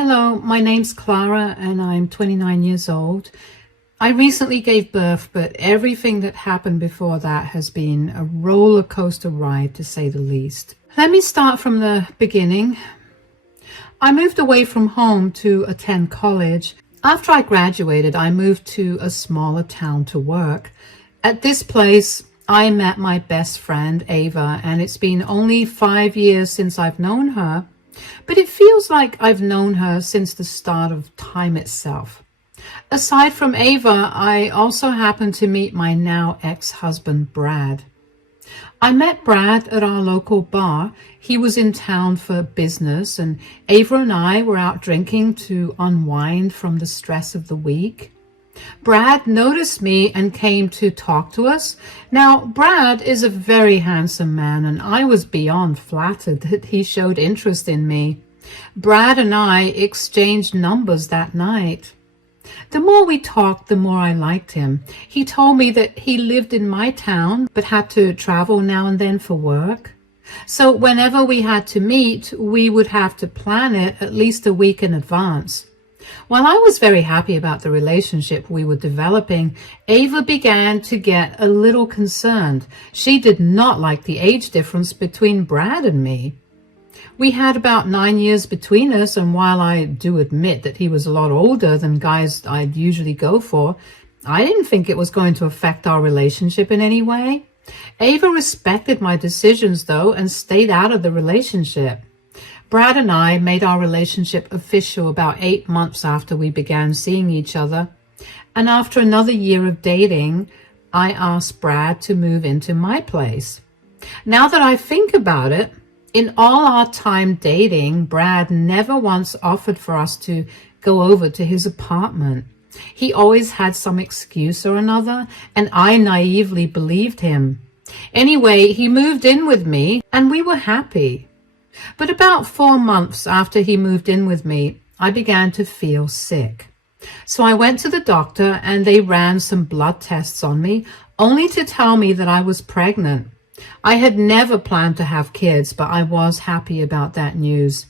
Hello, my name's Clara and I'm 29 years old. I recently gave birth, but everything that happened before that has been a roller coaster ride, to say the least. Let me start from the beginning. I moved away from home to attend college. After I graduated, I moved to a smaller town to work. At this place, I met my best friend, Ava, and it's been only 5 years since I've known her. But it feels like I've known her since the start of time itself. Aside from Ava, I also happened to meet my now ex-husband, Brad. I met Brad at our local bar. He was in town for business, and Ava and I were out drinking to unwind from the stress of the week. Brad noticed me and came to talk to us. Now, Brad is a very handsome man, and I was beyond flattered that he showed interest in me. Brad and I exchanged numbers that night. The more we talked, the more I liked him. He told me that he lived in my town, but had to travel now and then for work. So whenever we had to meet, we would have to plan it at least a week in advance. While I was very happy about the relationship we were developing, Ava began to get a little concerned. She did not like the age difference between Brad and me. We had about 9 years between us, and while I do admit that he was a lot older than guys I'd usually go for, I didn't think it was going to affect our relationship in any way. Ava respected my decisions, though, and stayed out of the relationship. Brad and I made our relationship official about 8 months after we began seeing each other. And after another year of dating, I asked Brad to move into my place. Now that I think about it, in all our time dating, Brad never once offered for us to go over to his apartment. He always had some excuse or another, and I naively believed him. Anyway, he moved in with me, and we were happy. But about 4 months after he moved in with me, I began to feel sick. So I went to the doctor and they ran some blood tests on me, only to tell me that I was pregnant. I had never planned to have kids, but I was happy about that news.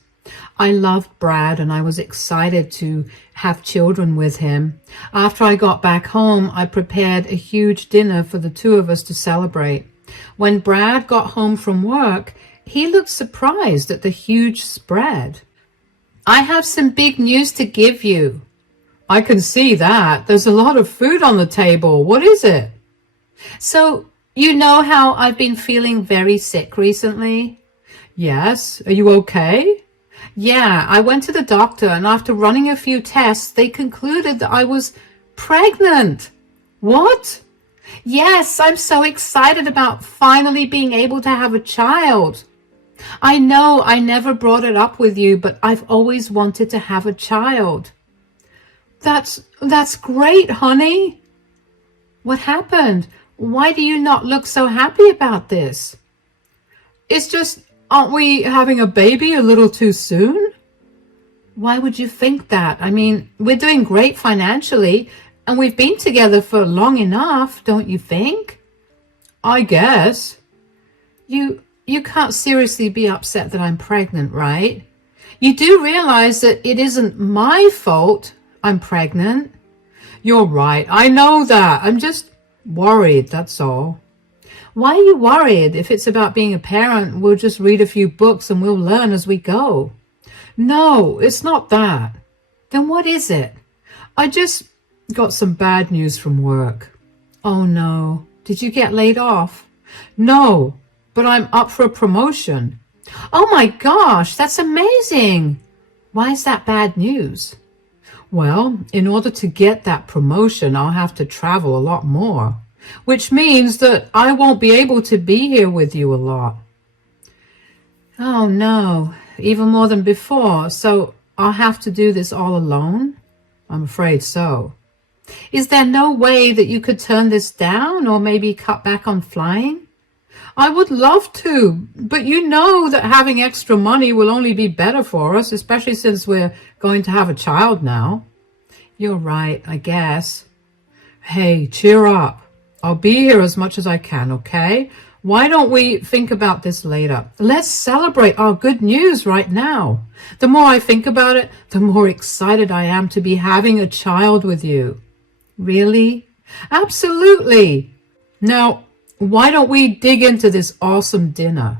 I loved Brad and I was excited to have children with him. After I got back home, I prepared a huge dinner for the two of us to celebrate. When Brad got home from work, he looked surprised at the huge spread. "I have some big news to give you." "I can see that. There's a lot of food on the table. What is it?" "So, you know how I've been feeling very sick recently?" "Yes. Are you okay?" "Yeah, I went to the doctor, and after running a few tests, they concluded that I was pregnant." "What?" "Yes, I'm so excited about finally being able to have a child." "I know I never brought it up with you, but I've always wanted to have a child." That's great, honey." "What happened? Why do you not look so happy about this?" "It's just, aren't we having a baby a little too soon?" "Why would you think that? I mean, we're doing great financially, and we've been together for long enough, don't you think?" "I guess." You can't seriously be upset that I'm pregnant, right? You do realize that it isn't my fault I'm pregnant?" "You're right. I know that. I'm just worried, that's all." "Why are you worried? If it's about being a parent, we'll just read a few books and we'll learn as we go." "No, it's not that." "Then what is it?" "I just got some bad news from work." "Oh no. Did you get laid off?" "No. But I'm up for a promotion." "Oh my gosh, that's amazing. Why is that bad news?" "Well, in order to get that promotion, I'll have to travel a lot more, which means that I won't be able to be here with you a lot." "Oh no, even more than before. So I'll have to do this all alone?" "I'm afraid so." "Is there no way that you could turn this down or maybe cut back on flying?" "I would love to, but you know that having extra money will only be better for us, especially since we're going to have a child now." "You're right, I guess." "Hey, cheer up. I'll be here as much as I can, okay? Why don't we think about this later? Let's celebrate our good news right now. The more I think about it, the more excited I am to be having a child with you. Really? Absolutely. Now, why don't we dig into this awesome dinner?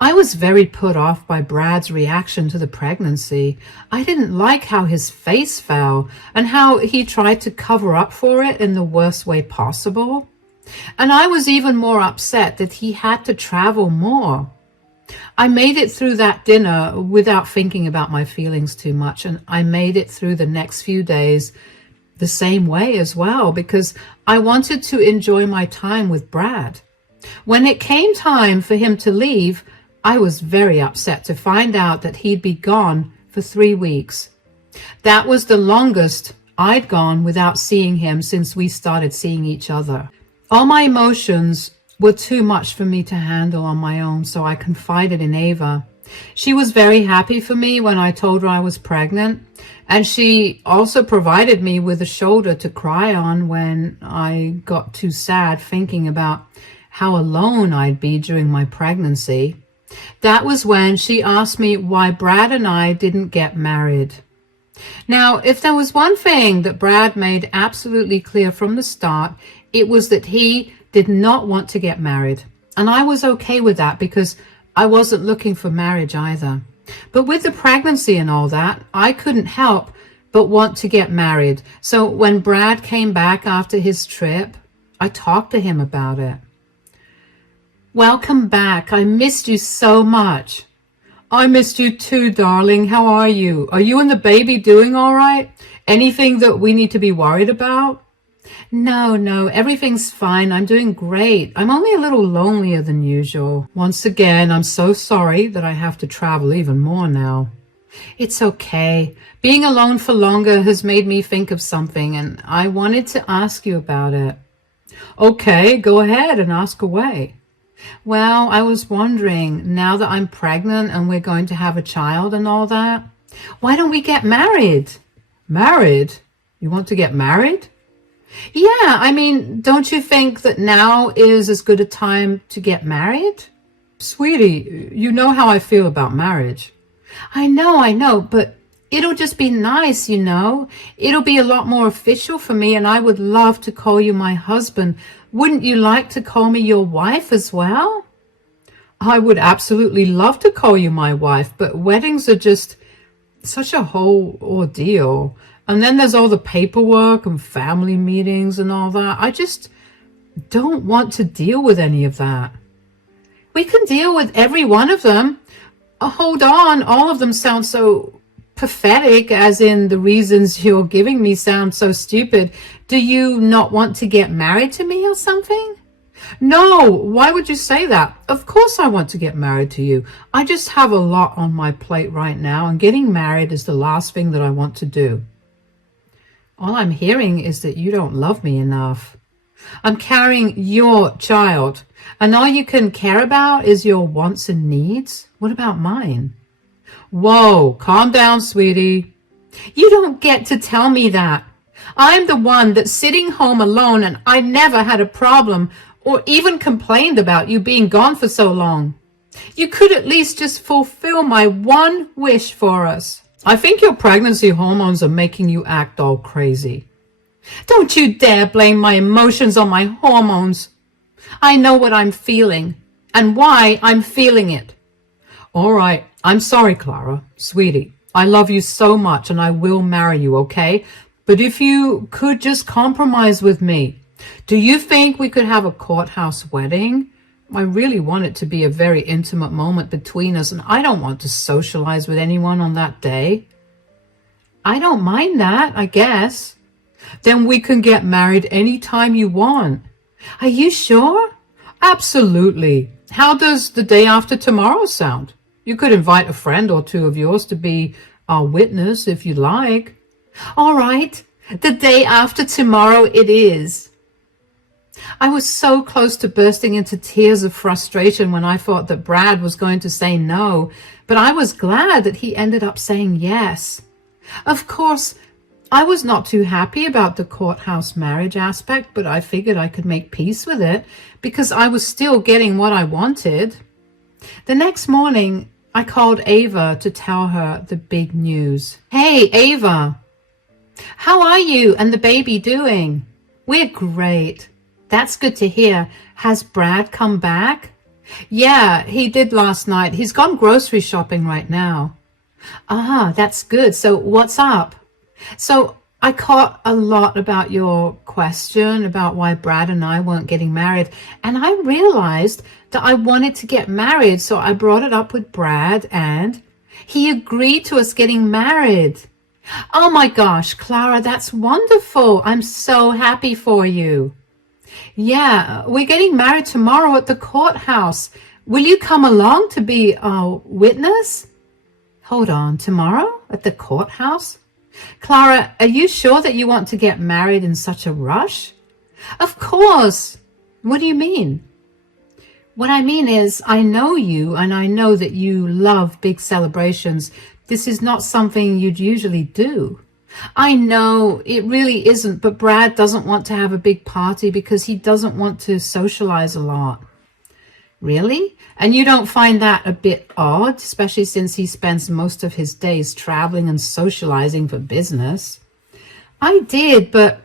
I was very put off by Brad's reaction to the pregnancy. I didn't like how his face fell and how he tried to cover up for it in the worst way possible. And I was even more upset that he had to travel more. I made it through that dinner without thinking about my feelings too much, and I made it through the next few days the same way as well, because I wanted to enjoy my time with Brad. When it came time for him to leave, I was very upset to find out that he'd be gone for 3 weeks. That was the longest I'd gone without seeing him since we started seeing each other. All my emotions were too much for me to handle on my own, so I confided in Ava. She was very happy for me when I told her I was pregnant, and she also provided me with a shoulder to cry on when I got too sad thinking about how alone I'd be during my pregnancy. That was when she asked me why Brad and I didn't get married. Now, if there was one thing that Brad made absolutely clear from the start, it was that he did not want to get married. And I was okay with that because I wasn't looking for marriage either. But with the pregnancy and all that, I couldn't help but want to get married. So when Brad came back after his trip, I talked to him about it. Welcome back. I missed you so much. I missed you too, darling. How are you? Are you and the baby doing all right? Anything that we need to be worried about? No, everything's fine. I'm doing great. I'm only a little lonelier than usual. Once again, I'm so sorry that I have to travel even more now. It's okay. Being alone for longer has made me think of something, and I wanted to ask you about it. Okay, go ahead and ask away. Well, I was wondering, now that I'm pregnant and we're going to have a child and all that, why don't we get married? Married? You want to get married? Yeah, I mean, don't you think that now is as good a time to get married? Sweetie, you know how I feel about marriage. I know, but it'll just be nice, you know. It'll be a lot more official for me, and I would love to call you my husband. Wouldn't you like to call me your wife as well? I would absolutely love to call you my wife, but weddings are just such a whole ordeal. And then there's all the paperwork and family meetings and all that. I just don't want to deal with any of that. We can deal with every one of them. Hold on, all of them sound so pathetic, as in the reasons you're giving me sound so stupid. Do you not want to get married to me or something? No, why would you say that? Of course I want to get married to you. I just have a lot on my plate right now, and getting married is the last thing that I want to do. All I'm hearing is that you don't love me enough. I'm carrying your child, and all you can care about is your wants and needs. What about mine? Whoa, calm down, sweetie. You don't get to tell me that. I'm the one that's sitting home alone, and I never had a problem or even complained about you being gone for so long. You could at least just fulfill my one wish for us. I think your pregnancy hormones are making you act all crazy. Don't you dare blame my emotions on my hormones. I know what I'm feeling and why I'm feeling it. All right, I'm sorry, Clara. Sweetie, I love you so much and I will marry you, okay? But if you could just compromise with me, do you think we could have a courthouse wedding? I really want it to be a very intimate moment between us, and I don't want to socialize with anyone on that day. I don't mind that, I guess. Then we can get married anytime you want. Are you sure? Absolutely. How does the day after tomorrow sound? You could invite a friend or two of yours to be our witness if you like. All right, the day after tomorrow it is. I was so close to bursting into tears of frustration when I thought that Brad was going to say no, but I was glad that he ended up saying yes. Of course, I was not too happy about the courthouse marriage aspect, but I figured I could make peace with it because I was still getting what I wanted. The next morning, I called Ava to tell her the big news. Hey, Ava, how are you and the baby doing? We're great. That's good to hear. Has Brad come back? Yeah, he did last night. He's gone grocery shopping right now. Ah, that's good. So what's up? So I caught a lot about your question about why Brad and I weren't getting married. And I realized that I wanted to get married. So I brought it up with Brad and he agreed to us getting married. Oh my gosh, Clara, that's wonderful. I'm so happy for you. Yeah, we're getting married tomorrow at the courthouse. Will you come along to be a witness? Hold on, tomorrow at the courthouse? Clara, are you sure that you want to get married in such a rush? Of course. What do you mean? What I mean is, I know you and I know that you love big celebrations. This is not something you'd usually do. I know it really isn't, but Brad doesn't want to have a big party because he doesn't want to socialize a lot. Really? And you don't find that a bit odd, especially since he spends most of his days traveling and socializing for business? I did, but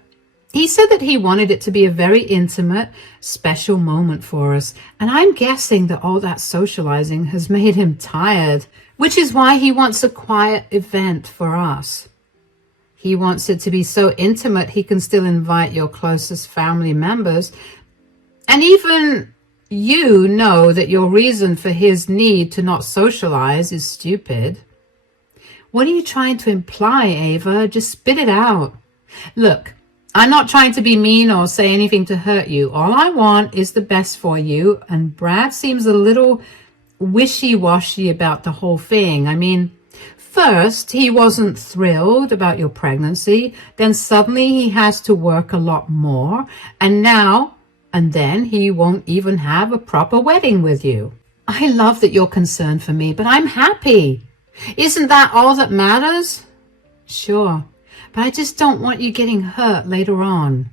he said that he wanted it to be a very intimate, special moment for us. And I'm guessing that all that socializing has made him tired, which is why he wants a quiet event for us. He wants it to be so intimate he can still invite your closest family members. And even you know that your reason for his need to not socialize is stupid. What are you trying to imply, Ava? Just spit it out. Look, I'm not trying to be mean or say anything to hurt you. All I want is the best for you. And Brad seems a little wishy-washy about the whole thing. I mean, first, he wasn't thrilled about your pregnancy. Then suddenly he has to work a lot more. And then he won't even have a proper wedding with you. I love that you're concerned for me, but I'm happy. Isn't that all that matters? Sure, but I just don't want you getting hurt later on.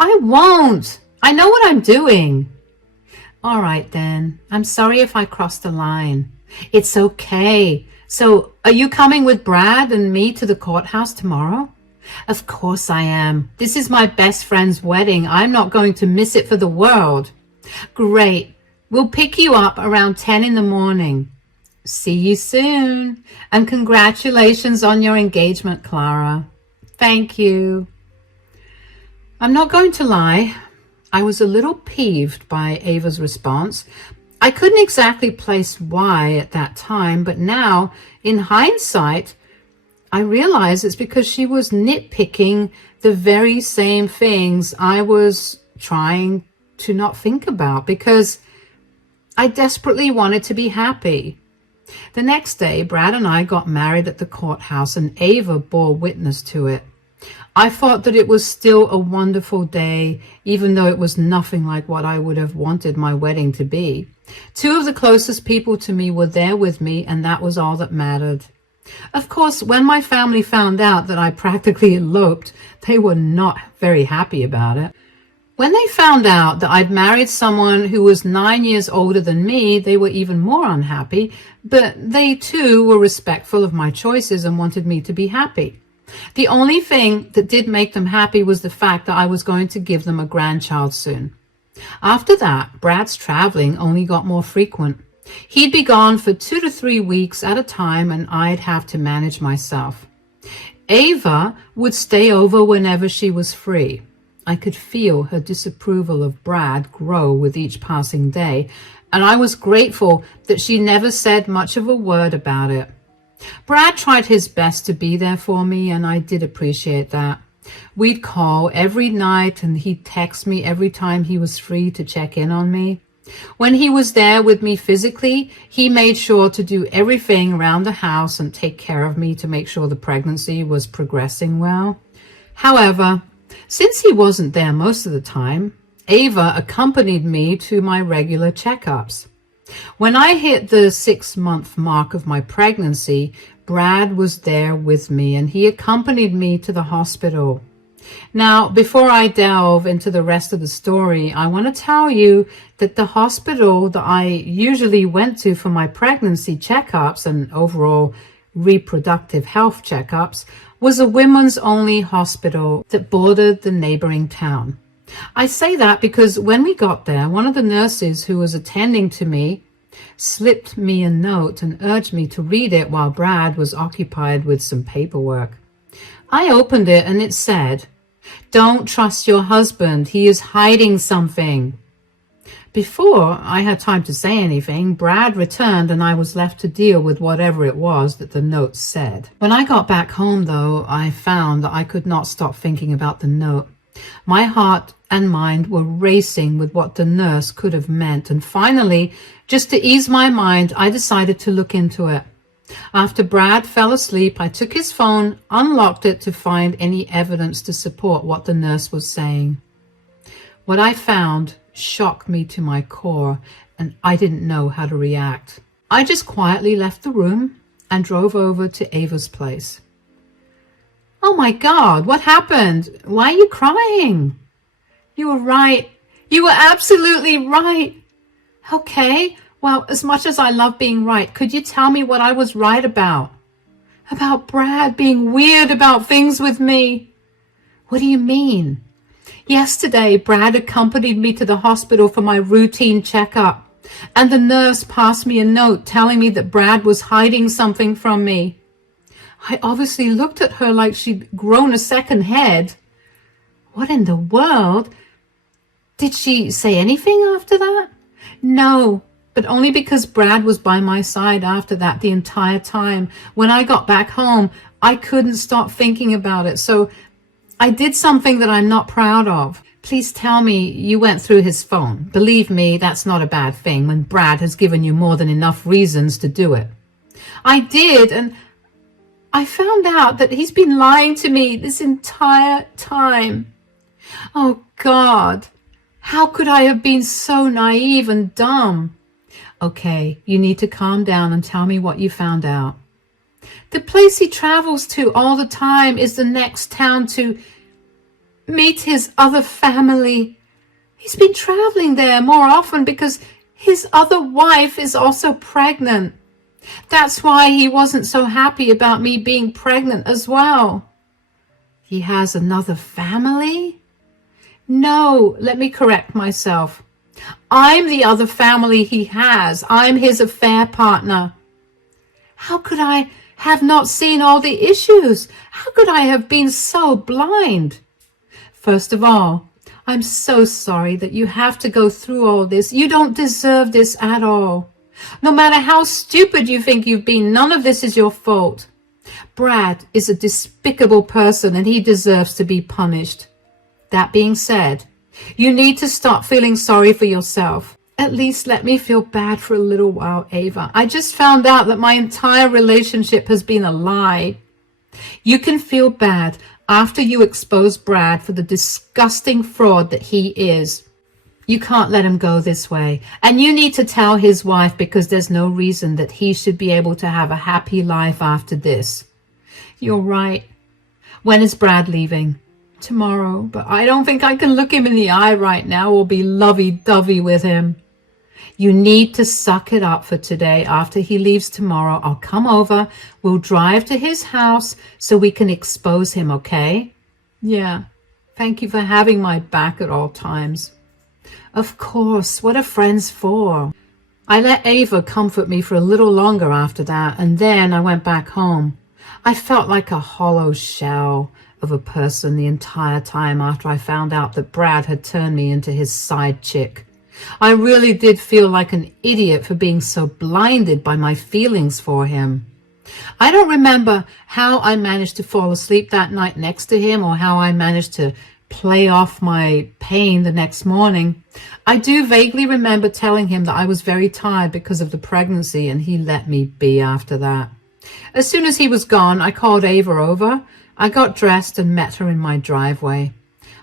I won't. I know what I'm doing. All right, then. I'm sorry if I crossed the line. It's okay. So, are you coming with Brad and me to the courthouse tomorrow? Of course I am. This is my best friend's wedding. I'm not going to miss it for the world. Great. We'll pick you up around 10 in the morning. See you soon. And congratulations on your engagement, Clara. Thank you. I'm not going to lie. I was a little peeved by Ava's response. I couldn't exactly place why at that time, but now, in hindsight, I realize it's because she was nitpicking the very same things I was trying to not think about because I desperately wanted to be happy. The next day, Brad and I got married at the courthouse and Ava bore witness to it. I thought that it was still a wonderful day, even though it was nothing like what I would have wanted my wedding to be. Two of the closest people to me were there with me, and that was all that mattered. Of course, when my family found out that I practically eloped, they were not very happy about it. When they found out that I'd married someone who was 9 years older than me, they were even more unhappy, but they too were respectful of my choices and wanted me to be happy. The only thing that did make them happy was the fact that I was going to give them a grandchild soon. After that, Brad's traveling only got more frequent. He'd be gone for 2 to 3 weeks at a time, and I'd have to manage myself. Ava would stay over whenever she was free. I could feel her disapproval of Brad grow with each passing day, and I was grateful that she never said much of a word about it. Brad tried his best to be there for me, and I did appreciate that. We'd call every night, and he'd text me every time he was free to check in on me. When he was there with me physically, he made sure to do everything around the house and take care of me to make sure the pregnancy was progressing well. However, since he wasn't there most of the time, Ava accompanied me to my regular checkups. When I hit the 6-month mark of my pregnancy, Brad was there with me, and he accompanied me to the hospital. Now, before I delve into the rest of the story, I want to tell you that the hospital that I usually went to for my pregnancy checkups and overall reproductive health checkups was a women's only hospital that bordered the neighboring town. I say that because when we got there, one of the nurses who was attending to me slipped me a note and urged me to read it while Brad was occupied with some paperwork. I opened it and it said, "Don't trust your husband. He is hiding something." Before I had time to say anything, Brad returned and I was left to deal with whatever it was that the note said. When I got back home, though, I found that I could not stop thinking about the note. My heart and mind were racing with what the nurse could have meant, and finally, just to ease my mind, I decided to look into it. After Brad fell asleep, I took his phone, unlocked it to find any evidence to support what the nurse was saying. What I found shocked me to my core, and I didn't know how to react. I just quietly left the room and drove over to Ava's place. "Oh my God, what happened? Why are you crying?" "You were right. You were absolutely right." "Okay, well, as much as I love being right, could you tell me what I was right about?" "About Brad being weird about things with me." "What do you mean?" "Yesterday, Brad accompanied me to the hospital for my routine checkup, and the nurse passed me a note telling me that Brad was hiding something from me." I obviously looked at her like she'd grown a second head. "What in the world? Did she say anything after that?" "No, but only because Brad was by my side after that the entire time. When I got back home, I couldn't stop thinking about it, so I did something that I'm not proud of." "Please tell me you went through his phone. Believe me, that's not a bad thing when Brad has given you more than enough reasons to do it." "I did, and I found out that he's been lying to me this entire time." "Oh God, how could I have been so naive and dumb?" "Okay, you need to calm down and tell me what you found out." "The place he travels to all the time is the next town to meet his other family. He's been traveling there more often because his other wife is also pregnant. That's why he wasn't so happy about me being pregnant as well." "He has another family?" "No, let me correct myself. I'm the other family he has. I'm his affair partner." "How could I have not seen all the issues? How could I have been so blind?" "First of all, I'm so sorry that you have to go through all this. You don't deserve this at all. No matter how stupid you think you've been, none of this is your fault. Brad is a despicable person and he deserves to be punished. That being said, you need to stop feeling sorry for yourself. At least let me feel bad for a little while, Ava. I just found out that my entire relationship has been a lie. You can feel bad after you expose Brad for the disgusting fraud that he is. You can't let him go this way, and you need to tell his wife because there's no reason that he should be able to have a happy life after this." "You're right. When is Brad leaving?" "Tomorrow, but I don't think I can look him in the eye right now or be lovey-dovey with him." "You need to suck it up for today. After he leaves tomorrow, I'll come over. We'll drive to his house so we can expose him, okay?" "Yeah, thank you for having my back at all times." "Of course, what are friends for?" I let Ava comfort me for a little longer after that, and then I went back home. I felt like a hollow shell of a person the entire time after I found out that Brad had turned me into his side chick. I really did feel like an idiot for being so blinded by my feelings for him. I don't remember how I managed to fall asleep that night next to him or how I managed to play off my pain the next morning. I do vaguely remember telling him that I was very tired because of the pregnancy, and he let me be after that. As soon as he was gone, I called Ava over. I got dressed and met her in my driveway.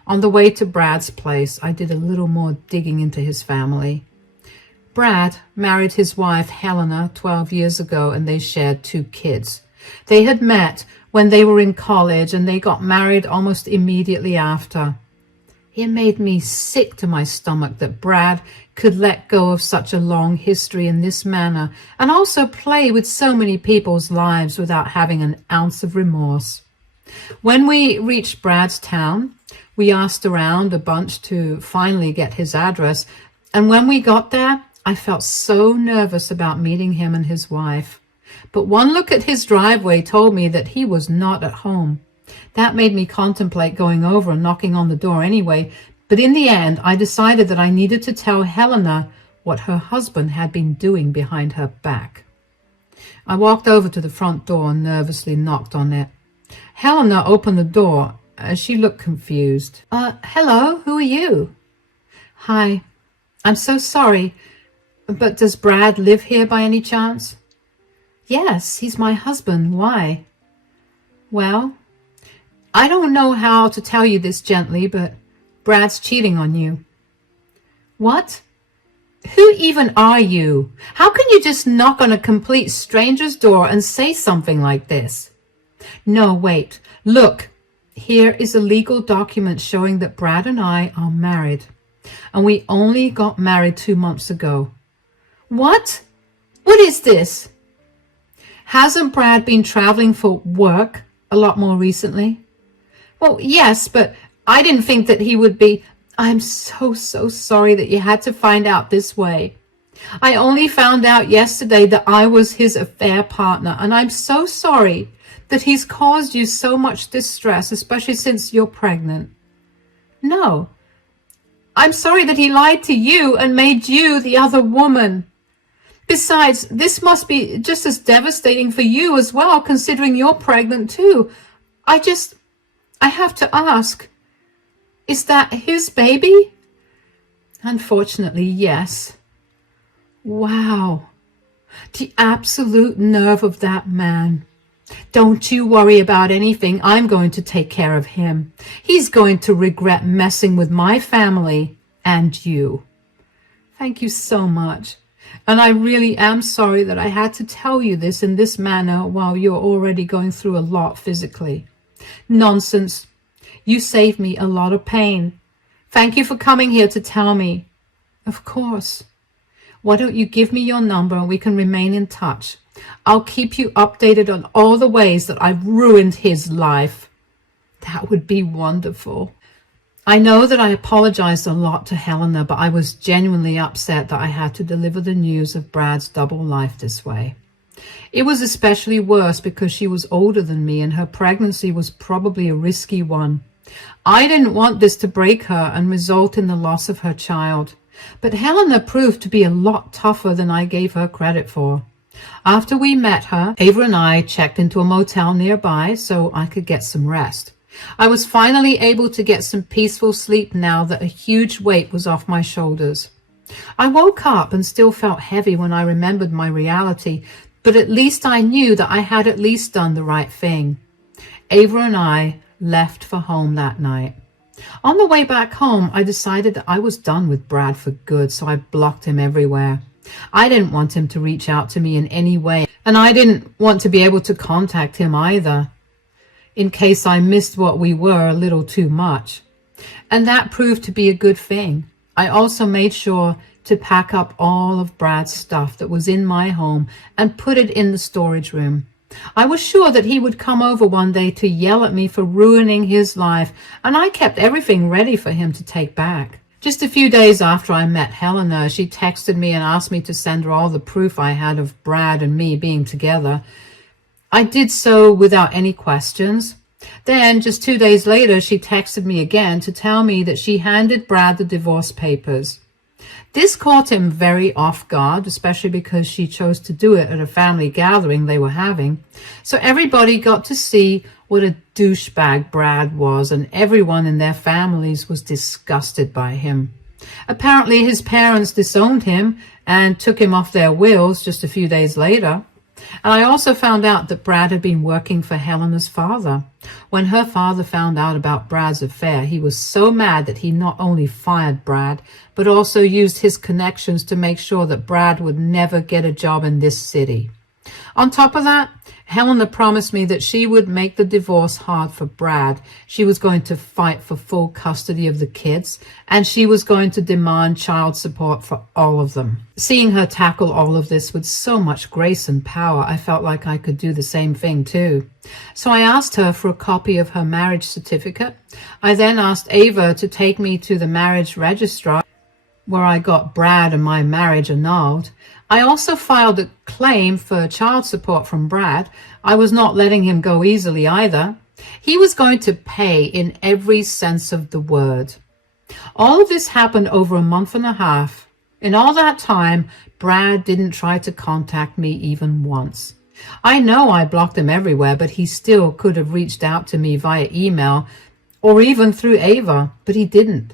On the way to Brad's place, I did a little more digging into his family. Brad married his wife, Helena, 12 years ago, and they shared 2 kids. They had met when they were in college and they got married almost immediately after. It made me sick to my stomach that Brad could let go of such a long history in this manner and also play with so many people's lives without having an ounce of remorse. When we reached Brad's town, we asked around a bunch to finally get his address, and when we got there, I felt so nervous about meeting him and his wife. But one look at his driveway told me that he was not at home. That made me contemplate going over and knocking on the door anyway, but in the end, I decided that I needed to tell Helena what her husband had been doing behind her back. I walked over to the front door and nervously knocked on it. Helena opened the door as she looked confused. Hello, who are you? Hi, I'm so sorry, but does Brad live here by any chance? Yes, he's my husband. Why? Well, I don't know how to tell you this gently, but Brad's cheating on you. What? Who even are you? How can you just knock on a complete stranger's door and say something like this? No, wait. Look, here is a legal document showing that Brad and I are married, and we only got married 2 months ago. What? What is this? Hasn't Brad been traveling for work a lot more recently? Well, yes, but I didn't think that he would be. I'm so sorry that you had to find out this way. I only found out yesterday that I was his affair partner, and I'm so sorry that he's caused you so much distress, especially since you're pregnant. No, I'm sorry that he lied to you and made you the other woman. Besides, this must be just as devastating for you as well, considering you're pregnant too. I have to ask, is that his baby? Unfortunately, yes. Wow, the absolute nerve of that man. Don't you worry about anything. I'm going to take care of him. He's going to regret messing with my family and you. Thank you so much. And I really am sorry that I had to tell you this in this manner while you're already going through a lot physically. Nonsense. You saved me a lot of pain. Thank you for coming here to tell me. Of course. Why don't you give me your number and we can remain in touch? I'll keep you updated on all the ways that I've ruined his life. That would be wonderful. I know that I apologized a lot to Helena, but I was genuinely upset that I had to deliver the news of Brad's double life this way. It was especially worse because she was older than me and her pregnancy was probably a risky one. I didn't want this to break her and result in the loss of her child, but Helena proved to be a lot tougher than I gave her credit for. After we met her, Ava and I checked into a motel nearby so I could get some rest. I was finally able to get some peaceful sleep now that a huge weight was off my shoulders. I woke up and still felt heavy when I remembered my reality, but at least I knew that I had at least done the right thing. Ava and I left for home that night. On the way back home, I decided that I was done with Brad for good, so I blocked him everywhere. I didn't want him to reach out to me in any way, and I didn't want to be able to contact him either, in case I missed what we were a little too much. And that proved to be a good thing. I also made sure to pack up all of Brad's stuff that was in my home and put it in the storage room. I was sure that he would come over one day to yell at me for ruining his life, and I kept everything ready for him to take back. Just a few days after I met Helena, she texted me and asked me to send her all the proof I had of Brad and me being together. I did so without any questions. Then, just 2 days later, she texted me again to tell me that she handed Brad the divorce papers. This caught him very off guard, especially because she chose to do it at a family gathering they were having. So everybody got to see what a douchebag Brad was, and everyone in their families was disgusted by him. Apparently his parents disowned him and took him off their wills just a few days later. And I also found out that Brad had been working for Helena's father. When her father found out about Brad's affair, he was so mad that he not only fired Brad, but also used his connections to make sure that Brad would never get a job in this city. On top of that, Helena promised me that she would make the divorce hard for Brad. She was going to fight for full custody of the kids, and she was going to demand child support for all of them. Seeing her tackle all of this with so much grace and power, I felt like I could do the same thing too. So I asked her for a copy of her marriage certificate. I then asked Ava to take me to the marriage registrar, where I got Brad and my marriage annulled. I also filed a claim for child support from Brad. I was not letting him go easily either. He was going to pay in every sense of the word. All of this happened over a month and a half. In all that time, Brad didn't try to contact me even once. I know I blocked him everywhere, but he still could have reached out to me via email or even through Ava, but he didn't.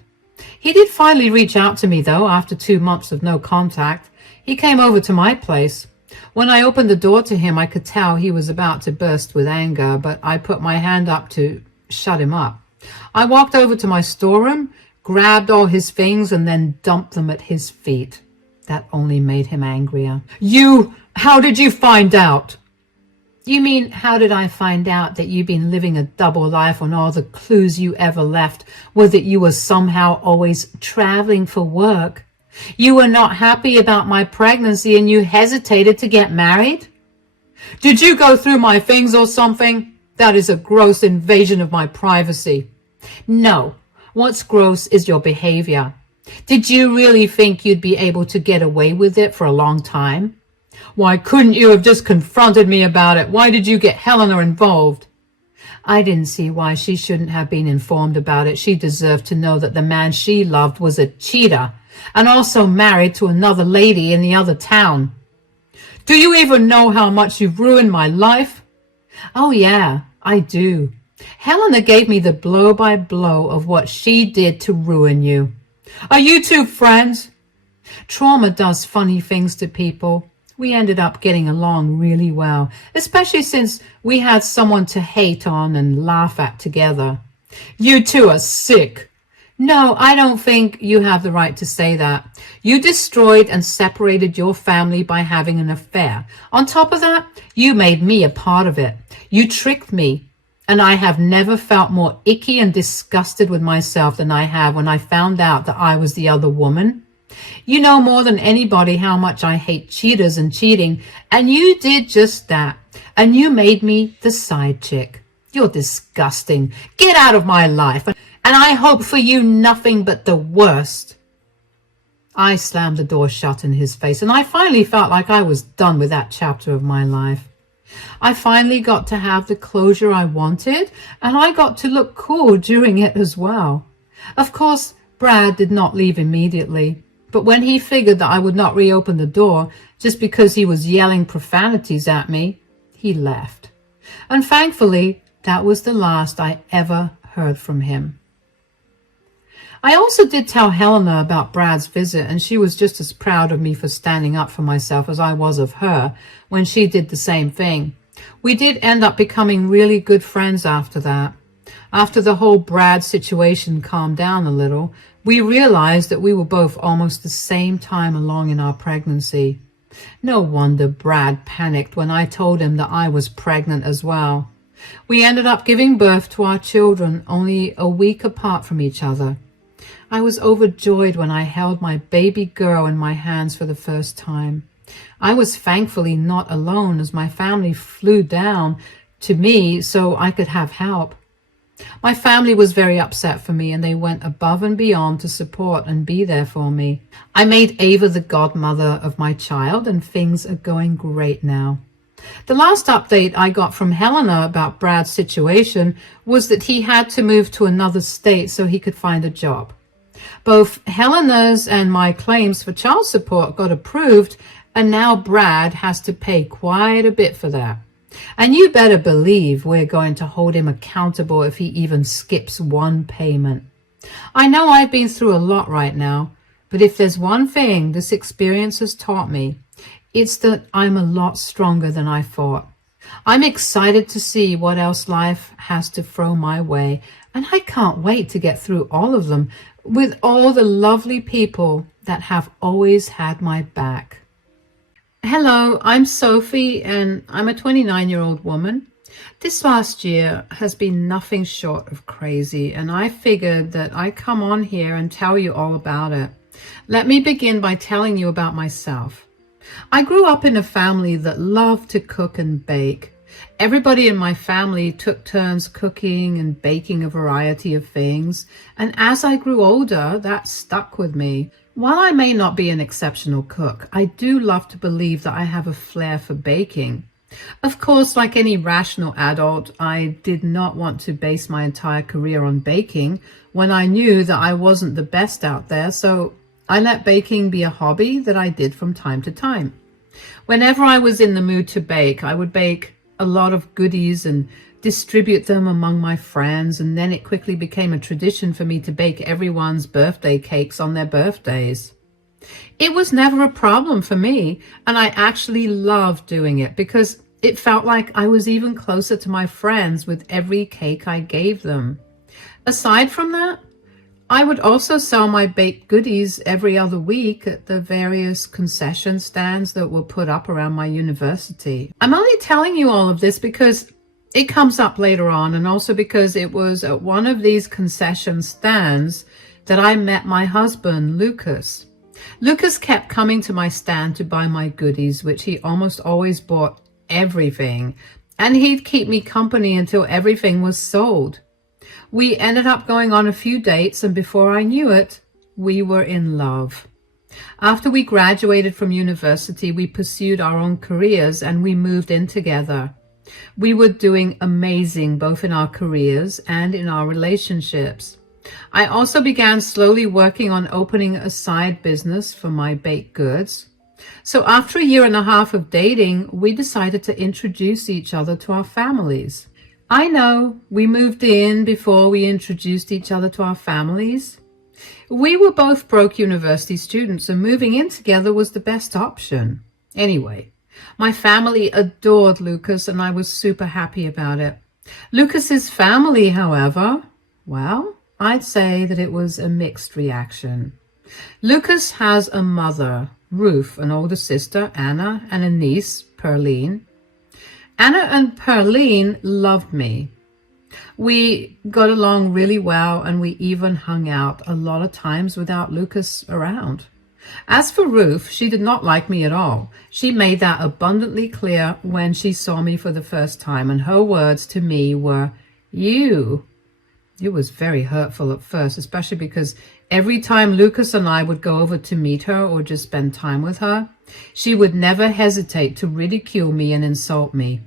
He did finally reach out to me, though, after 2 months of no contact. He came over to my place. When I opened the door to him, I could tell he was about to burst with anger, but I put my hand up to shut him up. I walked over to my storeroom, grabbed all his things, and then dumped them at his feet. That only made him angrier. How did you find out? You mean, how did I find out that you've been living a double life when all the clues you ever left were that you were somehow always traveling for work? You were not happy about my pregnancy and you hesitated to get married? Did you go through my things or something? That is a gross invasion of my privacy. No, what's gross is your behavior. Did you really think you'd be able to get away with it for a long time? Why couldn't you have just confronted me about it? Why did you get Helena involved? I didn't see why she shouldn't have been informed about it. She deserved to know that the man she loved was a cheater and also married to another lady in the other town. Do you even know how much you've ruined my life? Oh yeah, I do. Helena gave me the blow-by-blow of what she did to ruin you. Are you two friends? Trauma does funny things to people. We ended up getting along really well, especially since we had someone to hate on and laugh at together. You two are sick. No, I don't think you have the right to say that. You destroyed and separated your family by having an affair. On top of that, you made me a part of it. You tricked me, and I have never felt more icky and disgusted with myself than I have when I found out that I was the other woman. You know more than anybody how much I hate cheaters and cheating, and you did just that, and you made me the side chick. You're disgusting. Get out of my life, and I hope for you nothing but the worst. I slammed the door shut in his face, and I finally felt like I was done with that chapter of my life. I finally got to have the closure I wanted, and I got to look cool during it as well. Of course, Brad did not leave immediately. But when he figured that I would not reopen the door just because he was yelling profanities at me, he left. And thankfully, that was the last I ever heard from him. I also did tell Helena about Brad's visit, and she was just as proud of me for standing up for myself as I was of her when she did the same thing. We did end up becoming really good friends after that. After the whole Brad situation calmed down a little, we realized that we were both almost the same time along in our pregnancy. No wonder Brad panicked when I told him that I was pregnant as well. We ended up giving birth to our children only a week apart from each other. I was overjoyed when I held my baby girl in my hands for the first time. I was thankfully not alone, as my family flew down to me so I could have help. My family was very upset for me, and they went above and beyond to support and be there for me. I made Ava the godmother of my child, and things are going great now. The last update I got from Helena about Brad's situation was that he had to move to another state so he could find a job. Both Helena's and my claims for child support got approved, and now Brad has to pay quite a bit for that. And you better believe we're going to hold him accountable if he even skips one payment. I know I've been through a lot right now, but if there's one thing this experience has taught me, it's that I'm a lot stronger than I thought. I'm excited to see what else life has to throw my way, and I can't wait to get through all of them with all the lovely people that have always had my back. Hello, I'm Sophie and I'm a 29-year-old woman. This last year has been nothing short of crazy, and I figured that I'd come on here and tell you all about it. Let me begin by telling you about myself. I grew up in a family that loved to cook and bake. Everybody in my family took turns cooking and baking a variety of things, and as I grew older, that stuck with me. While I may not be an exceptional cook, I do love to believe that I have a flair for baking. Of course, like any rational adult, I did not want to base my entire career on baking when I knew that I wasn't the best out there, so I let baking be a hobby that I did from time to time. Whenever I was in the mood to bake, I would bake a lot of goodies and distribute them among my friends, and then it quickly became a tradition for me to bake everyone's birthday cakes on their birthdays. It was never a problem for me, and I actually loved doing it because it felt like I was even closer to my friends with every cake I gave them. Aside from that, I would also sell my baked goodies every other week at the various concession stands that were put up around my university. I'm only telling you all of this because it comes up later on, and also because it was at one of these concession stands that I met my husband, Lucas. Lucas kept coming to my stand to buy my goodies, which he almost always bought everything, and he'd keep me company until everything was sold. We ended up going on a few dates, and before I knew it, we were in love. After we graduated from university, we pursued our own careers and we moved in together. We were doing amazing both in our careers and in our relationships. I also began slowly working on opening a side business for my baked goods. So after a year and a half of dating, we decided to introduce each other to our families. I know, we moved in before we introduced each other to our families. We were both broke university students, and moving in together was the best option. Anyway, my family adored Lucas, and I was super happy about it. Lucas's family, however, well, I'd say that it was a mixed reaction. Lucas has a mother, Ruth, an older sister, Anna, and a niece, Perline. Anna and Perline loved me. We got along really well, and we even hung out a lot of times without Lucas around. As for Ruth, she did not like me at all. She made that abundantly clear when she saw me for the first time, and her words to me were, "You." It was very hurtful at first, especially because every time Lucas and I would go over to meet her or just spend time with her, she would never hesitate to ridicule me and insult me.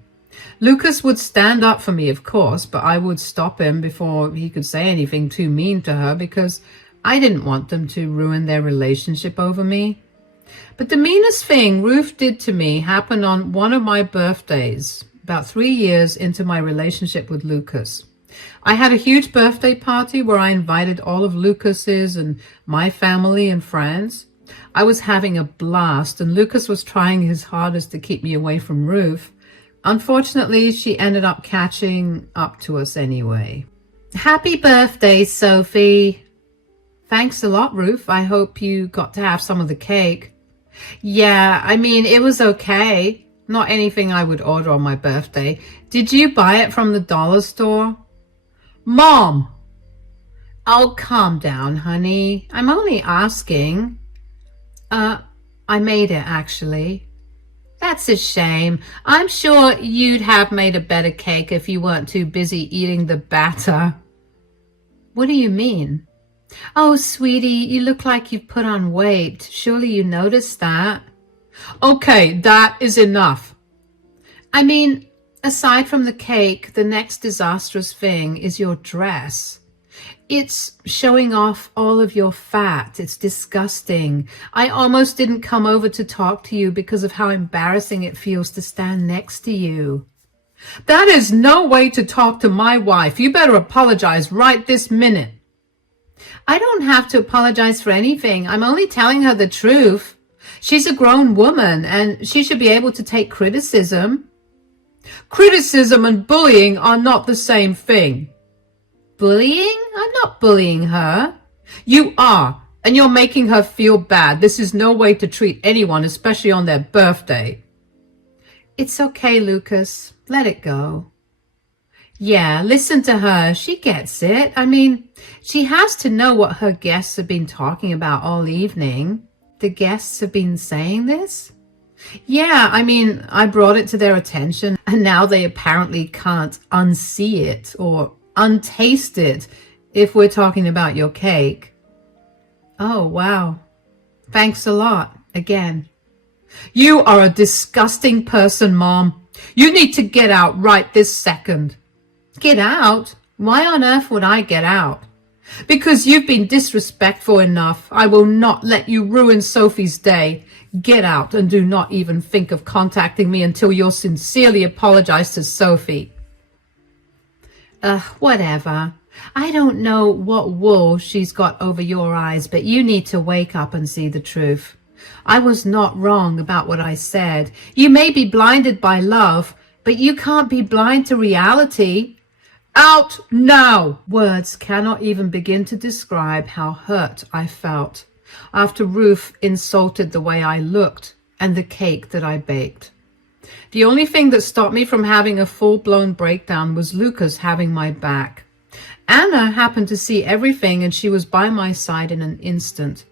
Lucas would stand up for me, of course, but I would stop him before he could say anything too mean to her because I didn't want them to ruin their relationship over me. But the meanest thing Ruth did to me happened on one of my birthdays, about 3 years into my relationship with Lucas. I had a huge birthday party where I invited all of Lucas's and my family and friends. I was having a blast, and Lucas was trying his hardest to keep me away from Ruth. Unfortunately, she ended up catching up to us anyway. Happy birthday, Sophie. Thanks a lot, Ruth. I hope you got to have some of the cake. Yeah, I mean, it was okay. Not anything I would order on my birthday. Did you buy it from the dollar store? Mom! Oh, calm down, honey. I'm only asking. I made it, actually. That's a shame. I'm sure you'd have made a better cake if you weren't too busy eating the batter. What do you mean? Oh, sweetie, you look like you've put on weight. Surely you noticed that. Okay, that is enough. I mean, aside from the cake, the next disastrous thing is your dress. It's showing off all of your fat. It's disgusting. I almost didn't come over to talk to you because of how embarrassing it feels to stand next to you. That is no way to talk to my wife. You better apologize right this minute. I don't have to apologize for anything. I'm only telling her the truth. She's a grown woman, and she should be able to take criticism. Criticism and bullying are not the same thing. Bullying? I'm not bullying her. You are. And you're making her feel bad. This is no way to treat anyone, especially on their birthday. It's okay, Lucas. Let it go. Yeah, listen to her. She gets it. I mean, she has to know what her guests have been talking about all evening. The guests have been saying this? Yeah, I mean, I brought it to their attention, and now they apparently can't unsee it or untaste it if we're talking about your cake. Oh, wow. Thanks a lot, again. You are a disgusting person, Mom. You need to get out right this second. Get out? Why on earth would I get out? Because you've been disrespectful enough. I will not let you ruin Sophie's day. Get out and do not even think of contacting me until you're sincerely apologized to Sophie. Whatever. I don't know what wool she's got over your eyes, but you need to wake up and see the truth. I was not wrong about what I said. You may be blinded by love, but you can't be blind to reality. Out now! Words cannot even begin to describe how hurt I felt after Ruth insulted the way I looked and the cake that I baked. The only thing that stopped me from having a full-blown breakdown was Lucas having my back. Anna happened to see everything, and she was by my side in an instant.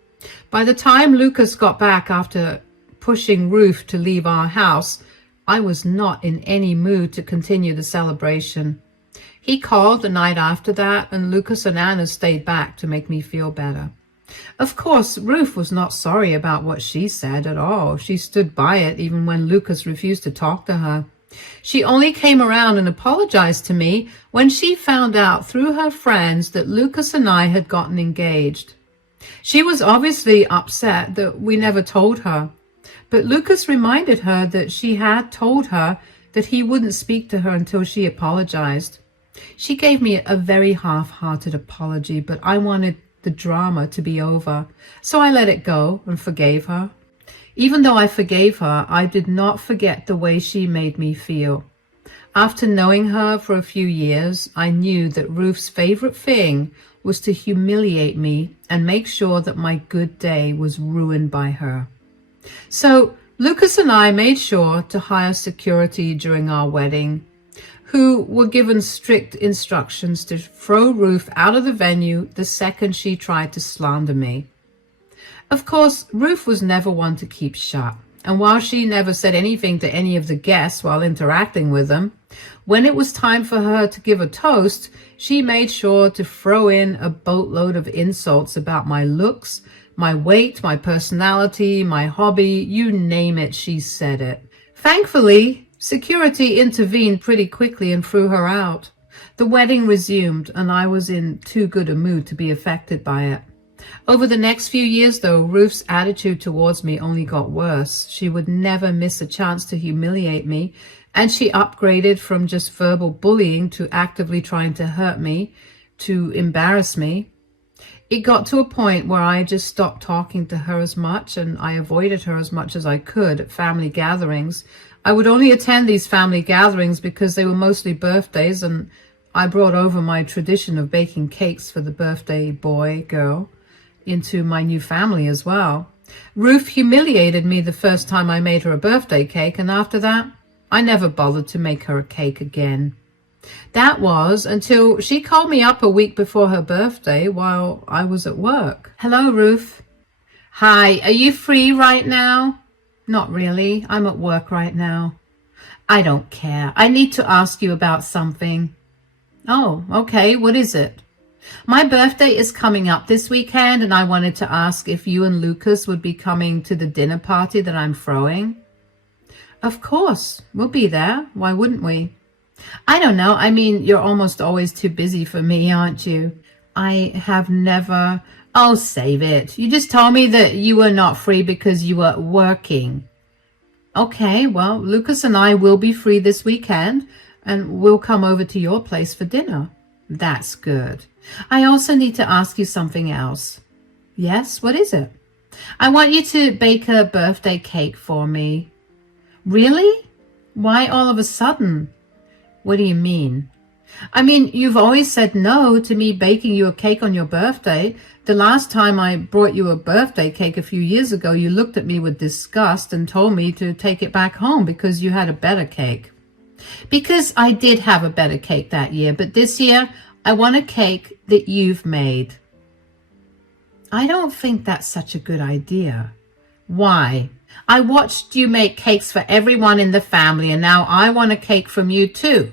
By the time Lucas got back after pushing Ruth to leave our house, I was not in any mood to continue the celebration. He called the night after that, and Lucas and Anna stayed back to make me feel better. Of course, Ruth was not sorry about what she said at all. She stood by it even when Lucas refused to talk to her. She only came around and apologized to me when she found out through her friends that Lucas and I had gotten engaged. She was obviously upset that we never told her, but Lucas reminded her that she had told her that he wouldn't speak to her until she apologized. She gave me a very half-hearted apology, but I wanted the drama to be over, so I let it go and forgave her. Even though I forgave her, I did not forget the way she made me feel. After knowing her for a few years, I knew that Ruth's favorite thing was to humiliate me and make sure that my good day was ruined by her. So Lucas and I made sure to hire security during our wedding, who were given strict instructions to throw Ruth out of the venue the second she tried to slander me. Of course, Ruth was never one to keep shut, and while she never said anything to any of the guests while interacting with them, when it was time for her to give a toast, she made sure to throw in a boatload of insults about my looks, my weight, my personality, my hobby, you name it, she said it. Thankfully, security intervened pretty quickly and threw her out. The wedding resumed, and I was in too good a mood to be affected by it. Over the next few years, though, Ruth's attitude towards me only got worse. She would never miss a chance to humiliate me, and she upgraded from just verbal bullying to actively trying to hurt me, to embarrass me. It got to a point where I just stopped talking to her as much, and I avoided her as much as I could at family gatherings. I would only attend these family gatherings because they were mostly birthdays, and I brought over my tradition of baking cakes for the birthday boy, girl, into my new family as well. Ruth humiliated me the first time I made her a birthday cake, and after that, I never bothered to make her a cake again. That was until she called me up a week before her birthday while I was at work. Hello, Ruth. Hi, are you free right now? Not really. I'm at work right now. I don't care. I need to ask you about something. Oh, okay. What is it? My birthday is coming up this weekend, and I wanted to ask if you and Lucas would be coming to the dinner party that I'm throwing. Of course. We'll be there. Why wouldn't we? I don't know. I mean, you're almost always too busy for me, aren't you? I have never... Oh, save it. You just told me that you were not free because you were working. Okay, well, Lucas and I will be free this weekend, and we'll come over to your place for dinner. That's good. I also need to ask you something else. Yes, what is it? I want you to bake a birthday cake for me. Really? Why all of a sudden? What do you mean? I mean, you've always said no to me baking you a cake on your birthday. The last time I brought you a birthday cake a few years ago, you looked at me with disgust and told me to take it back home because you had a better cake. Because I did have a better cake that year, but this year I want a cake that you've made. I don't think that's such a good idea. Why? I watched you make cakes for everyone in the family, and now I want a cake from you too.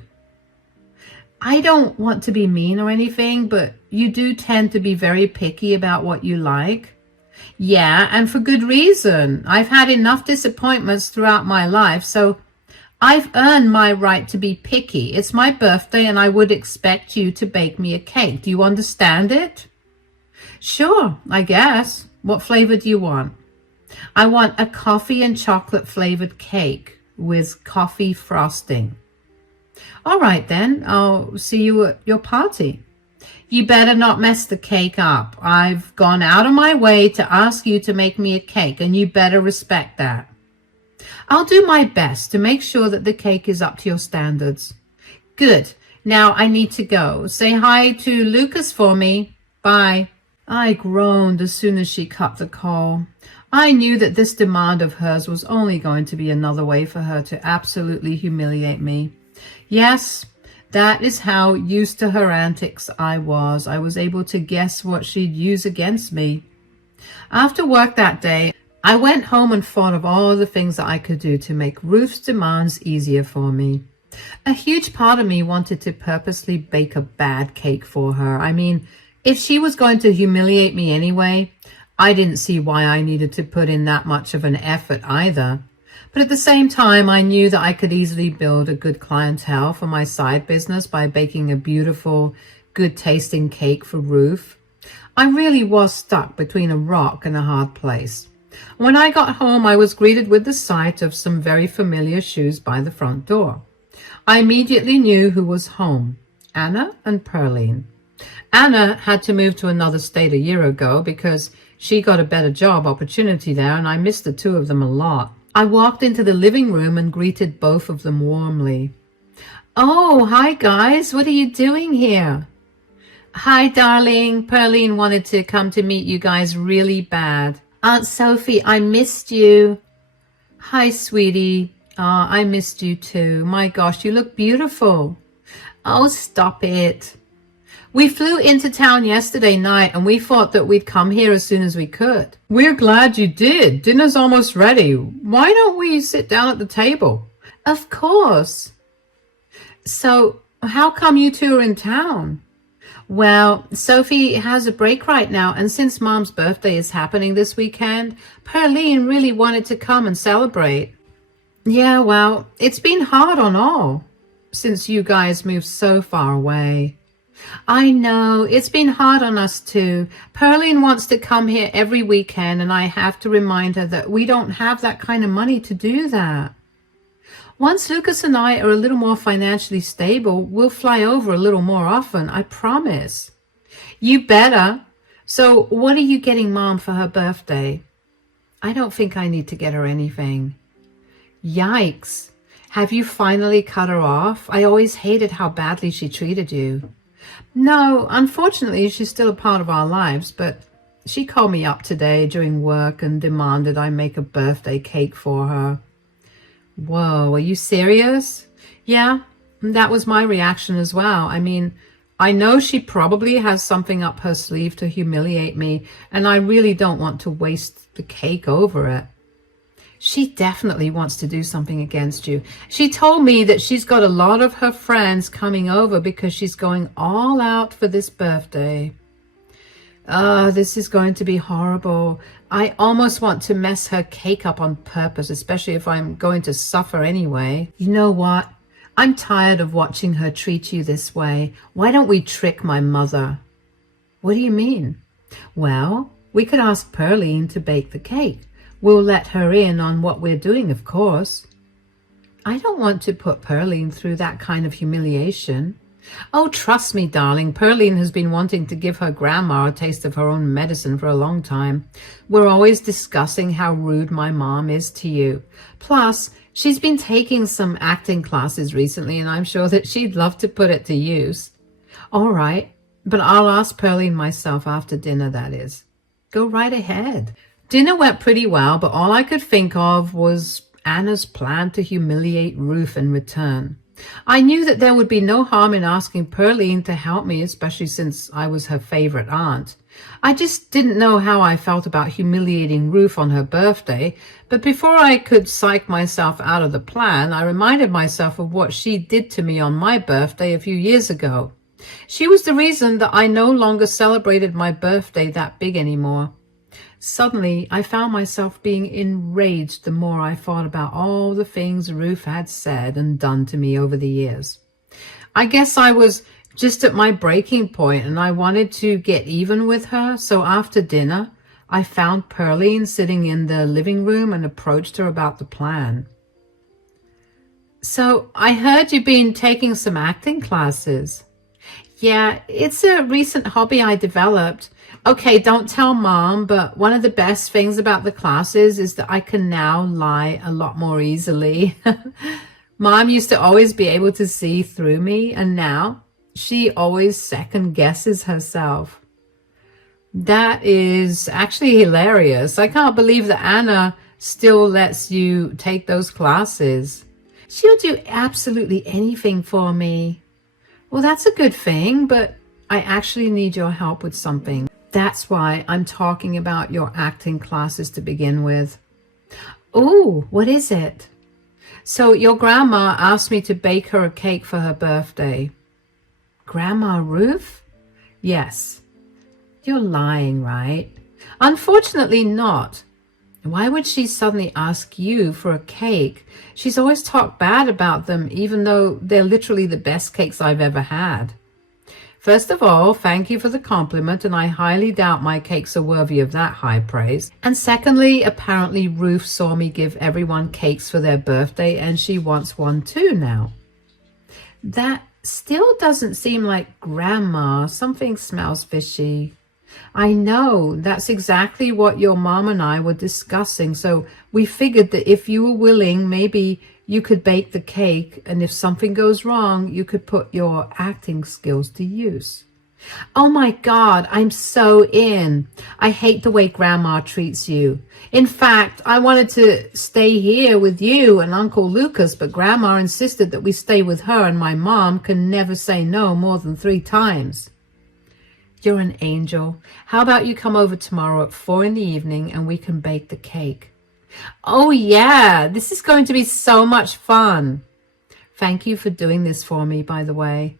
I don't want to be mean or anything, but you do tend to be very picky about what you like. Yeah, and for good reason. I've had enough disappointments throughout my life, so I've earned my right to be picky. It's my birthday and I would expect you to bake me a cake. Do you understand it? Sure, I guess. What flavor do you want? I want a coffee and chocolate flavored cake with coffee frosting. All right then, I'll see you at your party. You better not mess the cake up. I've gone out of my way to ask you to make me a cake, and you better respect that. I'll do my best to make sure that the cake is up to your standards. Good. Now I need to go. Say hi to Lucas for me. Bye. I groaned as soon as she cut the call. I knew that this demand of hers was only going to be another way for her to absolutely humiliate me. Yes, that is how used to her antics I was. I was able to guess what she'd use against me. After work that day, I went home and thought of all the things that I could do to make Ruth's demands easier for me. A huge part of me wanted to purposely bake a bad cake for her. I mean, if she was going to humiliate me anyway, I didn't see why I needed to put in that much of an effort either. But at the same time, I knew that I could easily build a good clientele for my side business by baking a beautiful, good-tasting cake for Ruth. I really was stuck between a rock and a hard place. When I got home, I was greeted with the sight of some very familiar shoes by the front door. I immediately knew who was home, Anna and Pearline. Anna had to move to another state a year ago because she got a better job opportunity there, and I missed the two of them a lot. I walked into the living room and greeted both of them warmly. Oh, hi guys, what are you doing here? Hi darling, Pearline wanted to come to meet you guys really bad. Aunt Sophie, I missed you. Hi sweetie, I missed you too. My gosh, you look beautiful. Oh, stop it. We flew into town yesterday night and we thought that we'd come here as soon as we could. We're glad you did. Dinner's almost ready. Why don't we sit down at the table? Of course. So, how come you two are in town? Well, Sophie has a break right now, and since Mom's birthday is happening this weekend, Pearline really wanted to come and celebrate. Yeah, well, it's been hard on all, since you guys moved so far away. I know, it's been hard on us too. Pearline wants to come here every weekend, and I have to remind her that we don't have that kind of money to do that. Once Lucas and I are a little more financially stable, we'll fly over a little more often, I promise. You better. So what are you getting Mom for her birthday? I don't think I need to get her anything. Yikes. Have you finally cut her off? I always hated how badly she treated you. No, unfortunately, she's still a part of our lives, but she called me up today during work and demanded I make a birthday cake for her. Whoa, are you serious? Yeah, that was my reaction as well. I mean, I know she probably has something up her sleeve to humiliate me, and I really don't want to waste the cake over it. She definitely wants to do something against you. She told me that she's got a lot of her friends coming over because she's going all out for this birthday. This is going to be horrible. I almost want to mess her cake up on purpose, especially if I'm going to suffer anyway. You know what? I'm tired of watching her treat you this way. Why don't we trick my mother? What do you mean? Well, we could ask Pearline to bake the cake. We'll let her in on what we're doing, of course. I don't want to put Pearline through that kind of humiliation. Oh, trust me, darling, Pearline has been wanting to give her grandma a taste of her own medicine for a long time. We're always discussing how rude my mom is to you. Plus, She's been taking some acting classes recently, and I'm sure that she'd love to put it to use. All right, but I'll ask Pearline myself after dinner, that is. Go right ahead. Dinner went pretty well, but all I could think of was Anna's plan to humiliate Ruth in return. I knew that there would be no harm in asking Pearline to help me, especially since I was her favorite aunt. I just didn't know how I felt about humiliating Ruth on her birthday, but before I could psych myself out of the plan, I reminded myself of what she did to me on my birthday a few years ago. She was the reason that I no longer celebrated my birthday that big anymore. Suddenly, I found myself being enraged the more I thought about all the things Ruth had said and done to me over the years. I guess I was just at my breaking point and I wanted to get even with her, so after dinner, I found Pearline sitting in the living room and approached her about the plan. So, I heard you've been taking some acting classes. Yeah, it's a recent hobby I developed. Okay, don't tell Mom, but one of the best things about the classes is that I can now lie a lot more easily. Mom used to always be able to see through me, and now she always second guesses herself. That is actually hilarious. I can't believe that Anna still lets you take those classes. She'll do absolutely anything for me. Well, that's a good thing, but I actually need your help with something. That's why I'm talking about your acting classes to begin with. Oh, what is it? So your grandma asked me to bake her a cake for her birthday. Grandma Ruth? Yes. You're lying, right? Unfortunately not. Why would she suddenly ask you for a cake? She's always talked bad about them, even though they're literally the best cakes I've ever had. First of all, thank you for the compliment, and I highly doubt my cakes are worthy of that high praise. And secondly, apparently Ruth saw me give everyone cakes for their birthday, and she wants one too now. That still doesn't seem like Grandma. Something smells fishy. I know, that's exactly what your mom and I were discussing, so we figured that if you were willing, maybe you could bake the cake, and if something goes wrong, you could put your acting skills to use. Oh my God, I'm so in. I hate the way Grandma treats you. In fact, I wanted to stay here with you and Uncle Lucas, but Grandma insisted that we stay with her, and my mom can never say no more than 3 times. You're an angel. How about you come over tomorrow at 4 p.m. and we can bake the cake? Oh yeah, this is going to be so much fun. Thank you for doing this for me, by the way.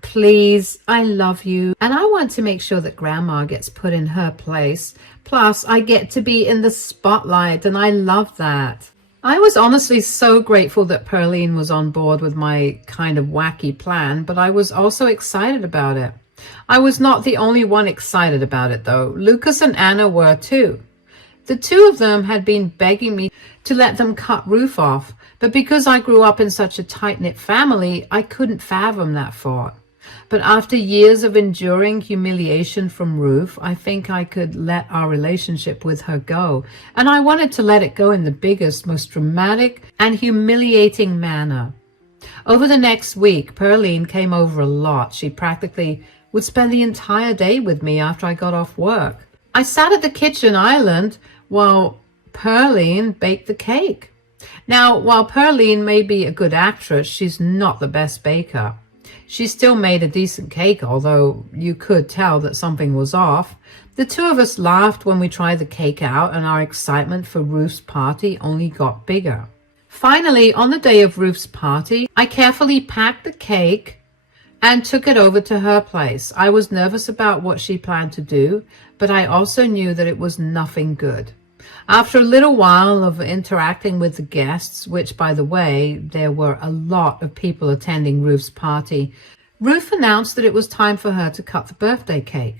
Please, I love you, and I want to make sure that Grandma gets put in her place. Plus, I get to be in the spotlight, and I love that. I was honestly so grateful that Pearline was on board with my kind of wacky plan, but I was also excited about it. I was not the only one excited about it, though. Lucas and Anna were too. The two of them had been begging me to let them cut Ruth off, but because I grew up in such a tight-knit family, I couldn't fathom that thought. But after years of enduring humiliation from Ruth, I think I could let our relationship with her go, and I wanted to let it go in the biggest, most dramatic and humiliating manner. Over the next week, Pearline came over a lot. She practically would spend the entire day with me after I got off work. I sat at the kitchen island while Pearline baked the cake. Now, while Pearline may be a good actress, she's not the best baker. She still made a decent cake, although you could tell that something was off. The two of us laughed when we tried the cake out, and our excitement for Ruth's party only got bigger. Finally, on the day of Ruth's party, I carefully packed the cake and took it over to her place. I was nervous about what she planned to do, but I also knew that it was nothing good. After a little while of interacting with the guests, which, by the way, there were a lot of people attending Ruth's party, Ruth announced that it was time for her to cut the birthday cake.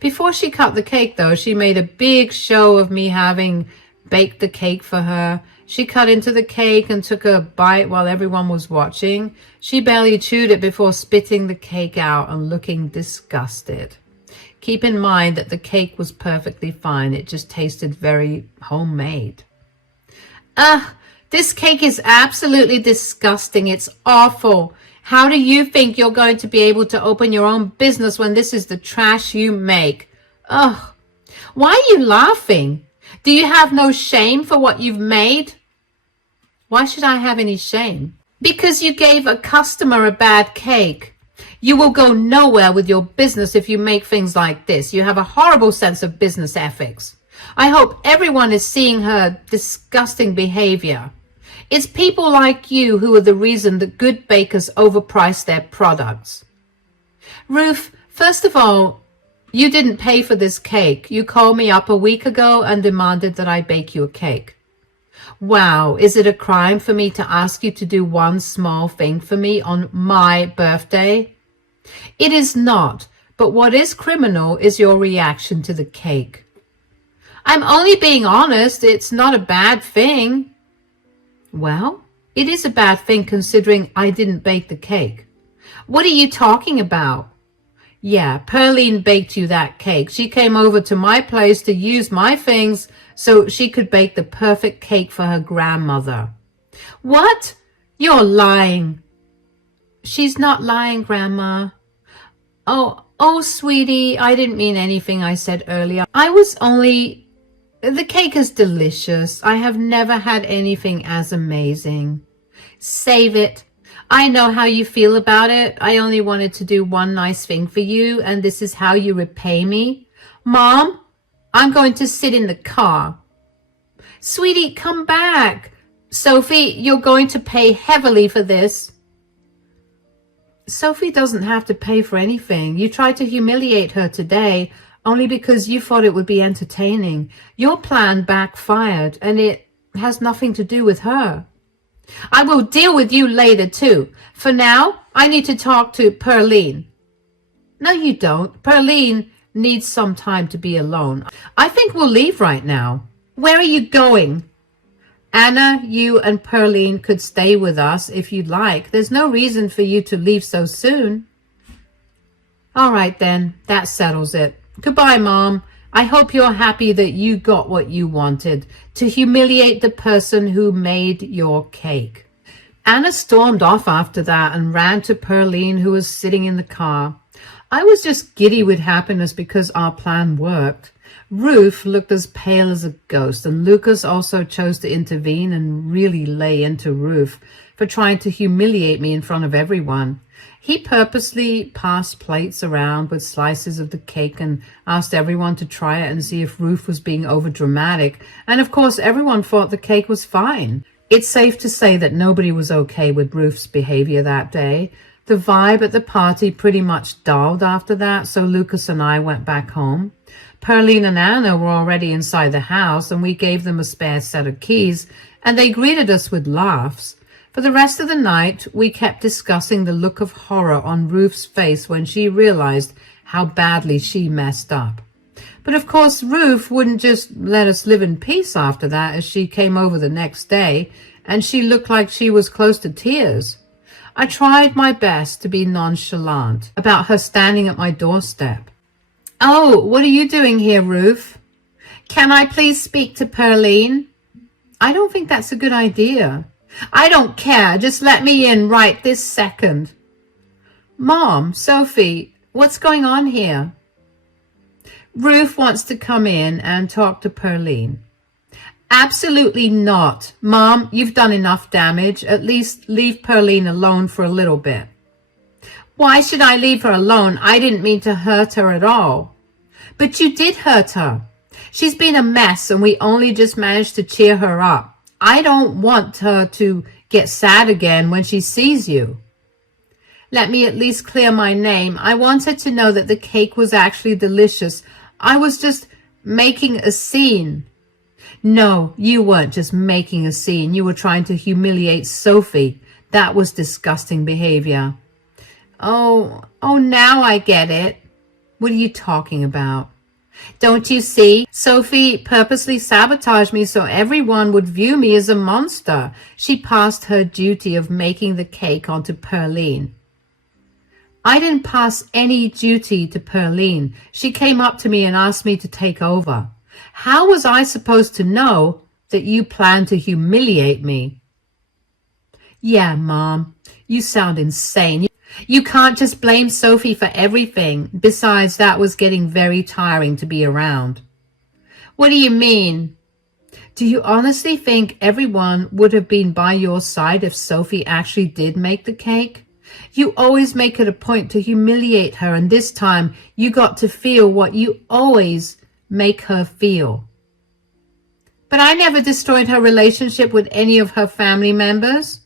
Before she cut the cake, though, she made a big show of me having baked the cake for her. She cut into the cake and took a bite while everyone was watching. She barely chewed it before spitting the cake out and looking disgusted. Keep in mind that the cake was perfectly fine. It just tasted very homemade. This cake is absolutely disgusting. It's awful. How do you think you're going to be able to open your own business when this is the trash you make? Ugh. Why are you laughing? Do you have no shame for what you've made? Why should I have any shame? Because you gave a customer a bad cake. You will go nowhere with your business if you make things like this. You have a horrible sense of business ethics. I hope everyone is seeing her disgusting behavior. It's people like you who are the reason that good bakers overprice their products. Ruth, first of all, you didn't pay for this cake. You called me up a week ago and demanded that I bake you a cake. Wow, is it a crime for me to ask you to do one small thing for me on my birthday? It is not, but what is criminal is your reaction to the cake. I'm only being honest. It's not a bad thing. Well, it is a bad thing considering I didn't bake the cake. What are you talking about? Yeah, Pearline baked you that cake. She came over to my place to use my things so she could bake the perfect cake for her grandmother. What? You're lying. She's not lying, Grandma. Oh, sweetie, I didn't mean anything I said earlier. The cake is delicious. I have never had anything as amazing. Save it. I know how you feel about it. I only wanted to do one nice thing for you, and this is how you repay me. Mom, I'm going to sit in the car. Sweetie, come back. Sophie, you're going to pay heavily for this. Sophie doesn't have to pay for anything. You tried to humiliate her today only because you thought it would be entertaining. Your plan backfired, and it has nothing to do with her. I will deal with you later, too. For now, I need to talk to Pearline. No, you don't. Pearline needs some time to be alone. I think we'll leave right now. Where are you going? Anna, you and Pearline could stay with us if you'd like. There's no reason for you to leave so soon. All right, then. That settles it. Goodbye, Mom. I hope you're happy that you got what you wanted, to humiliate the person who made your cake. Anna stormed off after that and ran to Pearline, who was sitting in the car. I was just giddy with happiness because our plan worked. Ruth looked as pale as a ghost, and Lucas also chose to intervene and really lay into Ruth for trying to humiliate me in front of everyone. He purposely passed plates around with slices of the cake and asked everyone to try it and see if Ruth was being overdramatic. And of course, everyone thought the cake was fine. It's safe to say that nobody was okay with Ruth's behavior that day. The vibe at the party pretty much dulled after that, so Lucas and I went back home. Pearline and Anna were already inside the house, and we gave them a spare set of keys, and they greeted us with laughs. For the rest of the night, we kept discussing the look of horror on Ruth's face when she realized how badly she messed up. But of course, Ruth wouldn't just let us live in peace after that, as she came over the next day, and she looked like she was close to tears. I tried my best to be nonchalant about her standing at my doorstep. Oh, what are you doing here, Ruth? Can I please speak to Pearline? I don't think that's a good idea. I don't care. Just let me in right this second. Mom, Sophie, what's going on here? Ruth wants to come in and talk to Pearline. Absolutely not. Mom, you've done enough damage. At least leave Pearline alone for a little bit. Why should I leave her alone? I didn't mean to hurt her at all. But you did hurt her. She's been a mess, and we only just managed to cheer her up. I don't want her to get sad again when she sees you. Let me at least clear my name. I want her to know that the cake was actually delicious. I was just making a scene. No, you weren't just making a scene. You were trying to humiliate Sophie. That was disgusting behavior. Oh, now I get it. What are you talking about? Don't you see? Sophie purposely sabotaged me so everyone would view me as a monster. She passed her duty of making the cake onto Pearline. I didn't pass any duty to Pearline. She came up to me and asked me to take over. How was I supposed to know that you planned to humiliate me? Yeah, Mom, you sound insane. You can't just blame Sophie for everything. Besides, that was getting very tiring to be around. What do you mean? Do you honestly think everyone would have been by your side if Sophie actually did make the cake? You always make it a point to humiliate her, and this time you got to feel what you always make her feel. But I never destroyed her relationship with any of her family members.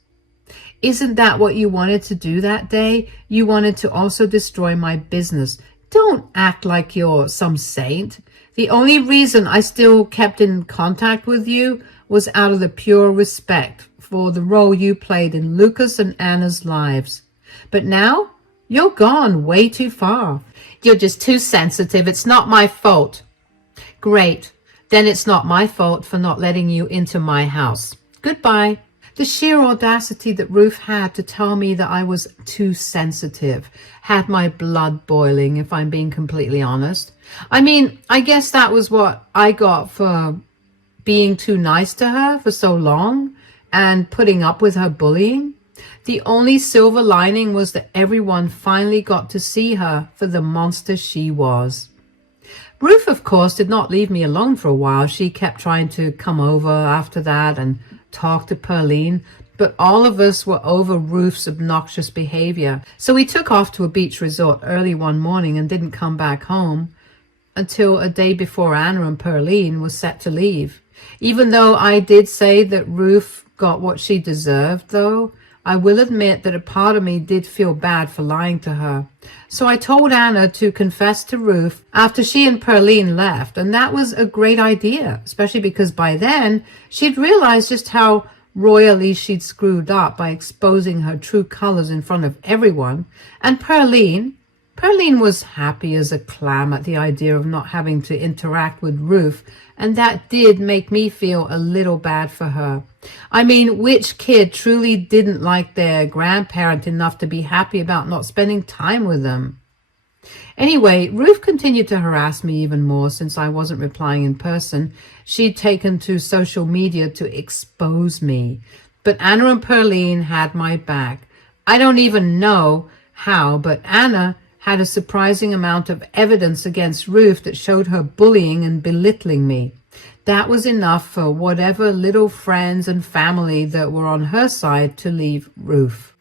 Isn't that what you wanted to do that day? You wanted to also destroy my business. Don't act like you're some saint. The only reason I still kept in contact with you was out of the pure respect for the role you played in Lucas and Anna's lives. But now, you're gone way too far. You're just too sensitive. It's not my fault. Great. Then it's not my fault for not letting you into my house. Goodbye. The sheer audacity that Ruth had to tell me that I was too sensitive had my blood boiling, if I'm being completely honest. I mean, I guess that was what I got for being too nice to her for so long and putting up with her bullying. The only silver lining was that everyone finally got to see her for the monster she was. Ruth, of course, did not leave me alone for a while. She kept trying to come over after that and talk to Pearline, but all of us were over Ruth's obnoxious behavior. So we took off to a beach resort early one morning and didn't come back home until a day before Anna and Pearline were set to leave. Even though I did say that Ruth got what she deserved, though, I will admit that a part of me did feel bad for lying to her. So I told Anna to confess to Ruth after she and Pearline left, and that was a great idea, especially because by then she'd realized just how royally she'd screwed up by exposing her true colors in front of everyone. And Pearline was happy as a clam at the idea of not having to interact with Ruth, and that did make me feel a little bad for her. I mean, which kid truly didn't like their grandparent enough to be happy about not spending time with them? Anyway, Ruth continued to harass me even more since I wasn't replying in person. She'd taken to social media to expose me. But Anna and Pearline had my back. I don't even know how, but Anna had a surprising amount of evidence against Ruth that showed her bullying and belittling me. That was enough for whatever little friends and family that were on her side to leave Ruth.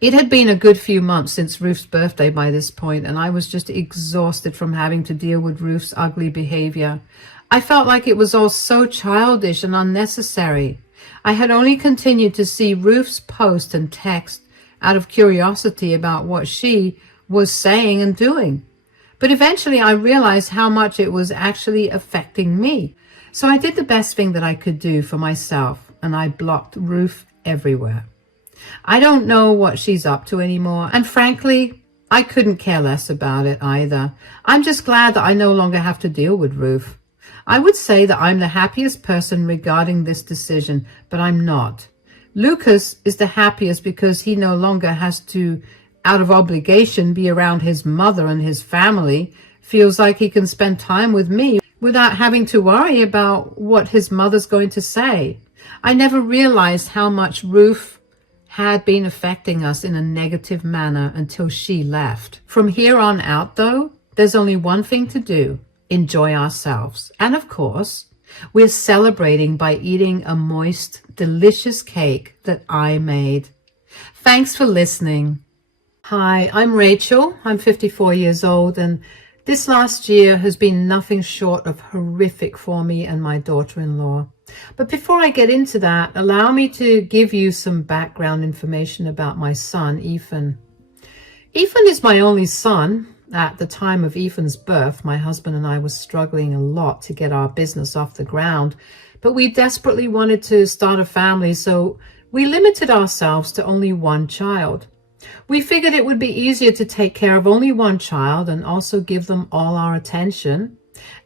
It had been a good few months since Ruth's birthday by this point, and I was just exhausted from having to deal with Ruth's ugly behavior. I felt like it was all so childish and unnecessary. I had only continued to see Ruth's post and text out of curiosity about what she was saying and doing. But eventually I realized how much it was actually affecting me. So I did the best thing that I could do for myself, and I blocked Ruth everywhere. I don't know what she's up to anymore, and frankly, I couldn't care less about it either. I'm just glad that I no longer have to deal with Ruth. I would say that I'm the happiest person regarding this decision, but I'm not. Lucas is the happiest because he no longer has to, out of obligation, be around his mother and his family. Feels like he can spend time with me without having to worry about what his mother's going to say. I never realized how much Ruth had been affecting us in a negative manner until she left. From here on out, though, there's only one thing to do: enjoy ourselves. And of course, we're celebrating by eating a moist, delicious cake that I made. Thanks for listening. Hi, I'm Rachel. I'm 54 years old, and this last year has been nothing short of horrific for me and my daughter-in-law. But before I get into that, allow me to give you some background information about my son, Ethan. Ethan is my only son. At the time of Ethan's birth, my husband and I were struggling a lot to get our business off the ground, but we desperately wanted to start a family, so we limited ourselves to only one child. We figured it would be easier to take care of only one child and also give them all our attention.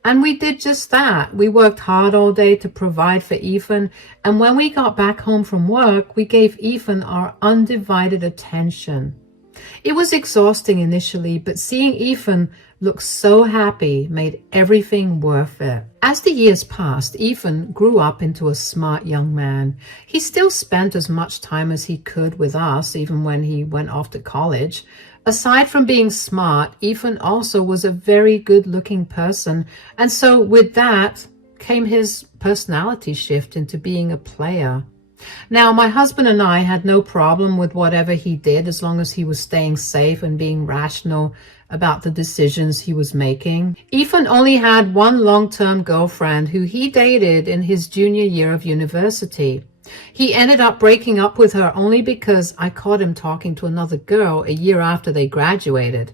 And we did just that. We worked hard all day to provide for Ethan, and when we got back home from work, we gave Ethan our undivided attention. It was exhausting initially, but seeing Ethan look so happy made everything worth it. As the years passed, Ethan grew up into a smart young man. He still spent as much time as he could with us, even when he went off to college. Aside from being smart, Ethan also was a very good-looking person, and so with that came his personality shift into being a player. Now, my husband and I had no problem with whatever he did as long as he was staying safe and being rational about the decisions he was making. Ethan only had one long-term girlfriend who he dated in his junior year of university. He ended up breaking up with her only because I caught him talking to another girl a year after they graduated.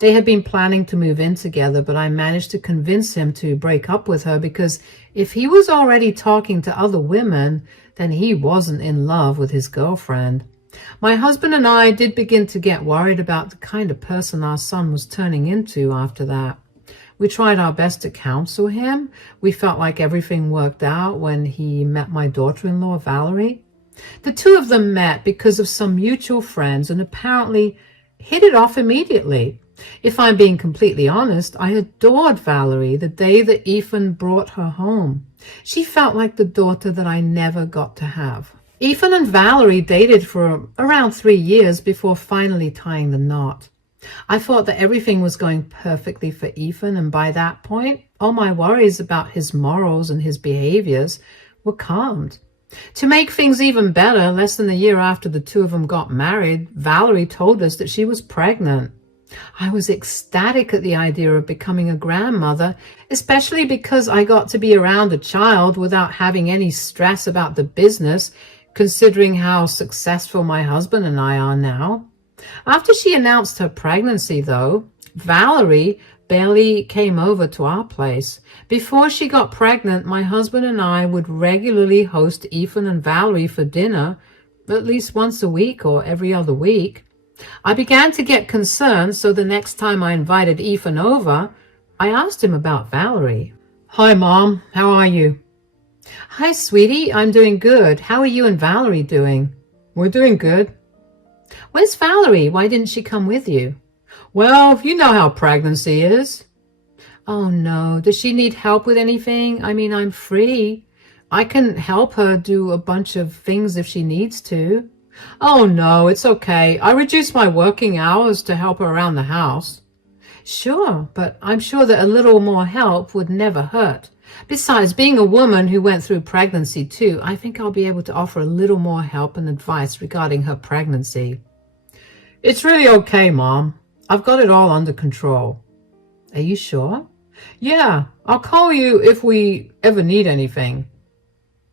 They had been planning to move in together, but I managed to convince him to break up with her because if he was already talking to other women, then he wasn't in love with his girlfriend. My husband and I did begin to get worried about the kind of person our son was turning into after that. We tried our best to counsel him. We felt like everything worked out when he met my daughter-in-law, Valerie. The two of them met because of some mutual friends and apparently hit it off immediately. If I'm being completely honest, I adored Valerie the day that Ethan brought her home. She felt like the daughter that I never got to have. Ethan and Valerie dated for around 3 years before finally tying the knot. I thought that everything was going perfectly for Ethan, and by that point, all my worries about his morals and his behaviors were calmed. To make things even better, less than a year after the two of them got married, Valerie told us that she was pregnant. I was ecstatic at the idea of becoming a grandmother, especially because I got to be around a child without having any stress about the business, considering how successful my husband and I are now. After she announced her pregnancy, though, Valerie barely came over to our place. Before she got pregnant, my husband and I would regularly host Ethan and Valerie for dinner, at least once a week or every other week. I began to get concerned, so the next time I invited Ethan over, I asked him about Valerie. "Hi, Mom. How are you?" "Hi, sweetie. I'm doing good. How are you and Valerie doing?" "We're doing good." "Where's Valerie? Why didn't she come with you?" "Well, you know how pregnancy is." "Oh, no. Does she need help with anything? I mean, I'm free. I can help her do a bunch of things if she needs to." "Oh, no, it's okay. I reduced my working hours to help her around the house." "Sure, but I'm sure that a little more help would never hurt. Besides, being a woman who went through pregnancy too, I think I'll be able to offer a little more help and advice regarding her pregnancy." "It's really okay, Mom. I've got it all under control." "Are you sure?" "Yeah, I'll call you if we ever need anything."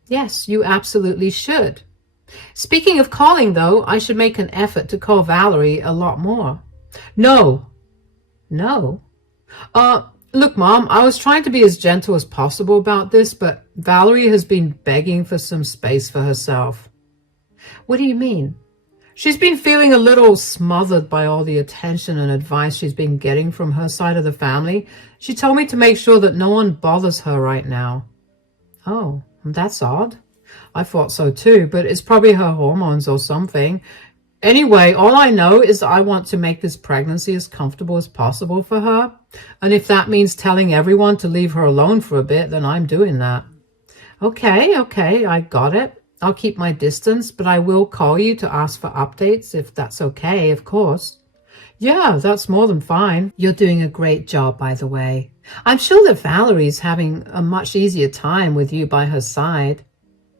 "Yes, you absolutely should." Speaking of calling, though, I should make an effort to call Valerie a lot more. No. No? Look, Mom, I was trying to be as gentle as possible about this, but Valerie has been begging for some space for herself." "What do you mean?" "She's been feeling a little smothered by all the attention and advice she's been getting from her side of the family. She told me to make sure that no one bothers her right now." "Oh, that's odd." "I thought so too, but it's probably her hormones or something. Anyway, all I know is that I want to make this pregnancy as comfortable as possible for her. And if that means telling everyone to leave her alone for a bit, then I'm doing that." Okay, I got it. I'll keep my distance, but I will call you to ask for updates if that's okay, of course. "Yeah, that's more than fine." "You're doing a great job, by the way. I'm sure that Valerie's having a much easier time with you by her side."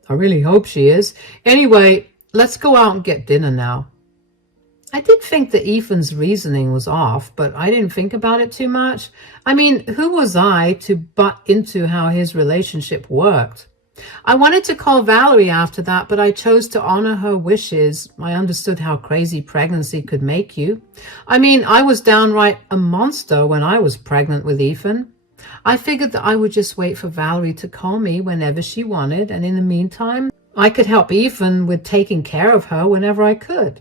"I really hope she is. Anyway, let's go out and get dinner now." I did think that Ethan's reasoning was off, but I didn't think about it too much. I mean, who was I to butt into how his relationship worked? I wanted to call Valerie after that, but I chose to honor her wishes. I understood how crazy pregnancy could make you. I mean, I was downright a monster when I was pregnant with Ethan. I figured that I would just wait for Valerie to call me whenever she wanted, and in the meantime, I could help Ethan with taking care of her whenever I could.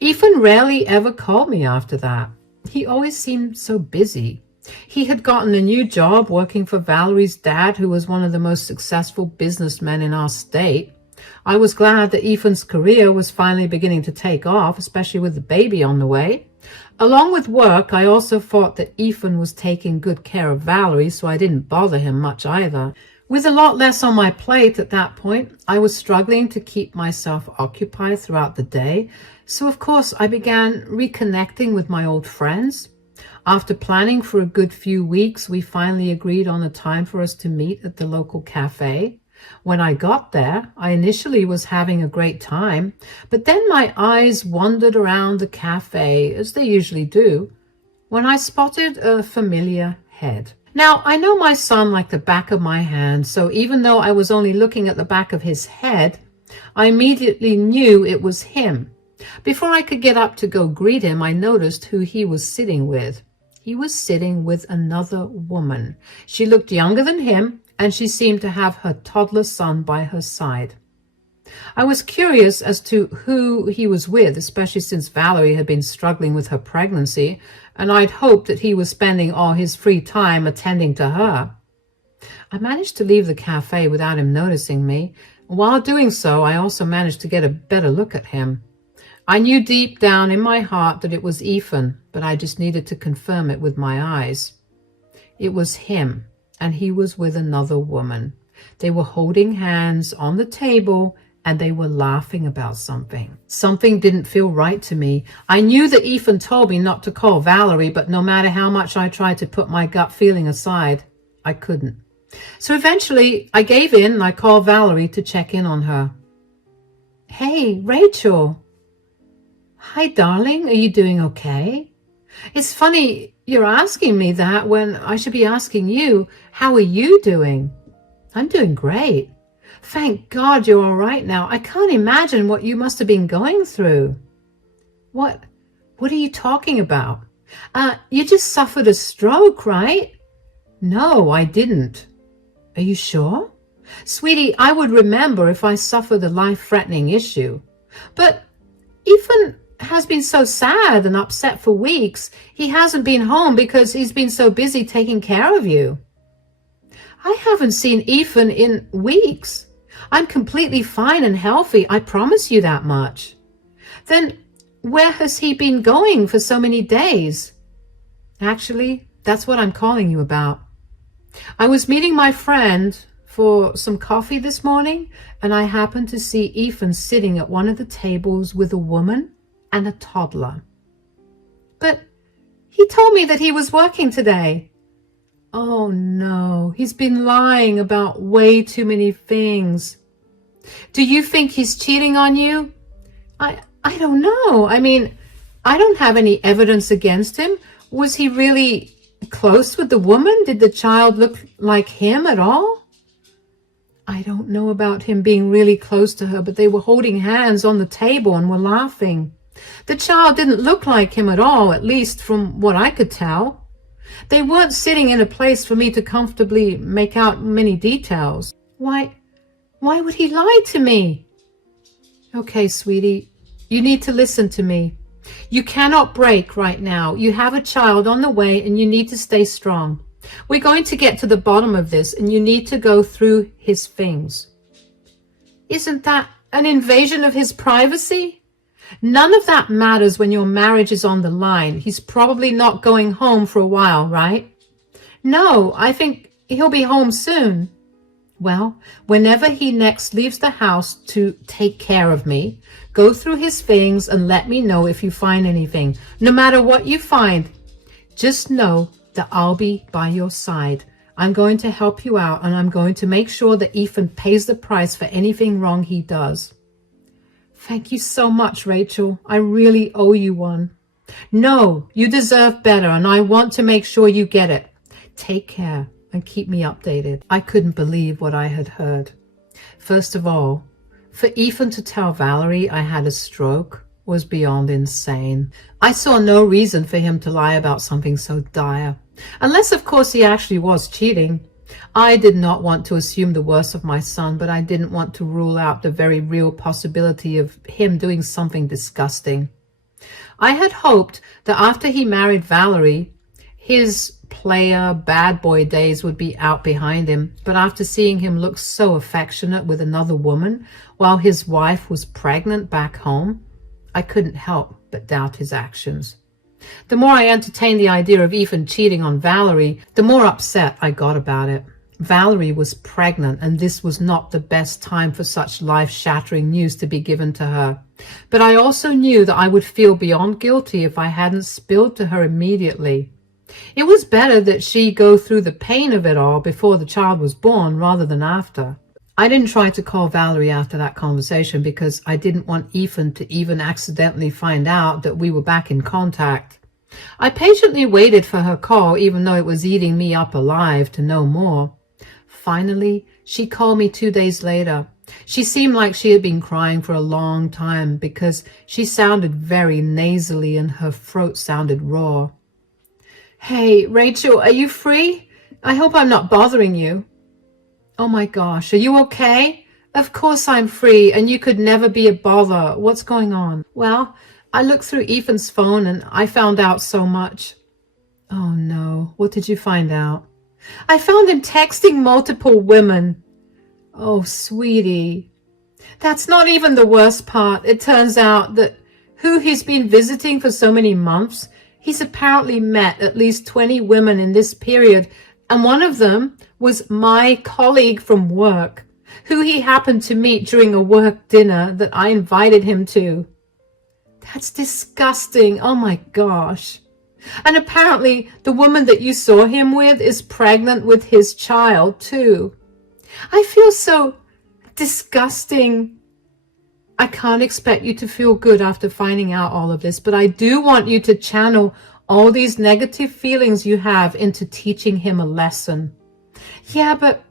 Ethan rarely ever called me after that. He always seemed so busy. He had gotten a new job working for Valerie's dad, who was one of the most successful businessmen in our state. I was glad that Ethan's career was finally beginning to take off, especially with the baby on the way. Along with work, I also thought that Ethan was taking good care of Valerie, so I didn't bother him much either. With a lot less on my plate at that point, I was struggling to keep myself occupied throughout the day, so of course I began reconnecting with my old friends. After planning for a good few weeks, we finally agreed on a time for us to meet at the local cafe. When I got there, I initially was having a great time, but then my eyes wandered around the cafe, as they usually do, when I spotted a familiar head. Now, I know my son like the back of my hand, so even though I was only looking at the back of his head, I immediately knew it was him. Before I could get up to go greet him, I noticed who he was sitting with. He was sitting with another woman. She looked younger than him, and she seemed to have her toddler son by her side. I was curious as to who he was with, especially since Valerie had been struggling with her pregnancy, and I'd hoped that he was spending all his free time attending to her. I managed to leave the cafe without him noticing me. While doing so, I also managed to get a better look at him. I knew deep down in my heart that it was Ethan, but I just needed to confirm it with my eyes. It was him, and he was with another woman. They were holding hands on the table, and they were laughing about something. Something didn't feel right to me. I knew that Ethan told me not to call Valerie, but no matter how much I tried to put my gut feeling aside, I couldn't. So eventually, I gave in and I called Valerie to check in on her. "Hey, Rachel." "Hi, darling. Are you doing okay? It's funny you're asking me that when I should be asking you, how are you doing?" "I'm doing great. Thank God you're all right now. I can't imagine what you must have been going through." What are you talking about? You just suffered a stroke, right?" "No, I didn't." "Are you sure?" "Sweetie, I would remember if I suffered a life-threatening issue. But Ethan has been so sad and upset for weeks. He hasn't been home because he's been so busy taking care of you." "I haven't seen Ethan in weeks. I'm completely fine and healthy. I promise you that much." "Then where has he been going for so many days?" "Actually, that's what I'm calling you about. I was meeting my friend for some coffee this morning, and I happened to see Ethan sitting at one of the tables with a woman and a toddler." "But he told me that he was working today." "Oh no, he's been lying about way too many things." "Do you think he's cheating on you?" I don't know. I mean, I don't have any evidence against him. Was he really close with the woman? Did the child look like him at all?" "I don't know about him being really close to her, but they were holding hands on the table and were laughing. The child didn't look like him at all, at least from what I could tell. They weren't sitting in a place for me to comfortably make out many details." Why would he lie to me?" "Okay, sweetie, you need to listen to me. You cannot break right now. You have a child on the way and you need to stay strong. We're going to get to the bottom of this and you need to go through his things." "Isn't that an invasion of his privacy?" "None of that matters when your marriage is on the line. He's probably not going home for a while, right?" "No, I think he'll be home soon." "Well, whenever he next leaves the house to take care of me, go through his things and let me know if you find anything. No matter what you find, just know that I'll be by your side. I'm going to help you out, and I'm going to make sure that Ethan pays the price for anything wrong he does." "Thank you so much, Rachel. I really owe you one." "No, you deserve better, and I want to make sure you get it. Take care and keep me updated." I couldn't believe what I had heard. First of all, for Ethan to tell Valerie I had a stroke was beyond insane. I saw no reason for him to lie about something so dire. Unless, of course, he actually was cheating. I did not want to assume the worst of my son, but I didn't want to rule out the very real possibility of him doing something disgusting. I had hoped that after he married Valerie, his player, bad boy days would be out behind him. But after seeing him look so affectionate with another woman while his wife was pregnant back home, I couldn't help but doubt his actions. The more I entertained the idea of Ethan cheating on Valerie, the more upset I got about it. Valerie was pregnant, and this was not the best time for such life-shattering news to be given to her. But I also knew that I would feel beyond guilty if I hadn't spilled to her immediately. It was better that she go through the pain of it all before the child was born rather than after. I didn't try to call Valerie after that conversation because I didn't want Ethan to even accidentally find out that we were back in contact. I patiently waited for her call, even though it was eating me up alive to know more. Finally, she called me 2 days later. She seemed like she had been crying for a long time because she sounded very nasally and her throat sounded raw. "Hey, Rachel, are you free? I hope I'm not bothering you." "Oh my gosh, are you okay?" "Of course I'm free, and you could never be a bother. What's going on?" "Well, I looked through Ethan's phone and I found out so much." "Oh no, what did you find out?" "I found him texting multiple women." "Oh, sweetie." "That's not even the worst part. It turns out that who he's been visiting for so many months, he's apparently met at least 20 women in this period, and one of them was my colleague from work, who he happened to meet during a work dinner that I invited him to." "That's disgusting. Oh my gosh. And apparently the woman that you saw him with is pregnant with his child too. I feel so disgusting." "I can't expect you to feel good after finding out all of this, but I do want you to channel all these negative feelings you have into teaching him a lesson." "Yeah, but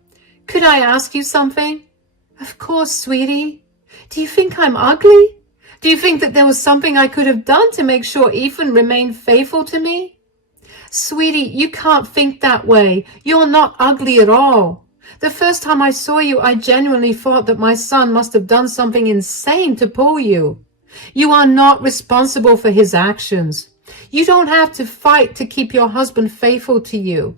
could I ask you something?" "Of course, sweetie. Do you think I'm ugly? Do you think that there was something I could have done to make sure Ethan remained faithful to me?" "Sweetie, you can't think that way. You're not ugly at all. The first time I saw you, I genuinely thought that my son must have done something insane to pull you. You are not responsible for his actions. You don't have to fight to keep your husband faithful to you.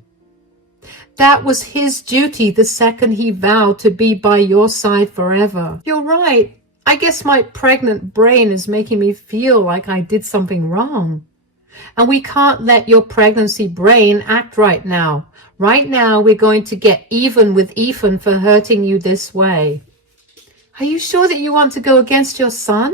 That was his duty the second he vowed to be by your side forever." "You're right. I guess my pregnant brain is making me feel like I did something wrong. And we can't let your pregnancy brain act right now. Right now, we're going to get even with Ethan for hurting you this way." "Are you sure that you want to go against your son?"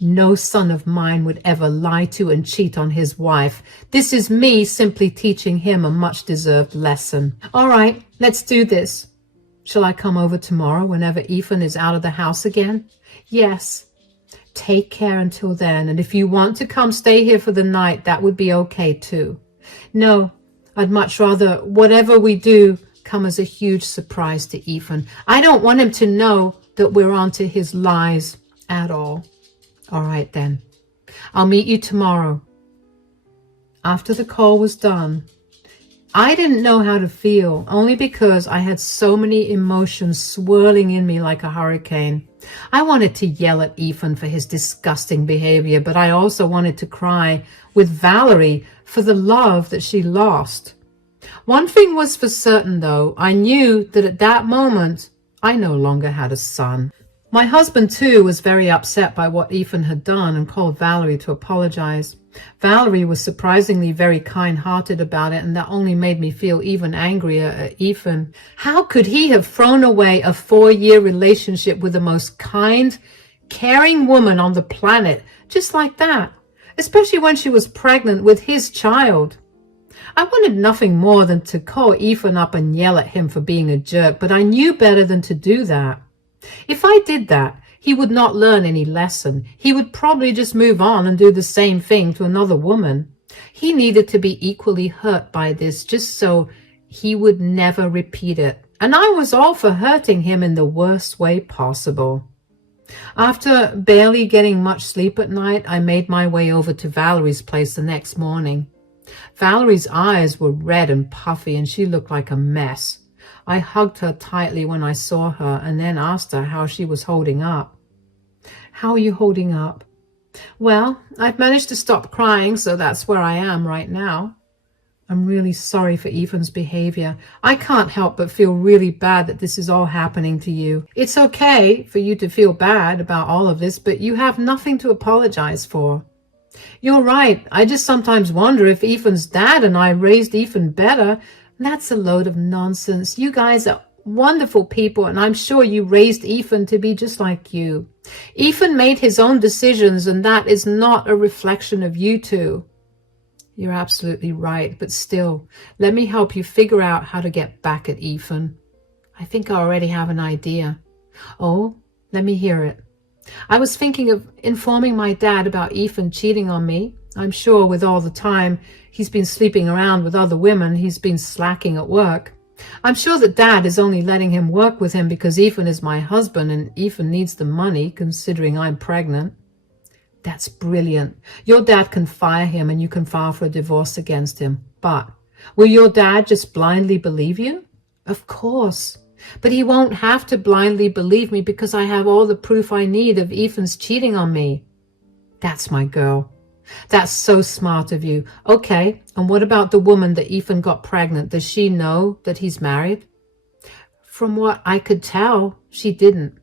"No son of mine would ever lie to and cheat on his wife. This is me simply teaching him a much-deserved lesson." "All right, let's do this. Shall I come over tomorrow whenever Ethan is out of the house again?" "Yes." "Take care until then, and if you want to come stay here for the night, that would be okay too." "No, I'd much rather whatever we do come as a huge surprise to Ethan. I don't want him to know that we're onto his lies at all." "All right then. I'll meet you tomorrow." After the call was done, I didn't know how to feel, only because I had so many emotions swirling in me like a hurricane. I wanted to yell at Ethan for his disgusting behavior, but I also wanted to cry with Valerie for the love that she lost. One thing was for certain, though. I knew that at that moment, I no longer had a son. My husband, too, was very upset by what Ethan had done and called Valerie to apologize. Valerie was surprisingly very kind-hearted about it, and that only made me feel even angrier at Ethan. How could he have thrown away a 4-year relationship with the most kind, caring woman on the planet just like that, especially when she was pregnant with his child? I wanted nothing more than to call Ethan up and yell at him for being a jerk, but I knew better than to do that. If I did that, he would not learn any lesson. He would probably just move on and do the same thing to another woman. He needed to be equally hurt by this just so he would never repeat it. And I was all for hurting him in the worst way possible. After barely getting much sleep at night, I made my way over to Valerie's place the next morning. Valerie's eyes were red and puffy, and she looked like a mess. I hugged her tightly when I saw her and then asked her how she was holding up. "How are you holding up?" "Well, I've managed to stop crying, so that's where I am right now." I'm really sorry for Ethan's behavior. I can't help but feel really bad that this is all happening to you. It's okay for you to feel bad about all of this, but you have nothing to apologize for. You're right. I just sometimes wonder if Ethan's dad and I raised Ethan better. That's a load of nonsense. You guys are wonderful people, and I'm sure you raised Ethan to be just like you. Ethan made his own decisions, and that is not a reflection of you two. You're absolutely right, but still, let me help you figure out how to get back at Ethan. I think I already have an idea. Oh, let me hear it. I was thinking of informing my dad about Ethan cheating on me. I'm sure with all the time he's been sleeping around with other women, he's been slacking at work. I'm sure that Dad is only letting him work with him because Ethan is my husband and Ethan needs the money, considering I'm pregnant. That's brilliant. Your dad can fire him and you can file for a divorce against him. But will your dad just blindly believe you? Of course. But he won't have to blindly believe me because I have all the proof I need of Ethan's cheating on me. That's my girl. That's so smart of you. Okay, and what about the woman that Ethan got pregnant? Does she know that he's married? From what I could tell, she didn't.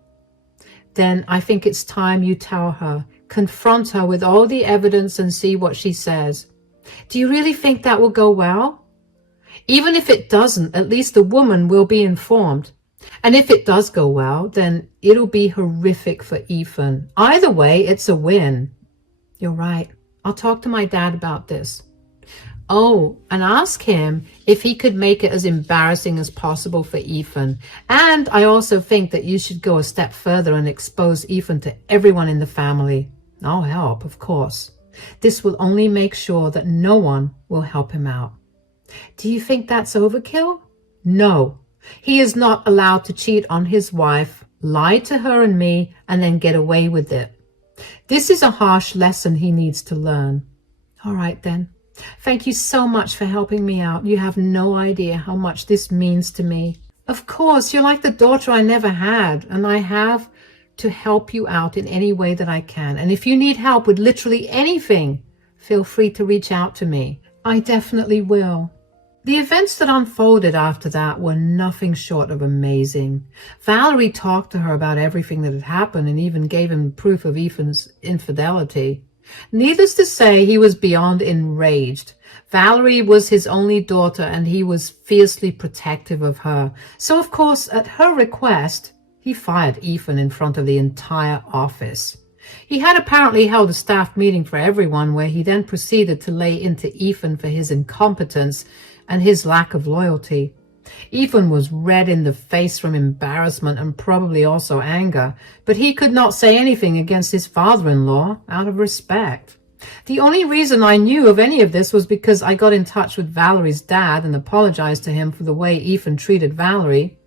Then I think it's time you tell her. Confront her with all the evidence and see what she says. Do you really think that will go well? Even if it doesn't, at least the woman will be informed. And if it does go well, then it'll be horrific for Ethan. Either way, it's a win. You're right. I'll talk to my dad about this. Oh, and ask him if he could make it as embarrassing as possible for Ethan. And I also think that you should go a step further and expose Ethan to everyone in the family. I'll help, of course. This will only make sure that no one will help him out. Do you think that's overkill? No. He is not allowed to cheat on his wife, lie to her and me, and then get away with it. This is a harsh lesson he needs to learn. All right, then. Thank you so much for helping me out. You have no idea how much this means to me. Of course, you're like the daughter I never had, and I have to help you out in any way that I can. And if you need help with literally anything, feel free to reach out to me. I definitely will. The events that unfolded after that were nothing short of amazing. Valerie talked to her about everything that had happened and even gave him proof of Ethan's infidelity. Needless to say, he was beyond enraged. Valerie was his only daughter and he was fiercely protective of her. So, of course, at her request, he fired Ethan in front of the entire office. He had apparently held a staff meeting for everyone where he then proceeded to lay into Ethan for his incompetence and his lack of loyalty. Ethan was red in the face from embarrassment and probably also anger, but he could not say anything against his father-in-law out of respect. The only reason I knew of any of this was because I got in touch with Valerie's dad and apologized to him for the way Ethan treated Valerie.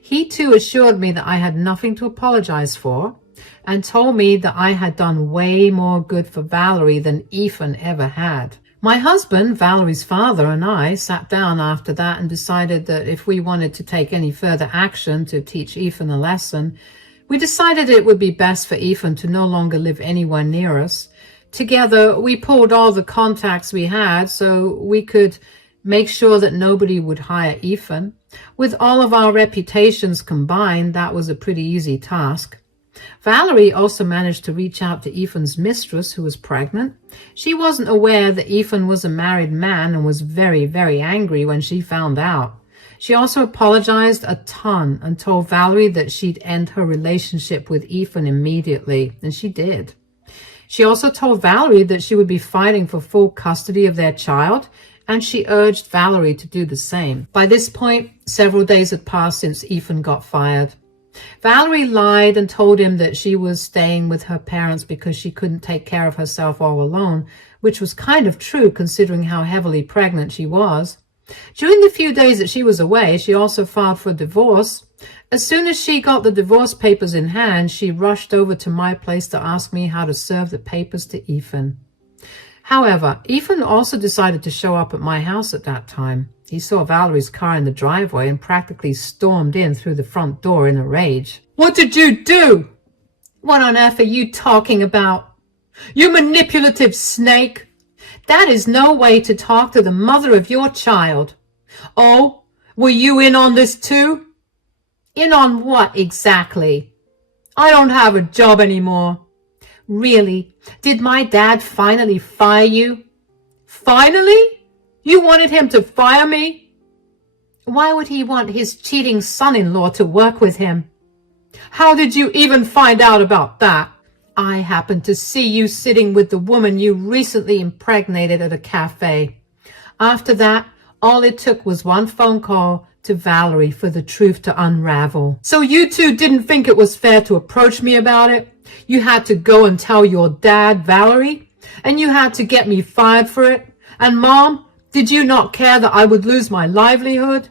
He too assured me that I had nothing to apologize for and told me that I had done way more good for Valerie than Ethan ever had. My husband, Valerie's father, and I sat down after that and decided that if we wanted to take any further action to teach Ethan a lesson, we decided it would be best for Ethan to no longer live anywhere near us. Together, we pulled all the contacts we had so we could make sure that nobody would hire Ethan. With all of our reputations combined, that was a pretty easy task. Valerie also managed to reach out to Ethan's mistress, who was pregnant. She wasn't aware that Ethan was a married man and was very, very angry when she found out. She also apologized a ton and told Valerie that she'd end her relationship with Ethan immediately, and she did. She also told Valerie that she would be fighting for full custody of their child, and she urged Valerie to do the same. By this point, several days had passed since Ethan got fired. Valerie lied and told him that she was staying with her parents because she couldn't take care of herself all alone, which was kind of true considering how heavily pregnant she was. During the few days that she was away, she also filed for divorce. As soon as she got the divorce papers in hand, she rushed over to my place to ask me how to serve the papers to Ethan. However, Ethan also decided to show up at my house at that time. He saw Valerie's car in the driveway and practically stormed in through the front door in a rage. "What did you do? What on earth are you talking about? You manipulative snake! That is no way to talk to the mother of your child. Oh, were you in on this too? In on what exactly? I don't have a job anymore. Really? Did my dad finally fire you? Finally? You wanted him to fire me? Why would he want his cheating son-in-law to work with him? How did you even find out about that? I happened to see you sitting with the woman you recently impregnated at a cafe. After that, all it took was one phone call to Valerie for the truth to unravel. So you two didn't think it was fair to approach me about it? You had to go and tell your dad, Valerie? And you had to get me fired for it? And Mom, did you not care that I would lose my livelihood?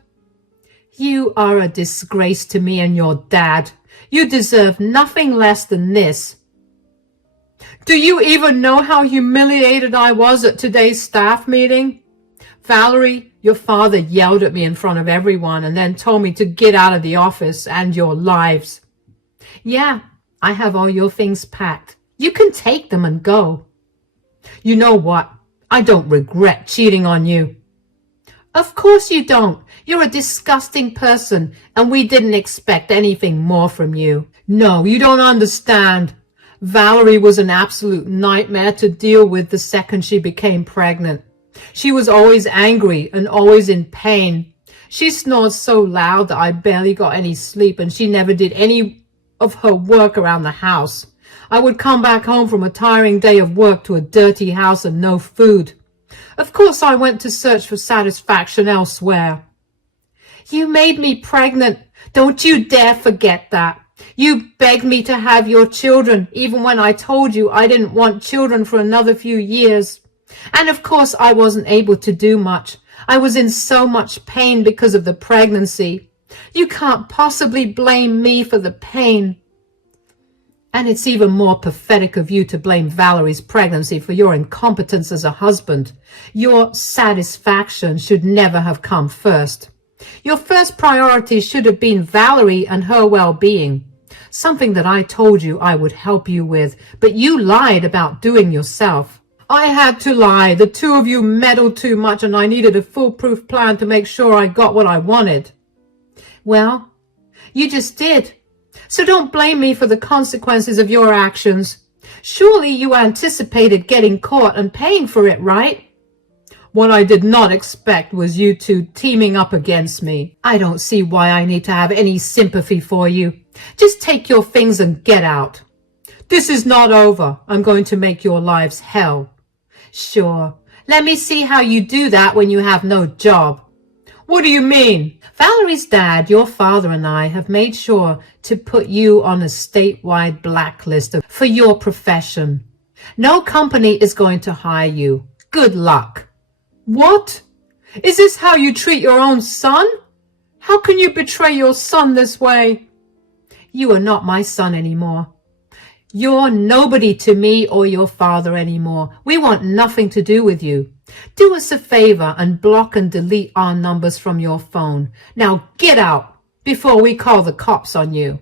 You are a disgrace to me and your dad. You deserve nothing less than this. Do you even know how humiliated I was at today's staff meeting? Valerie, your father yelled at me in front of everyone and then told me to get out of the office and your lives. Yeah, I have all your things packed. You can take them and go. You know what? I don't regret cheating on you. Of course you don't. You're a disgusting person, and we didn't expect anything more from you. No, you don't understand. Valerie was an absolute nightmare to deal with the second she became pregnant. She was always angry and always in pain. She snored so loud that I barely got any sleep, and she never did any of her work around the house. I would come back home from a tiring day of work to a dirty house and no food. Of course, I went to search for satisfaction elsewhere. You made me pregnant. Don't you dare forget that. You begged me to have your children, even when I told you I didn't want children for another few years. And of course, I wasn't able to do much. I was in so much pain because of the pregnancy. You can't possibly blame me for the pain. And it's even more pathetic of you to blame Valerie's pregnancy for your incompetence as a husband. Your satisfaction should never have come first. Your first priority should have been Valerie and her well-being. Something that I told you I would help you with, but you lied about doing yourself. I had to lie. The two of you meddled too much, and I needed a foolproof plan to make sure I got what I wanted. Well, you just did. So don't blame me for the consequences of your actions. Surely you anticipated getting caught and paying for it, right? What I did not expect was you two teaming up against me. I don't see why I need to have any sympathy for you. Just take your things and get out. This is not over. I'm going to make your lives hell. Sure. Let me see how you do that when you have no job. What do you mean? Valerie's dad, your father, and I have made sure to put you on a statewide blacklist for your profession. No company is going to hire you. Good luck. What? Is this how you treat your own son? How can you betray your son this way? You are not my son anymore. You're nobody to me or your father anymore. We want nothing to do with you. Do us a favor and block and delete our numbers from your phone. Now get out before we call the cops on you.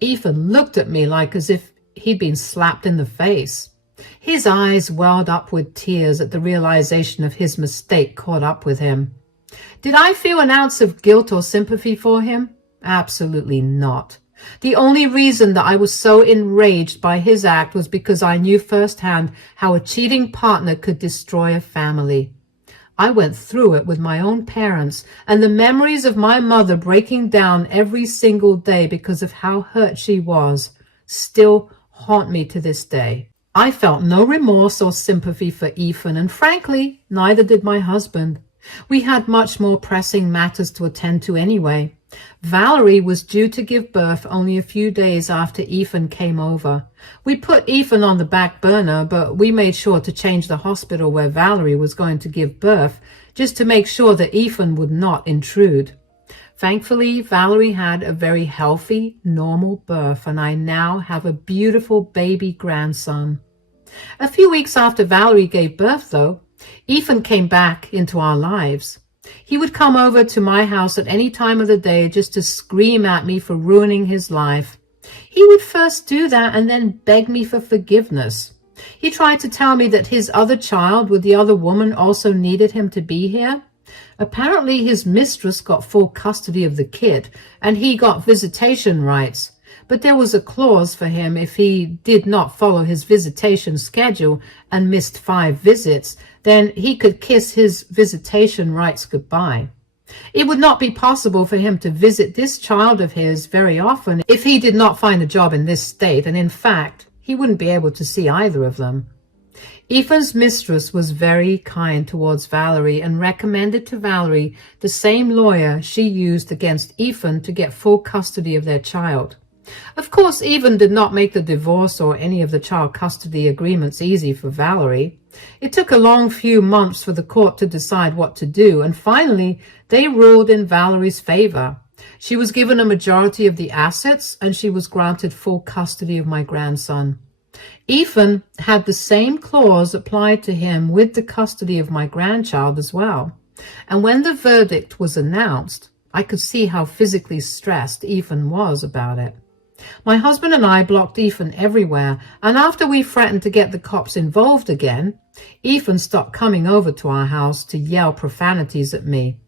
Ethan looked at me like as if he'd been slapped in the face. His eyes welled up with tears at the realization of his mistake caught up with him. Did I feel an ounce of guilt or sympathy for him? Absolutely not. The only reason that I was so enraged by his act was because I knew firsthand how a cheating partner could destroy a family. I went through it with my own parents, and the memories of my mother breaking down every single day because of how hurt she was still haunt me to this day. I felt no remorse or sympathy for Ethan, and frankly, neither did my husband. We had much more pressing matters to attend to anyway. Valerie was due to give birth only a few days after Ethan came over. We put Ethan on the back burner, but we made sure to change the hospital where Valerie was going to give birth, just to make sure that Ethan would not intrude. Thankfully, Valerie had a very healthy, normal birth, and I now have a beautiful baby grandson. A few weeks after Valerie gave birth, though, Ethan came back into our lives. He would come over to my house at any time of the day just to scream at me for ruining his life. He would first do that and then beg me for forgiveness. He tried to tell me that his other child with the other woman also needed him to be here. Apparently his mistress got full custody of the kid and he got visitation rights. But there was a clause for him if he did not follow his visitation schedule and missed 5 visits, then he could kiss his visitation rights goodbye. It would not be possible for him to visit this child of his very often if he did not find a job in this state, and in fact, he wouldn't be able to see either of them. Ethan's mistress was very kind towards Valerie and recommended to Valerie the same lawyer she used against Ethan to get full custody of their child. Of course, Ethan did not make the divorce or any of the child custody agreements easy for Valerie. It took a long few months for the court to decide what to do, and finally, they ruled in Valerie's favor. She was given a majority of the assets, and she was granted full custody of my grandson. Ethan had the same clause applied to him with the custody of my grandchild as well. And when the verdict was announced, I could see how physically stressed Ethan was about it. My husband and I blocked Ethan everywhere, and after we threatened to get the cops involved again, Ethan stopped coming over to our house to yell profanities at me.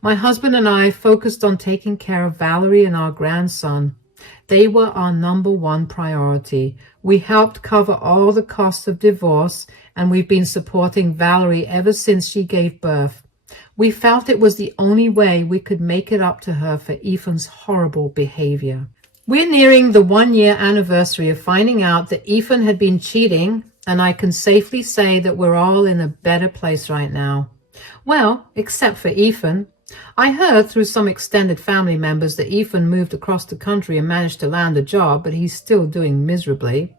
My husband and I focused on taking care of Valerie and our grandson. They were our #1 priority. We helped cover all the costs of divorce, and we've been supporting Valerie ever since she gave birth. We felt it was the only way we could make it up to her for Ethan's horrible behavior. We're nearing the 1-year anniversary of finding out that Ethan had been cheating, and I can safely say that we're all in a better place right now. Well, except for Ethan. I heard through some extended family members that Ethan moved across the country and managed to land a job, but he's still doing miserably.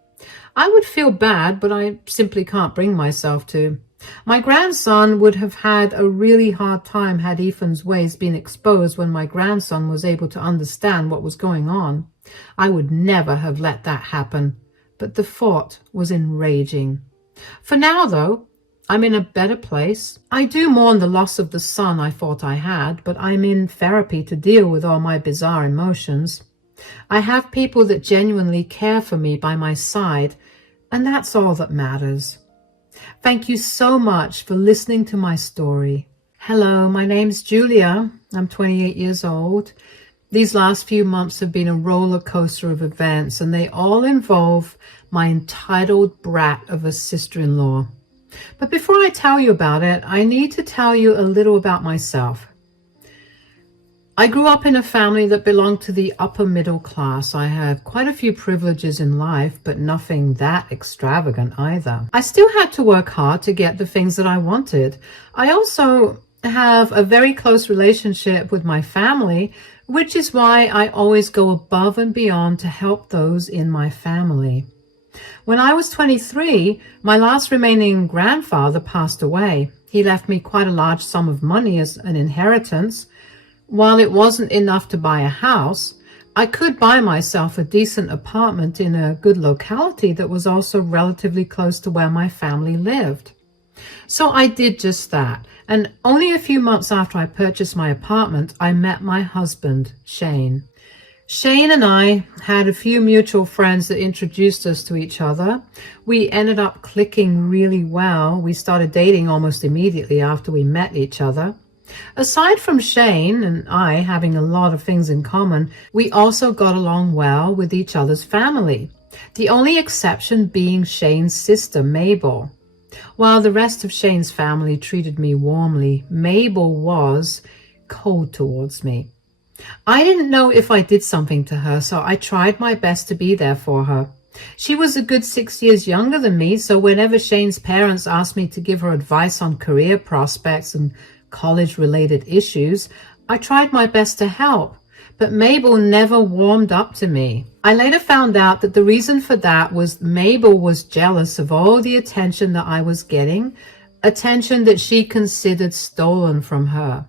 I would feel bad, but I simply can't bring myself to. My grandson would have had a really hard time had Ethan's ways been exposed when my grandson was able to understand what was going on. I would never have let that happen, but the thought was enraging. For now, though, I'm in a better place. I do mourn the loss of the son I thought I had, but I'm in therapy to deal with all my bizarre emotions. I have people that genuinely care for me by my side, and that's all that matters. Thank you so much for listening to my story. Hello, my name's Julia. I'm 28 years old. These last few months have been a roller coaster of events, and they all involve my entitled brat of a sister-in-law. But before I tell you about it, I need to tell you a little about myself. I grew up in a family that belonged to the upper middle class. I had quite a few privileges in life, but nothing that extravagant either. I still had to work hard to get the things that I wanted. I also have a very close relationship with my family, which is why I always go above and beyond to help those in my family. When I was 23, my last remaining grandfather passed away. He left me quite a large sum of money as an inheritance. While it wasn't enough to buy a house, I could buy myself a decent apartment in a good locality that was also relatively close to where my family lived. So I did just that, and only a few months after I purchased my apartment, I met my husband, Shane. Shane and I had a few mutual friends that introduced us to each other. We ended up clicking really well. We started dating almost immediately after we met each other. Aside from Shane and I having a lot of things in common, we also got along well with each other's family. The only exception being Shane's sister, Mabel. While the rest of Shane's family treated me warmly, Mabel was cold towards me. I didn't know if I did something to her, so I tried my best to be there for her. She was a good 6 years younger than me, so whenever Shane's parents asked me to give her advice on career prospects and college-related issues, I tried my best to help. But Mabel never warmed up to me. I later found out that the reason for that was Mabel was jealous of all the attention that I was getting, attention that she considered stolen from her.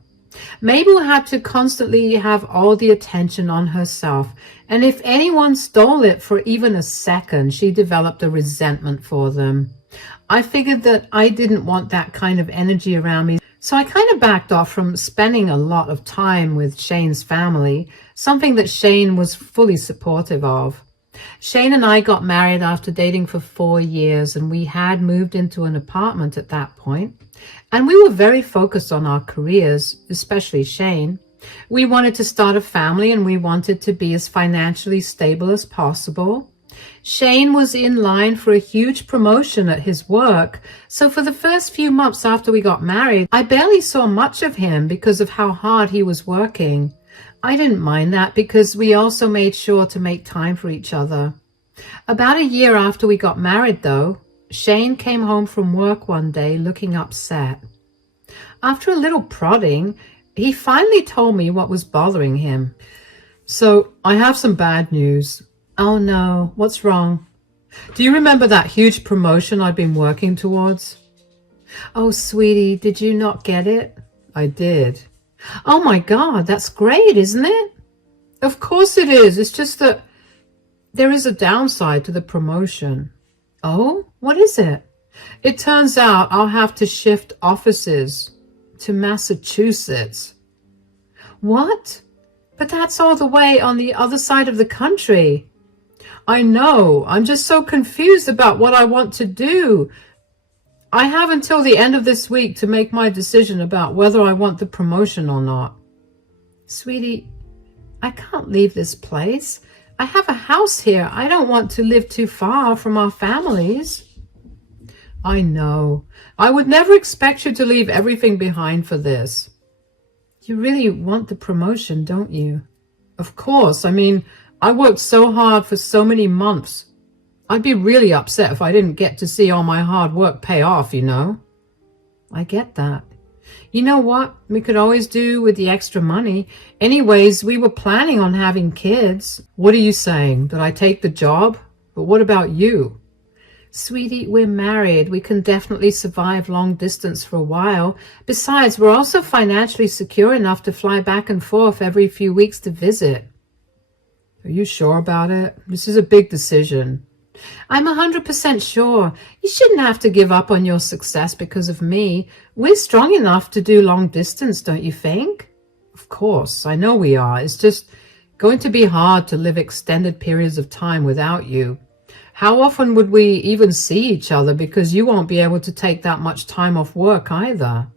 Mabel had to constantly have all the attention on herself, and if anyone stole it for even a second, she developed a resentment for them. I figured that I didn't want that kind of energy around me, so I kind of backed off from spending a lot of time with Shane's family, something that Shane was fully supportive of. Shane and I got married after dating for 4 years, and we had moved into an apartment at that point. And we were very focused on our careers, especially Shane. We wanted to start a family and we wanted to be as financially stable as possible. Shane was in line for a huge promotion at his work, so for the first few months after we got married, I barely saw much of him because of how hard he was working. I didn't mind that because we also made sure to make time for each other. About a year after we got married, though, Shane came home from work one day looking upset. After a little prodding, he finally told me what was bothering him. So, I have some bad news. Oh no, what's wrong? Do you remember that huge promotion I'd been working towards? Oh, sweetie, did you not get it? I did. Oh my God, that's great, isn't it? Of course it is. It's just that there is a downside to the promotion. Oh, what is it? It turns out I'll have to shift offices to Massachusetts. What? But that's all the way on the other side of the country. I know. I'm just so confused about what I want to do. I have until the end of this week to make my decision about whether I want the promotion or not. Sweetie, I can't leave this place. I have a house here. I don't want to live too far from our families. I know. I would never expect you to leave everything behind for this. You really want the promotion, don't you? Of course. I mean, I worked so hard for so many months. I'd be really upset if I didn't get to see all my hard work pay off, you know? I get that. You know what we could always do with the extra money? Anyways, we were planning on having kids. What are you saying? That I take the job? But what about you? Sweetie, we're married. We can definitely survive long distance for a while. Besides, we're also financially secure enough to fly back and forth every few weeks to visit. Are you sure about it? This is a big decision. I'm 100% sure. You shouldn't have to give up on your success because of me. We're strong enough to do long distance, don't you think? Of course, I know we are. It's just going to be hard to live extended periods of time without you. How often would we even see each other because you won't be able to take that much time off work either?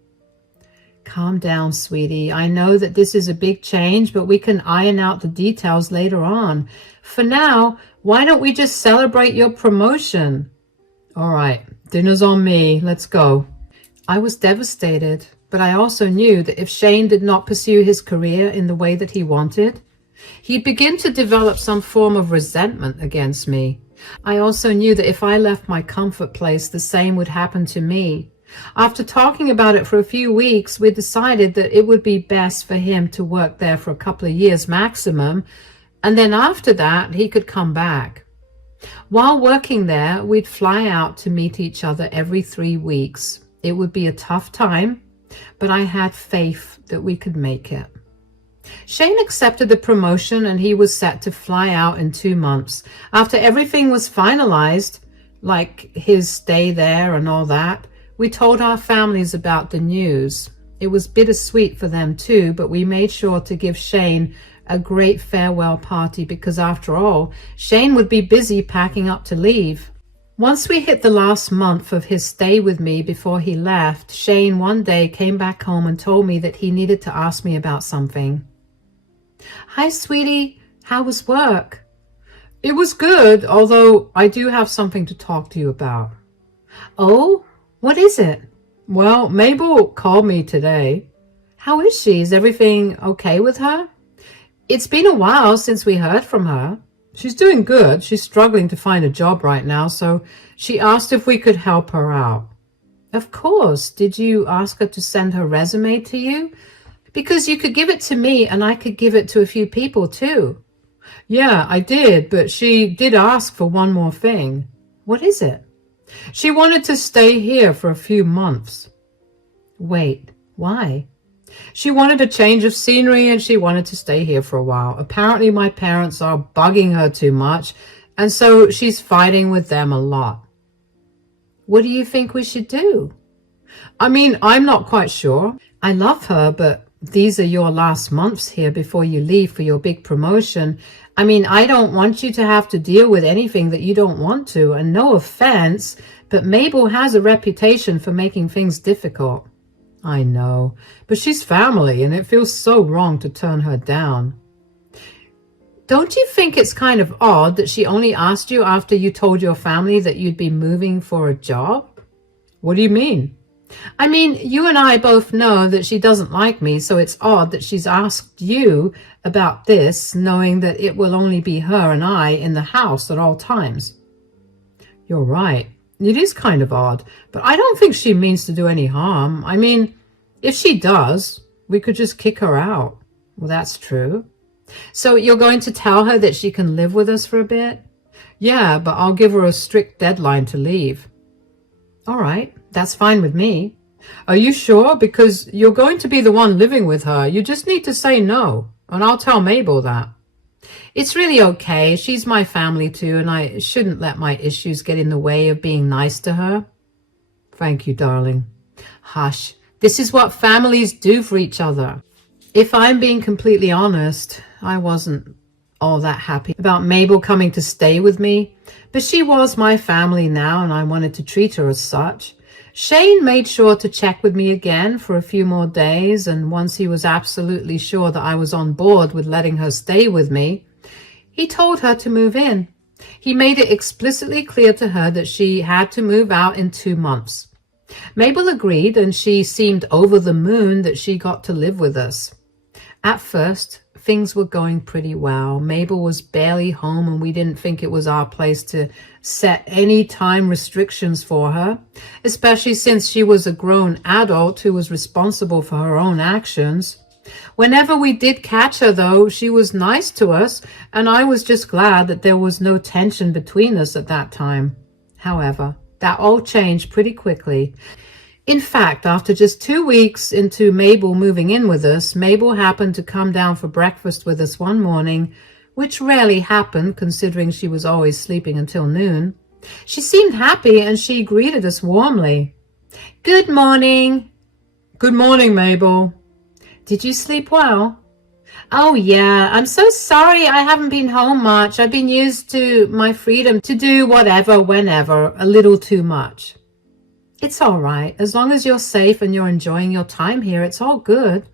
Calm down, sweetie. I know that this is a big change, but we can iron out the details later on. For now, why don't we just celebrate your promotion? All right, dinner's on me. Let's go. I was devastated, but I also knew that if Shane did not pursue his career in the way that he wanted, he'd begin to develop some form of resentment against me. I also knew that if I left my comfort place, the same would happen to me. After talking about it for a few weeks, we decided that it would be best for him to work there for a couple of years maximum, and then after that, he could come back. While working there, we'd fly out to meet each other every 3 weeks. It would be a tough time, but I had faith that we could make it. Shane accepted the promotion and he was set to fly out in 2 months. After everything was finalized, like his stay there and all that, we told our families about the news. It was bittersweet for them too, but we made sure to give Shane a great farewell party because after all, Shane would be busy packing up to leave. Once we hit the last month of his stay with me before he left, Shane one day came back home and told me that he needed to ask me about something. Hi, sweetie. How was work? It was good, although I do have something to talk to you about. Oh? What is it? Well, Mabel called me today. How is she? Is everything okay with her? It's been a while since we heard from her. She's doing good. She's struggling to find a job right now, so she asked if we could help her out. Of course. Did you ask her to send her resume to you? Because you could give it to me and I could give it to a few people too. Yeah, I did, but she did ask for one more thing. What is it? She wanted to stay here for a few months. Wait, why? She wanted a change of scenery and she wanted to stay here for a while. Apparently my parents are bugging her too much, and so she's fighting with them a lot. What do you think we should do? I mean, I'm not quite sure. I love her, but these are your last months here before you leave for your big promotion. I mean, I don't want you to have to deal with anything that you don't want to. And no offense, but Mabel has a reputation for making things difficult. I know, but she's family and it feels so wrong to turn her down. Don't you think it's kind of odd that she only asked you after you told your family that you'd be moving for a job? What do you mean? I mean, you and I both know that she doesn't like me, so it's odd that she's asked you about this, knowing that it will only be her and I in the house at all times. You're right. It is kind of odd, but I don't think she means to do any harm. I mean, if she does, we could just kick her out. Well, that's true. So you're going to tell her that she can live with us for a bit? Yeah, but I'll give her a strict deadline to leave. All right, that's fine with me. Are you sure? Because you're going to be the one living with her. You just need to say no, and I'll tell Mabel that. It's really okay. She's my family too, and I shouldn't let my issues get in the way of being nice to her. Thank you, darling. Hush. This is what families do for each other. If I'm being completely honest, I wasn't all that happy about Mabel coming to stay with me, but she was my family now, and I wanted to treat her as such. Shane made sure to check with me again for a few more days, and once he was absolutely sure that I was on board with letting her stay with me, he told her to move in. He made it explicitly clear to her that she had to move out in 2 months. Mabel agreed, and she seemed over the moon that she got to live with us. At first, things were going pretty well. Mabel was barely home, and we didn't think it was our place to set any time restrictions for her, especially since she was a grown adult who was responsible for her own actions. Whenever we did catch her, though, she was nice to us, and I was just glad that there was no tension between us at that time. However, that all changed pretty quickly. In fact, after just 2 weeks into Mabel moving in with us, Mabel happened to come down for breakfast with us one morning, which rarely happened considering she was always sleeping until noon. She seemed happy and she greeted us warmly. Good morning. Good morning, Mabel. Did you sleep well? Oh yeah, I'm so sorry I haven't been home much. I've been used to my freedom to do whatever, whenever, a little too much. It's all right. As long as you're safe and you're enjoying your time here, it's all good.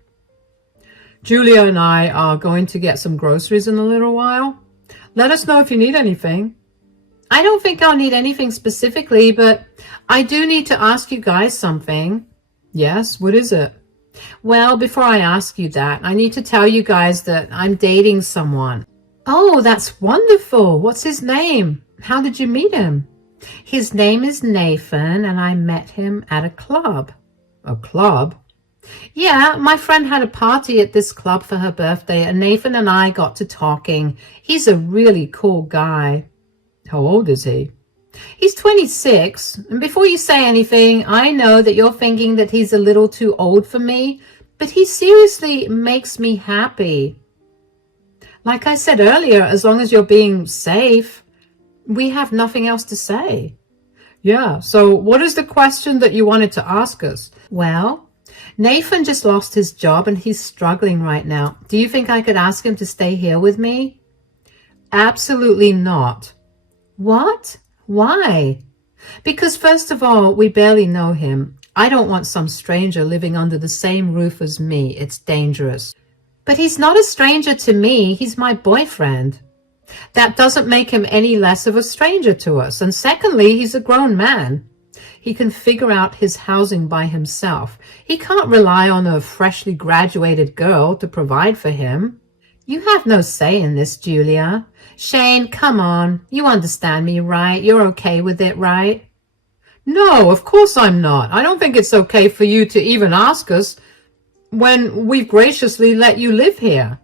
Julia and I are going to get some groceries in a little while. Let us know if you need anything. I don't think I'll need anything specifically, but I do need to ask you guys something. Yes, what is it? Well, before I ask you that, I need to tell you guys that I'm dating someone. Oh, that's wonderful. What's his name? How did you meet him? His name is Nathan, and I met him at a club. A club? Yeah, my friend had a party at this club for her birthday, and Nathan and I got to talking. He's a really cool guy. How old is he? He's 26, and before you say anything, I know that you're thinking that he's a little too old for me, but he seriously makes me happy. Like I said earlier, as long as you're being safe, we have nothing else to say. Yeah, so what is the question that you wanted to ask us? Well, Nathan just lost his job and he's struggling right now. Do you think I could ask him to stay here with me? Absolutely not. What? Why? Because first of all, we barely know him. I don't want some stranger living under the same roof as me. It's dangerous. But he's not a stranger to me. He's my boyfriend. That doesn't make him any less of a stranger to us. And secondly, he's a grown man. He can figure out his housing by himself. He can't rely on a freshly graduated girl to provide for him. You have no say in this, Julia. Shane, come on. You understand me, right? You're okay with it, right? No, of course I'm not. I don't think it's okay for you to even ask us when we've graciously let you live here.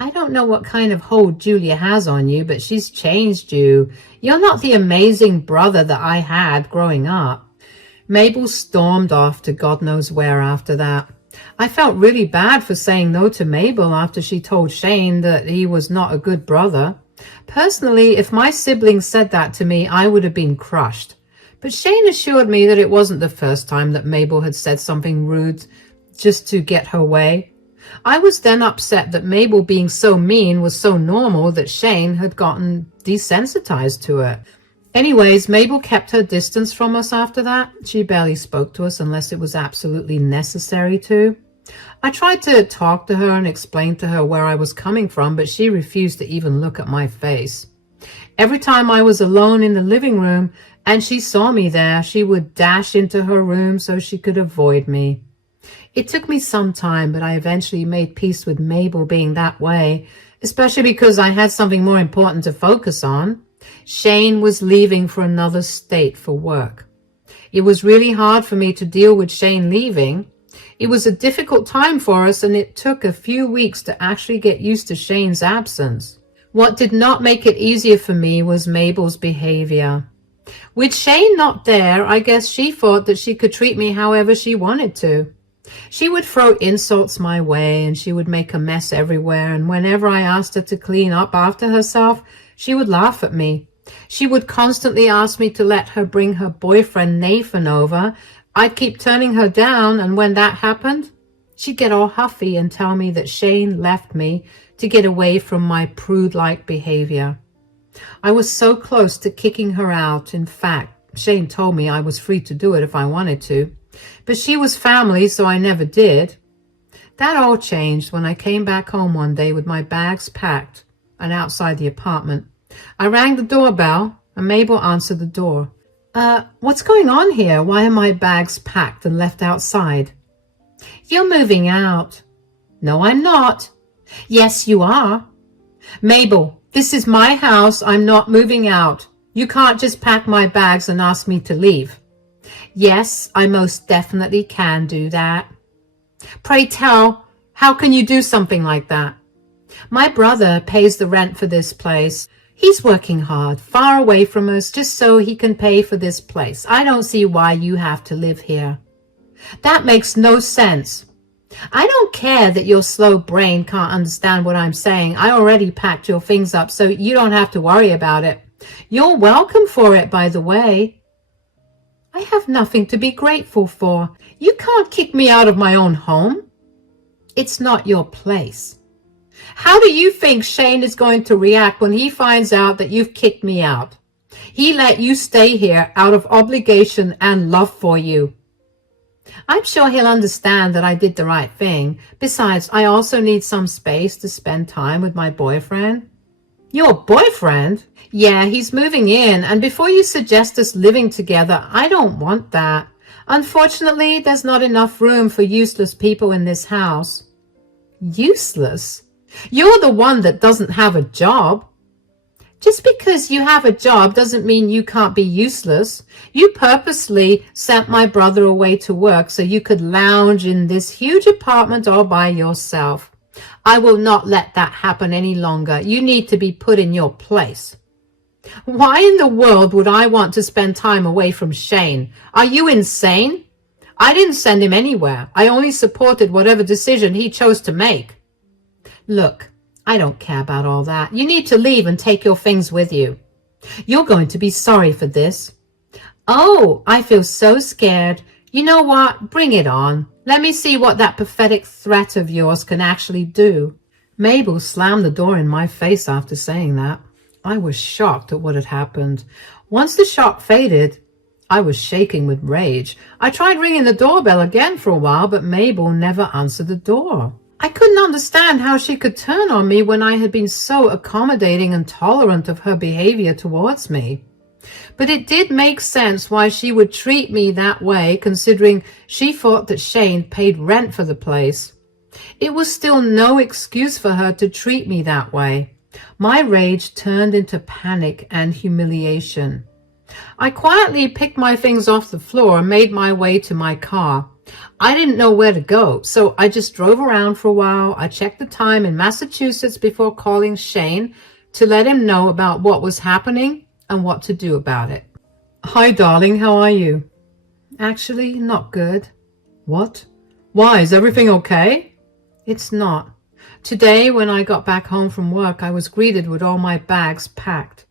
I don't know what kind of hold Julia has on you, but she's changed you. You're not the amazing brother that I had growing up. Mabel stormed off to God knows where after that. I felt really bad for saying no to Mabel after she told Shane that he was not a good brother. Personally, if my siblings said that to me, I would have been crushed. But Shane assured me that it wasn't the first time that Mabel had said something rude just to get her way. I was then upset that Mabel being so mean was so normal that Shane had gotten desensitized to it. Anyways, Mabel kept her distance from us after that. She barely spoke to us unless it was absolutely necessary to. I tried to talk to her and explain to her where I was coming from, but she refused to even look at my face. Every time I was alone in the living room and she saw me there, she would dash into her room so she could avoid me. It took me some time, but I eventually made peace with Mabel being that way, especially because I had something more important to focus on. Shane was leaving for another state for work. It was really hard for me to deal with Shane leaving. It was a difficult time for us, and it took a few weeks to actually get used to Shane's absence. What did not make it easier for me was Mabel's behavior. With Shane not there, I guess she thought that she could treat me however she wanted to. She would throw insults my way, and she would make a mess everywhere, and whenever I asked her to clean up after herself, she would laugh at me. She would constantly ask me to let her bring her boyfriend Nathan over. I'd keep turning her down, and when that happened, she'd get all huffy and tell me that Shane left me to get away from my prude-like behavior. I was so close to kicking her out. In fact, Shane told me I was free to do it if I wanted to, but she was family, so I never did. That all changed when I came back home one day with my bags packed and outside the apartment. I rang the doorbell, and Mabel answered the door. What's going on here? Why are my bags packed and left outside? You're moving out. No, I'm not. Yes, you are. Mabel, this is my house. I'm not moving out. You can't just pack my bags and ask me to leave. Yes, I most definitely can do that. Pray tell, how can you do something like that? My brother pays the rent for this place. He's working hard, far away from us, just so he can pay for this place. I don't see why you have to live here. That makes no sense. I don't care that your slow brain can't understand what I'm saying. I already packed your things up, so you don't have to worry about it. You're welcome for it, by the way. I have nothing to be grateful for. You can't kick me out of my own home. It's not your place. How do you think Shane is going to react when he finds out that you've kicked me out? He let you stay here out of obligation and love for you. I'm sure he'll understand that I did the right thing. Besides, I also need some space to spend time with my boyfriend. Your boyfriend? Yeah, he's moving in, and before you suggest us living together, I don't want that. Unfortunately, there's not enough room for useless people in this house. Useless? You're the one that doesn't have a job. Just because you have a job doesn't mean you can't be useless. You purposely sent my brother away to work so you could lounge in this huge apartment all by yourself. I will not let that happen any longer. You need to be put in your place. Why in the world would I want to spend time away from Shane? Are you insane? I didn't send him anywhere. I only supported whatever decision he chose to make. Look, I don't care about all that. You need to leave and take your things with you. You're going to be sorry for this. Oh, I feel so scared. You know what? Bring it on. Let me see what that pathetic threat of yours can actually do. Mabel slammed the door in my face after saying that. I was shocked at what had happened. Once the shock faded, I was shaking with rage. I tried ringing the doorbell again for a while, but Mabel never answered the door. I couldn't understand how she could turn on me when I had been so accommodating and tolerant of her behavior towards me. But it did make sense why she would treat me that way, considering she thought that Shane paid rent for the place. It was still no excuse for her to treat me that way. My rage turned into panic and humiliation. I quietly picked my things off the floor and made my way to my car. I didn't know where to go, so I just drove around for a while. I checked the time in Massachusetts before calling Shane to let him know about what was happening and what to do about it. Hi, darling, how are you? Actually, not good. What? Why, is everything okay? It's not. Today, when I got back home from work, I was greeted with all my bags packed.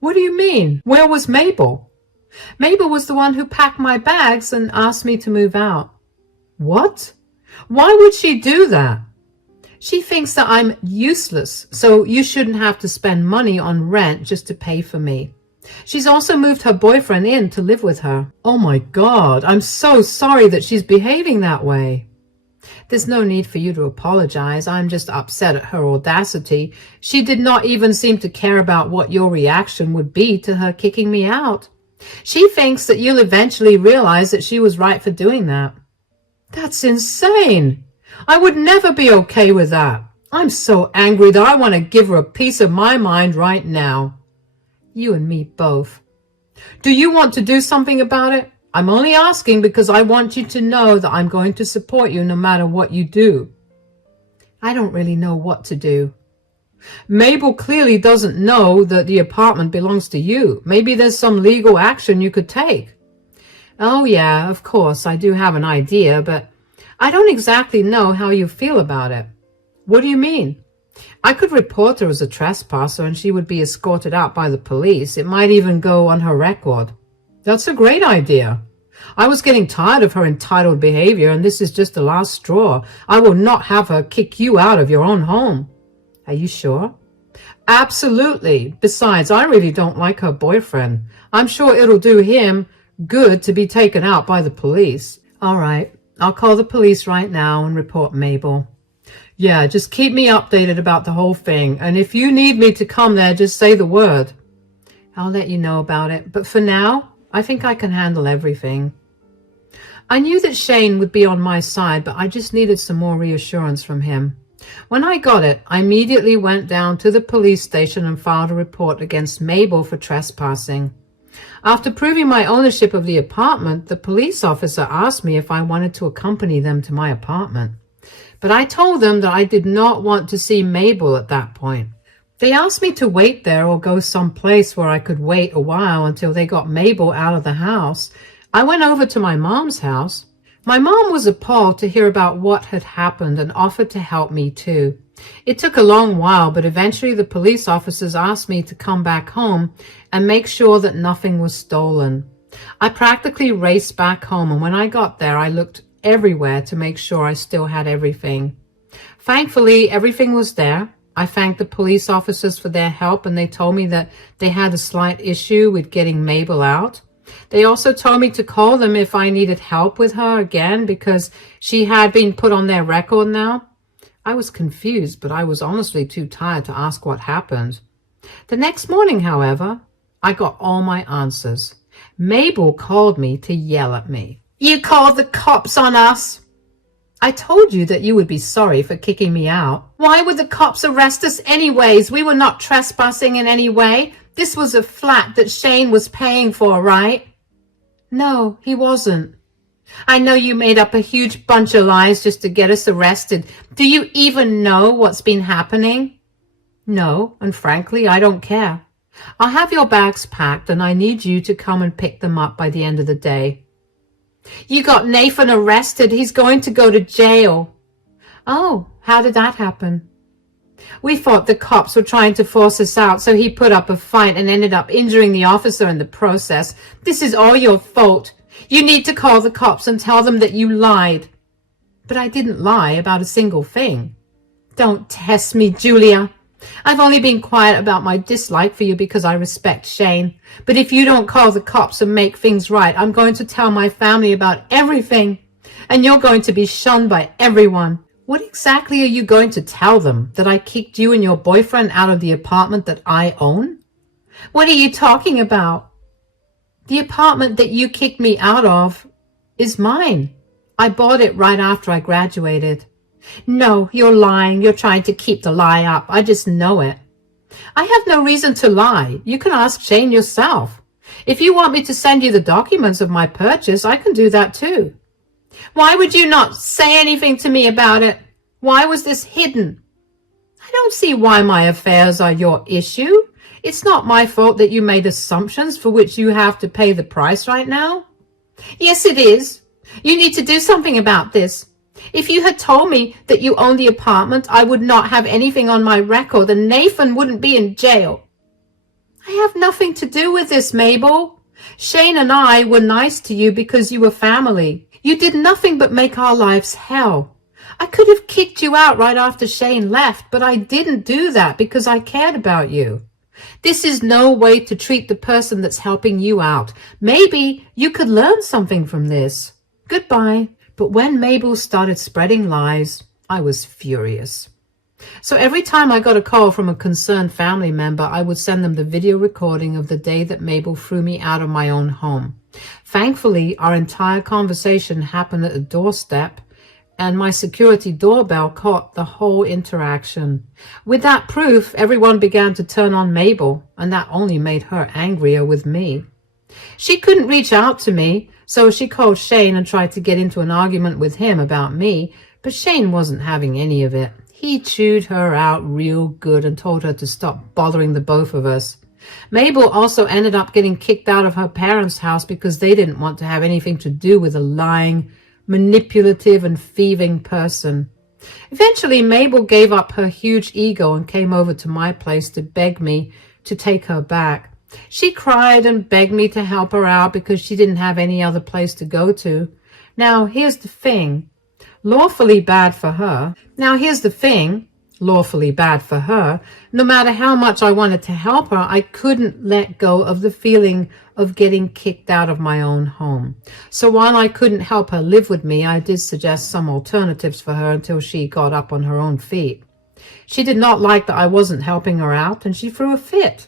What do you mean? Where was Mabel? Mabel was the one who packed my bags and asked me to move out. What? Why would she do that? She thinks that I'm useless, so you shouldn't have to spend money on rent just to pay for me. She's also moved her boyfriend in to live with her. Oh my God, I'm so sorry that she's behaving that way. There's no need for you to apologize. I'm just upset at her audacity. She did not even seem to care about what your reaction would be to her kicking me out. She thinks that you'll eventually realize that she was right for doing that. That's insane. I would never be okay with that. I'm so angry that I want to give her a piece of my mind right now. You and me both. Do you want to do something about it? I'm only asking because I want you to know that I'm going to support you no matter what you do. I don't really know what to do. Mabel clearly doesn't know that the apartment belongs to you. Maybe there's some legal action you could take. Oh yeah, of course, I do have an idea, but I don't exactly know how you feel about it. What do you mean? I could report her as a trespasser and she would be escorted out by the police. It might even go on her record. That's a great idea. I was getting tired of her entitled behavior, and this is just the last straw. I will not have her kick you out of your own home. Are you sure? Absolutely. Besides, I really don't like her boyfriend. I'm sure it'll do him good to be taken out by the police. All right, I'll call the police right now and report Mabel. Yeah, just keep me updated about the whole thing, and if you need me to come there, just say the word. I'll let you know about it, but for now, I think I can handle everything. I knew that Shane would be on my side, but I just needed some more reassurance from him. When I got it, I immediately went down to the police station and filed a report against Mabel for trespassing. After proving my ownership of the apartment, the police officer asked me if I wanted to accompany them to my apartment. But I told them that I did not want to see Mabel at that point. They asked me to wait there or go someplace where I could wait a while until they got Mabel out of the house. I went over to my mom's house. My mom was appalled to hear about what had happened and offered to help me too. It took a long while, but eventually the police officers asked me to come back home and make sure that nothing was stolen. I practically raced back home, and when I got there, I looked everywhere to make sure I still had everything. Thankfully, everything was there. I thanked the police officers for their help, and they told me that they had a slight issue with getting Mabel out. They also told me to call them if I needed help with her again because she had been put on their record now. I was confused, but I was honestly too tired to ask what happened. The next morning, however, I got all my answers. Mabel called me to yell at me. You called the cops on us. I told you that you would be sorry for kicking me out. Why would the cops arrest us anyways? We were not trespassing in any way. This was a flat that Shane was paying for, right? No, he wasn't. I know you made up a huge bunch of lies just to get us arrested. Do you even know what's been happening? No, and frankly, I don't care. I'll have your bags packed, and I need you to come and pick them up by the end of the day. You got Nathan arrested. He's going to go to jail. Oh, how did that happen? We thought the cops were trying to force us out, so he put up a fight and ended up injuring the officer in the process. This is all your fault. You need to call the cops and tell them that you lied. But I didn't lie about a single thing. Don't test me, Julia. I've only been quiet about my dislike for you because I respect Shane. But if you don't call the cops and make things right, I'm going to tell my family about everything. And you're going to be shunned by everyone. What exactly are you going to tell them? That I kicked you and your boyfriend out of the apartment that I own? What are you talking about? The apartment that you kicked me out of is mine. I bought it right after I graduated. No, you're lying. You're trying to keep the lie up. I just know it. I have no reason to lie. You can ask Shane yourself. If you want me to send you the documents of my purchase, I can do that too. Why would you not say anything to me about it? Why was this hidden? I don't see why my affairs are your issue. It's not my fault that you made assumptions for which you have to pay the price right now. Yes, it is. You need to do something about this. If you had told me that you owned the apartment, I would not have anything on my record and Nathan wouldn't be in jail. I have nothing to do with this, Mabel. Shane and I were nice to you because you were family. You did nothing but make our lives hell. I could have kicked you out right after Shane left, but I didn't do that because I cared about you. This is no way to treat the person that's helping you out. Maybe you could learn something from this. Goodbye." But when Mabel started spreading lies, I was furious. So every time I got a call from a concerned family member, I would send them the video recording of the day that Mabel threw me out of my own home. Thankfully, our entire conversation happened at the doorstep, and my security doorbell caught the whole interaction. With that proof, everyone began to turn on Mabel, and that only made her angrier with me. She couldn't reach out to me, so she called Shane and tried to get into an argument with him about me, but Shane wasn't having any of it. He chewed her out real good and told her to stop bothering the both of us. Mabel also ended up getting kicked out of her parents' house because they didn't want to have anything to do with a lying, manipulative and thieving person. Eventually, Mabel gave up her huge ego and came over to my place to beg me to take her back. She cried and begged me to help her out because she didn't have any other place to go to. Now, here's the thing. Lawfully bad for her. No matter how much I wanted to help her, I couldn't let go of the feeling of getting kicked out of my own home. So while I couldn't help her live with me, I did suggest some alternatives for her until she got up on her own feet. She did not like that I wasn't helping her out, and she threw a fit.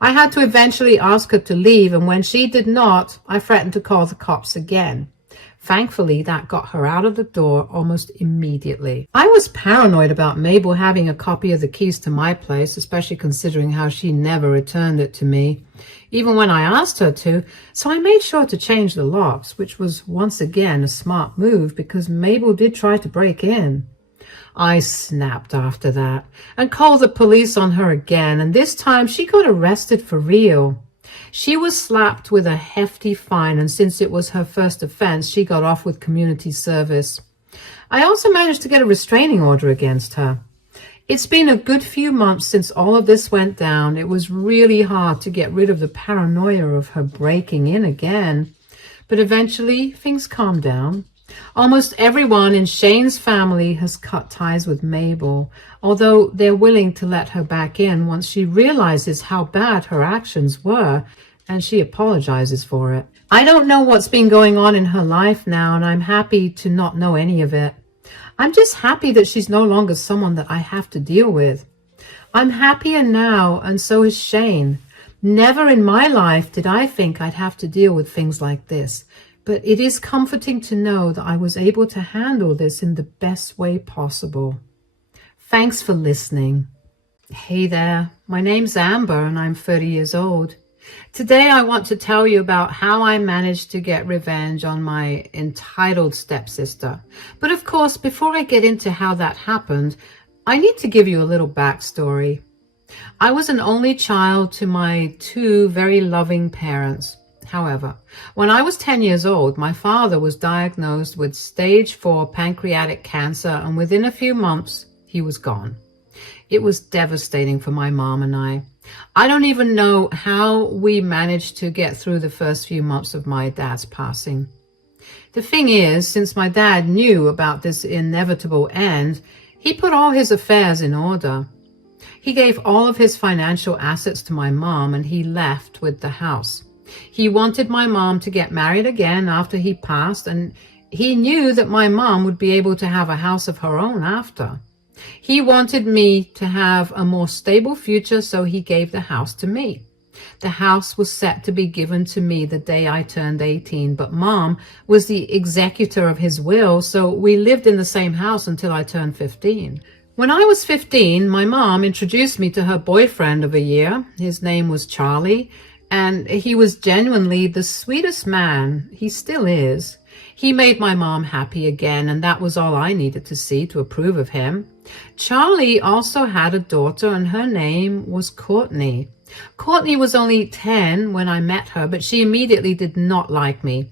I had to eventually ask her to leave, and when she did not, I threatened to call the cops again. Thankfully, that got her out of the door almost immediately. I was paranoid about Mabel having a copy of the keys to my place, especially considering how she never returned it to me, even when I asked her to, so I made sure to change the locks, which was once again a smart move because Mabel did try to break in. I snapped after that and called the police on her again, and this time she got arrested for real. She was slapped with a hefty fine, and since it was her first offense, she got off with community service. I also managed to get a restraining order against her. It's been a good few months since all of this went down. It was really hard to get rid of the paranoia of her breaking in again, but eventually things calmed down. Almost everyone in Shane's family has cut ties with Mabel, although they're willing to let her back in once she realizes how bad her actions were, and she apologizes for it. I don't know what's been going on in her life now, and I'm happy to not know any of it. I'm just happy that she's no longer someone that I have to deal with. I'm happier now, and so is Shane. Never in my life did I think I'd have to deal with things like this. But it is comforting to know that I was able to handle this in the best way possible. Thanks for listening. Hey there, my name's Amber and I'm 30 years old. Today I want to tell you about how I managed to get revenge on my entitled stepsister. But of course, before I get into how that happened, I need to give you a little backstory. I was an only child to my two very loving parents. However, when I was 10 years old, my father was diagnosed with stage 4 pancreatic cancer, and within a few months, he was gone. It was devastating for my mom and I. I don't even know how we managed to get through the first few months of my dad's passing. The thing is, since my dad knew about this inevitable end, he put all his affairs in order. He gave all of his financial assets to my mom, and he left with the house. He wanted my mom to get married again after he passed, and he knew that my mom would be able to have a house of her own after. He wanted me to have a more stable future, so he gave the house to me. The house was set to be given to me the day I turned 18, but Mom was the executor of his will, so we lived in the same house until I turned 15. When I was 15, my mom introduced me to her boyfriend of a year. His name was Charlie, and he was genuinely the sweetest man. He still is. He made my mom happy again, and that was all I needed to see to approve of him. Charlie also had a daughter, and her name was Courtney. Courtney was only 10 when I met her, but she immediately did not like me.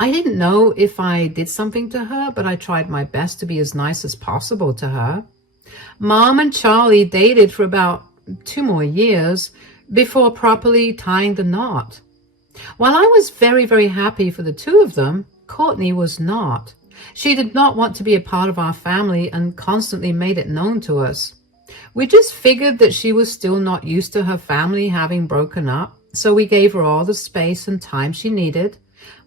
I didn't know if I did something to her, but I tried my best to be as nice as possible to her. Mom and Charlie dated for about 2 more years before properly tying the knot. While I was very, very happy for the two of them, Courtney was not. She did not want to be a part of our family and constantly made it known to us. We just figured that she was still not used to her family having broken up, so we gave her all the space and time she needed.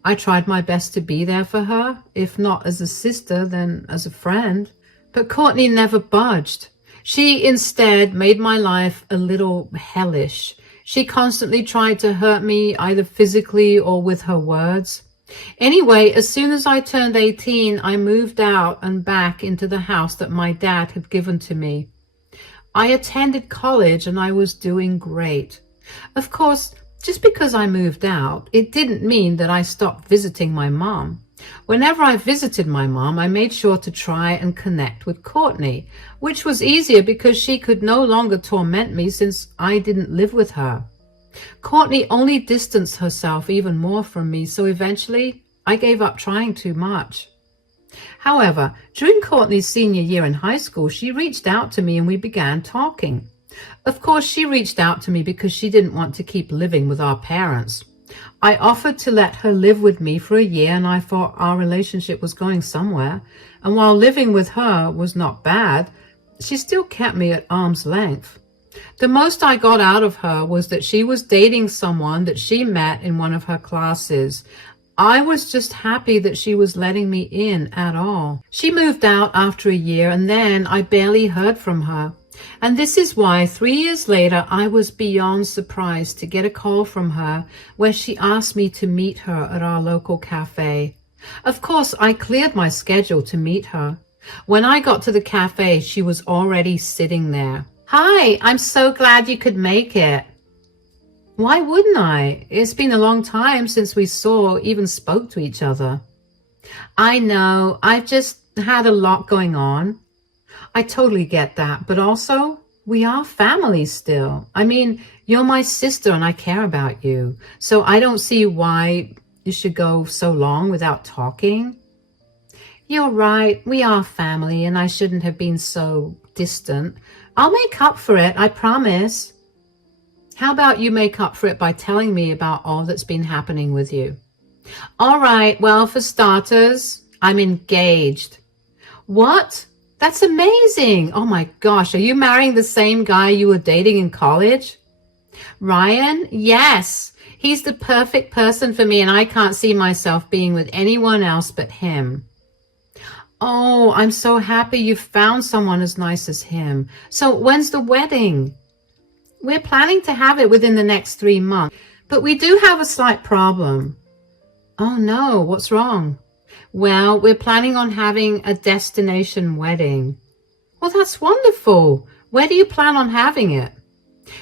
I tried my best to be there for her, if not as a sister, then as a friend. But Courtney never budged. She instead made my life a little hellish. She constantly tried to hurt me, either physically or with her words. Anyway, as soon as I turned 18, I moved out and back into the house that my dad had given to me. I attended college and I was doing great. Of course, just because I moved out, it didn't mean that I stopped visiting my mom. Whenever I visited my mom, I made sure to try and connect with Courtney, which was easier because she could no longer torment me since I didn't live with her. Courtney only distanced herself even more from me, so eventually I gave up trying too much. However, during Courtney's senior year in high school, she reached out to me and we began talking. Of course, she reached out to me because she didn't want to keep living with our parents. I offered to let her live with me for a year and I thought our relationship was going somewhere. And while living with her was not bad, she still kept me at arm's length. The most I got out of her was that she was dating someone that she met in one of her classes. I was just happy that she was letting me in at all. She moved out after a year and then I barely heard from her. And this is why 3 years later, I was beyond surprised to get a call from her where she asked me to meet her at our local cafe. Of course, I cleared my schedule to meet her. When I got to the cafe, she was already sitting there. "Hi, I'm so glad you could make it." Why wouldn't I? It's been a long time since we even spoke to each other. "I know, I've just had a lot going on." I totally get that, but also, we are family still. I mean, you're my sister and I care about you, so I don't see why you should go so long without talking. You're right, we are family and I shouldn't have been so distant. I'll make up for it, I promise. How about you make up for it by telling me about all that's been happening with you? All right, well, for starters, I'm engaged. What? That's amazing. Oh my gosh, are you marrying the same guy you were dating in college? Ryan? Yes. He's the perfect person for me and I can't see myself being with anyone else but him. Oh, I'm so happy you found someone as nice as him. So when's the wedding? We're planning to have it within the next 3 months, but we do have a slight problem. Oh no, what's wrong? Well, we're planning on having a destination wedding. Well, that's wonderful. Where do you plan on having it?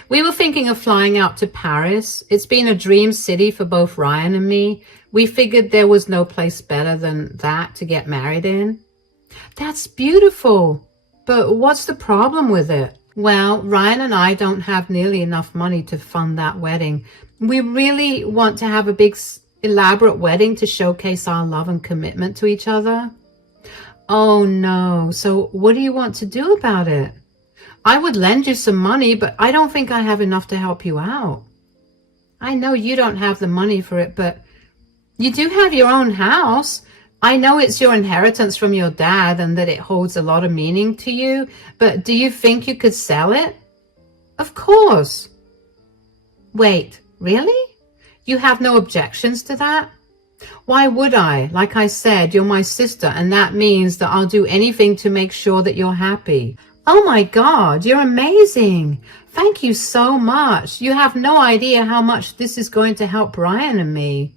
We were thinking of flying out to Paris. It's been a dream city for both Ryan and me. We figured there was no place better than that to get married in. That's beautiful. But what's the problem with it? Well, Ryan and I don't have nearly enough money to fund that wedding. We really want to have a big, elaborate wedding to showcase our love and commitment to each other. Oh no, so what do you want to do about it? I would lend you some money, but I don't think I have enough to help you out. I know you don't have the money for it, but you do have your own house. I know it's your inheritance from your dad and that it holds a lot of meaning to you, but do you think you could sell it? Of course. Wait, really? You have no objections to that? Why would I? Like I said, you're my sister, and that means that I'll do anything to make sure that you're happy. Oh my God, you're amazing. Thank you so much. You have no idea how much this is going to help Ryan and me.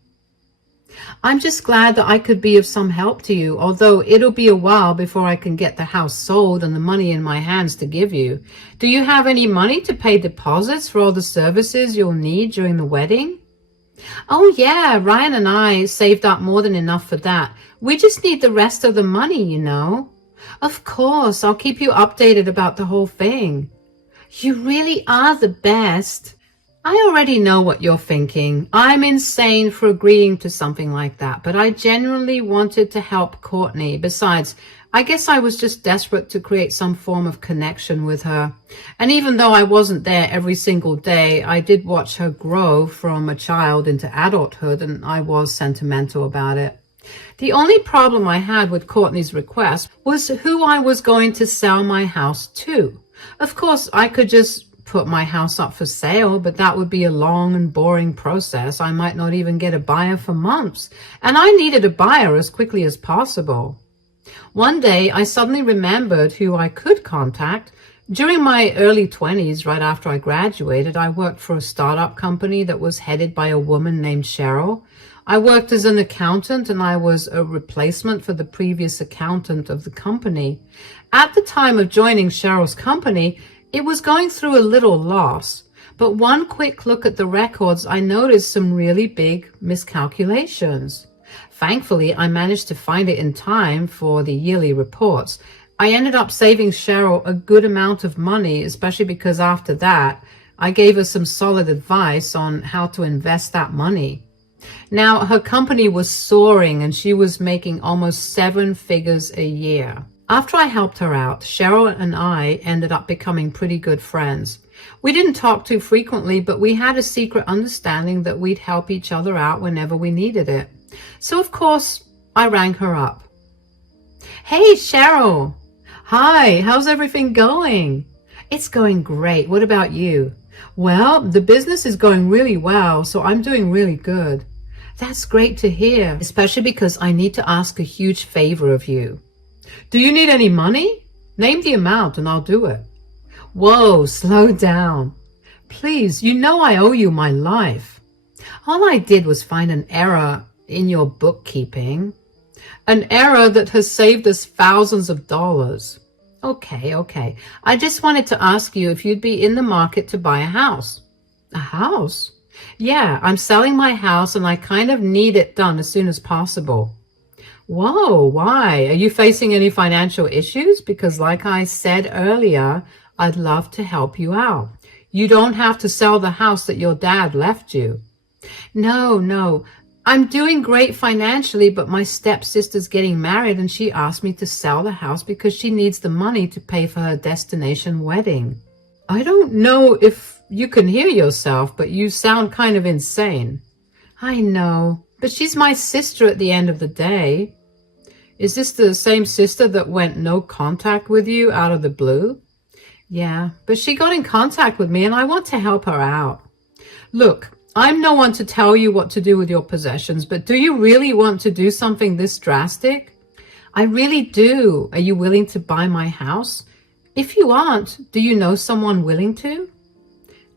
I'm just glad that I could be of some help to you, although it'll be a while before I can get the house sold and the money in my hands to give you. Do you have any money to pay deposits for all the services you'll need during the wedding? Oh yeah, Ryan and I saved up more than enough for that. We just need the rest of the money, you know. Of course, I'll keep you updated about the whole thing. You really are the best. I already know what you're thinking. I'm insane for agreeing to something like that, but I genuinely wanted to help Courtney. Besides, I guess I was just desperate to create some form of connection with her. And even though I wasn't there every single day, I did watch her grow from a child into adulthood, and I was sentimental about it. The only problem I had with Courtney's request was who I was going to sell my house to. Of course, I could just put my house up for sale, but that would be a long and boring process. I might not even get a buyer for months, and I needed a buyer as quickly as possible. One day, I suddenly remembered who I could contact. During my early 20s, right after I graduated, I worked for a startup company that was headed by a woman named Cheryl. I worked as an accountant, and I was a replacement for the previous accountant of the company. At the time of joining Cheryl's company, it was going through a little loss, but one quick look at the records, I noticed some really big miscalculations. Thankfully, I managed to find it in time for the yearly reports. I ended up saving Cheryl a good amount of money, especially because after that, I gave her some solid advice on how to invest that money. Now, her company was soaring and she was making almost 7 figures a year. After I helped her out, Cheryl and I ended up becoming pretty good friends. We didn't talk too frequently, but we had a secret understanding that we'd help each other out whenever we needed it. So, of course, I rang her up. Hey, Cheryl. Hi, how's everything going? It's going great. What about you? Well, the business is going really well, so I'm doing really good. That's great to hear, especially because I need to ask a huge favor of you. Do you need any money? Name the amount and I'll do it. Whoa, slow down. Please, you know I owe you my life. All I did was find an error in your bookkeeping. An error that has saved us thousands of dollars. Okay. I just wanted to ask you if you'd be in the market to buy a house. A house? Yeah, I'm selling my house and I kind of need it done as soon as possible. Whoa, why? Are you facing any financial issues? Because like I said earlier, I'd love to help you out. You don't have to sell the house that your dad left you. No. I'm doing great financially, but my stepsister's getting married and she asked me to sell the house because she needs the money to pay for her destination wedding. I don't know if you can hear yourself, but you sound kind of insane. I know, but she's my sister at the end of the day. Is this the same sister that went no contact with you out of the blue? Yeah, but she got in contact with me and I want to help her out. Look, I'm no one to tell you what to do with your possessions, but do you really want to do something this drastic? I really do. Are you willing to buy my house? If you aren't, do you know someone willing to?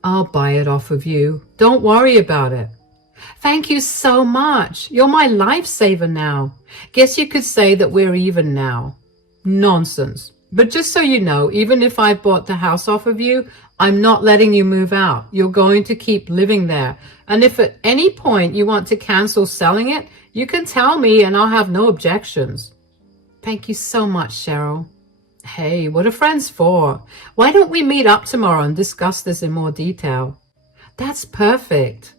I'll buy it off of you. Don't worry about it. Thank you so much. You're my lifesaver now. Guess you could say that we're even now. Nonsense. But just so you know, even if I bought the house off of you, I'm not letting you move out. You're going to keep living there. And if at any point you want to cancel selling it, you can tell me and I'll have no objections. Thank you so much, Cheryl. Hey, what are friends for? Why don't we meet up tomorrow and discuss this in more detail? That's perfect.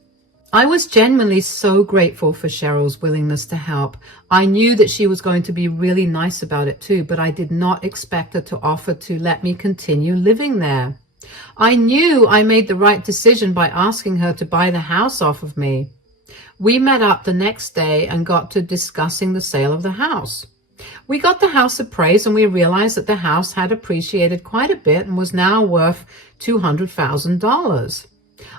I was genuinely so grateful for Cheryl's willingness to help. I knew that she was going to be really nice about it too, but I did not expect her to offer to let me continue living there. I knew I made the right decision by asking her to buy the house off of me. We met up the next day and got to discussing the sale of the house. We got the house appraised and we realized that the house had appreciated quite a bit and was now worth $200,000.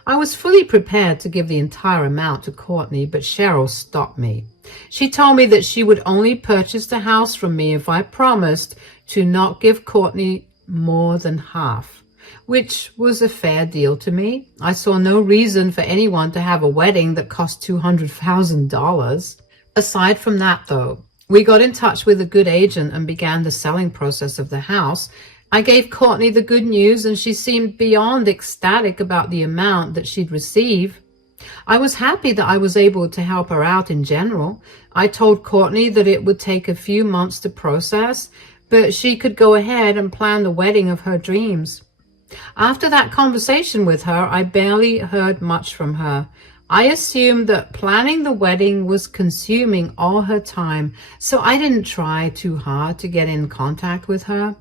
I was fully prepared to give the entire amount to Courtney, but Cheryl stopped me. She told me that she would only purchase the house from me if I promised to not give Courtney more than half, which was a fair deal to me. I saw no reason for anyone to have a wedding that cost $200,000. Aside from that, though, we got in touch with a good agent and began the selling process of the house. I gave Courtney the good news and she seemed beyond ecstatic about the amount that she'd receive. I was happy that I was able to help her out in general. I told Courtney that it would take a few months to process, but she could go ahead and plan the wedding of her dreams. After that conversation with her, I barely heard much from her. I assumed that planning the wedding was consuming all her time, so I didn't try too hard to get in contact with her.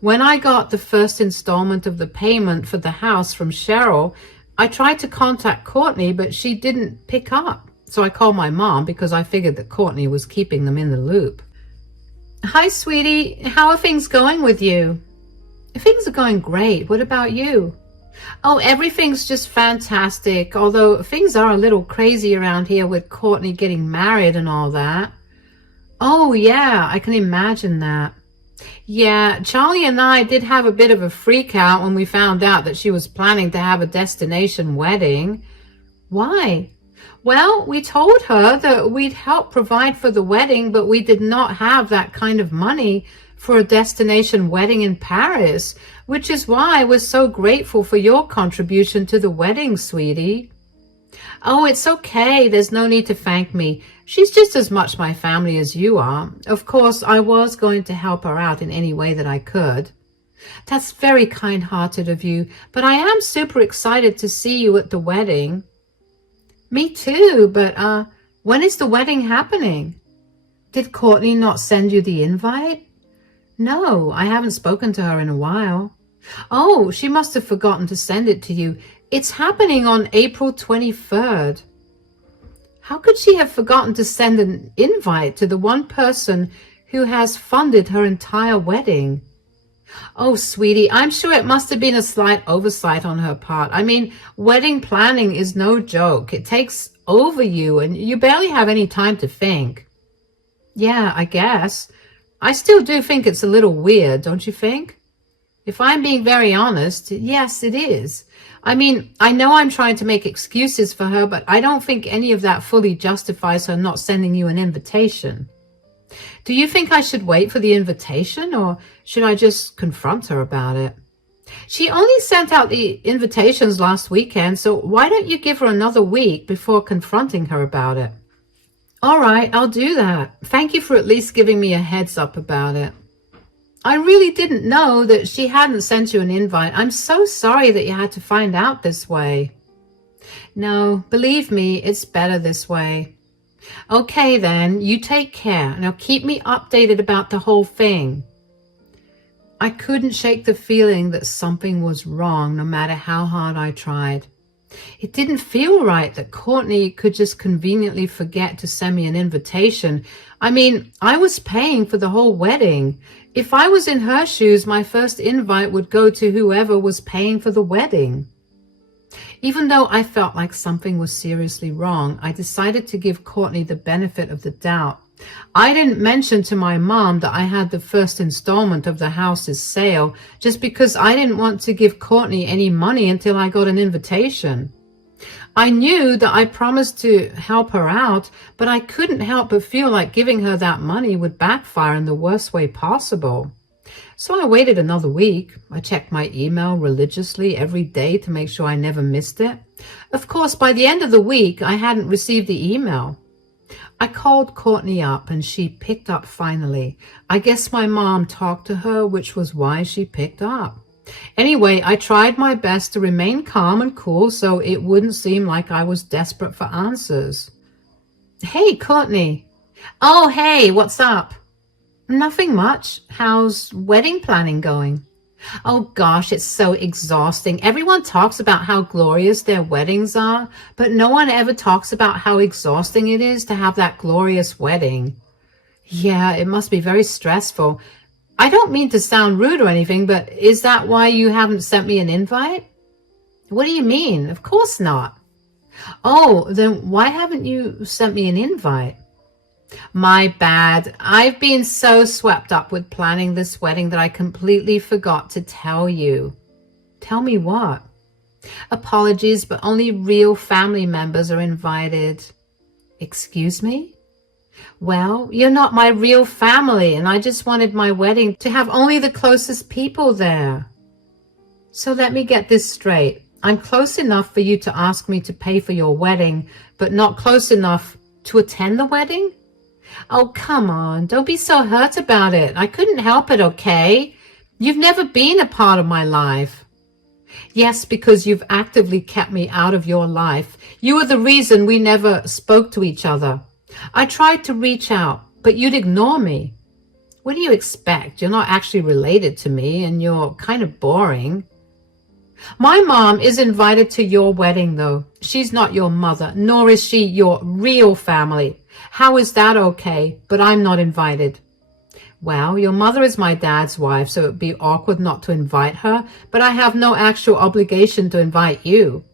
When I got the first installment of the payment for the house from Cheryl, I tried to contact Courtney, but she didn't pick up. So I called my mom because I figured that Courtney was keeping them in the loop. Hi, sweetie. How are things going with you? Things are going great. What about you? Oh, everything's just fantastic, although things are a little crazy around here with Courtney getting married and all that. Oh, yeah, I can imagine that. Yeah, Charlie and I did have a bit of a freak out when we found out that she was planning to have a destination wedding. Why? Well, we told her that we'd help provide for the wedding, but we did not have that kind of money for a destination wedding in Paris, which is why we're so grateful for your contribution to the wedding, sweetie. Oh, it's okay. There's no need to thank me. She's just as much my family as you are. Of course, I was going to help her out in any way that I could. That's very kind-hearted of you, but I am super excited to see you at the wedding. Me too, but when is the wedding happening? Did Courtney not send you the invite? No, I haven't spoken to her in a while. Oh, she must have forgotten to send it to you. It's happening on April 23rd. How could she have forgotten to send an invite to the one person who has funded her entire wedding? Oh, sweetie, I'm sure it must have been a slight oversight on her part. I mean, wedding planning is no joke. It takes over you, and you barely have any time to think. Yeah, I guess. I still do think it's a little weird, don't you think? If I'm being very honest, yes, it is. I mean, I know I'm trying to make excuses for her, but I don't think any of that fully justifies her not sending you an invitation. Do you think I should wait for the invitation, or should I just confront her about it? She only sent out the invitations last weekend, so why don't you give her another week before confronting her about it? All right, I'll do that. Thank you for at least giving me a heads up about it. I really didn't know that she hadn't sent you an invite. I'm so sorry that you had to find out this way. No, believe me, it's better this way. Okay then, you take care. Now keep me updated about the whole thing. I couldn't shake the feeling that something was wrong no matter how hard I tried. It didn't feel right that Courtney could just conveniently forget to send me an invitation. I mean, I was paying for the whole wedding. If I was in her shoes, my first invite would go to whoever was paying for the wedding. Even though I felt like something was seriously wrong, I decided to give Courtney the benefit of the doubt. I didn't mention to my mom that I had the first installment of the house's sale just because I didn't want to give Courtney any money until I got an invitation. I knew that I promised to help her out, but I couldn't help but feel like giving her that money would backfire in the worst way possible. So I waited another week. I checked my email religiously every day to make sure I never missed it. Of course, by the end of the week, I hadn't received the email. I called Courtney up and she picked up finally. I guess my mom talked to her, which was why she picked up. Anyway, I tried my best to remain calm and cool so it wouldn't seem like I was desperate for answers. Hey, Courtney. Oh, hey, what's up? Nothing much. How's wedding planning going? Oh gosh, it's so exhausting. Everyone talks about how glorious their weddings are, but no one ever talks about how exhausting it is to have that glorious wedding. Yeah, it must be very stressful. I don't mean to sound rude or anything, but is that why you haven't sent me an invite? What do you mean? Of course not. Oh, then why haven't you sent me an invite? My bad. I've been so swept up with planning this wedding that I completely forgot to tell you. Tell me what? Apologies, but only real family members are invited. Excuse me? Well, you're not my real family, and I just wanted my wedding to have only the closest people there. So let me get this straight. I'm close enough for you to ask me to pay for your wedding, but not close enough to attend the wedding? Oh, come on. Don't be so hurt about it. I couldn't help it, okay? You've never been a part of my life. Yes, because you've actively kept me out of your life. You were the reason we never spoke to each other. I tried to reach out, but you'd ignore me. What do you expect? You're not actually related to me, and you're kind of boring. My mom is invited to your wedding, though. She's not your mother, nor is she your real family. How is that okay? But I'm not invited. Well, your mother is my dad's wife, so it would be awkward not to invite her, but I have no actual obligation to invite you.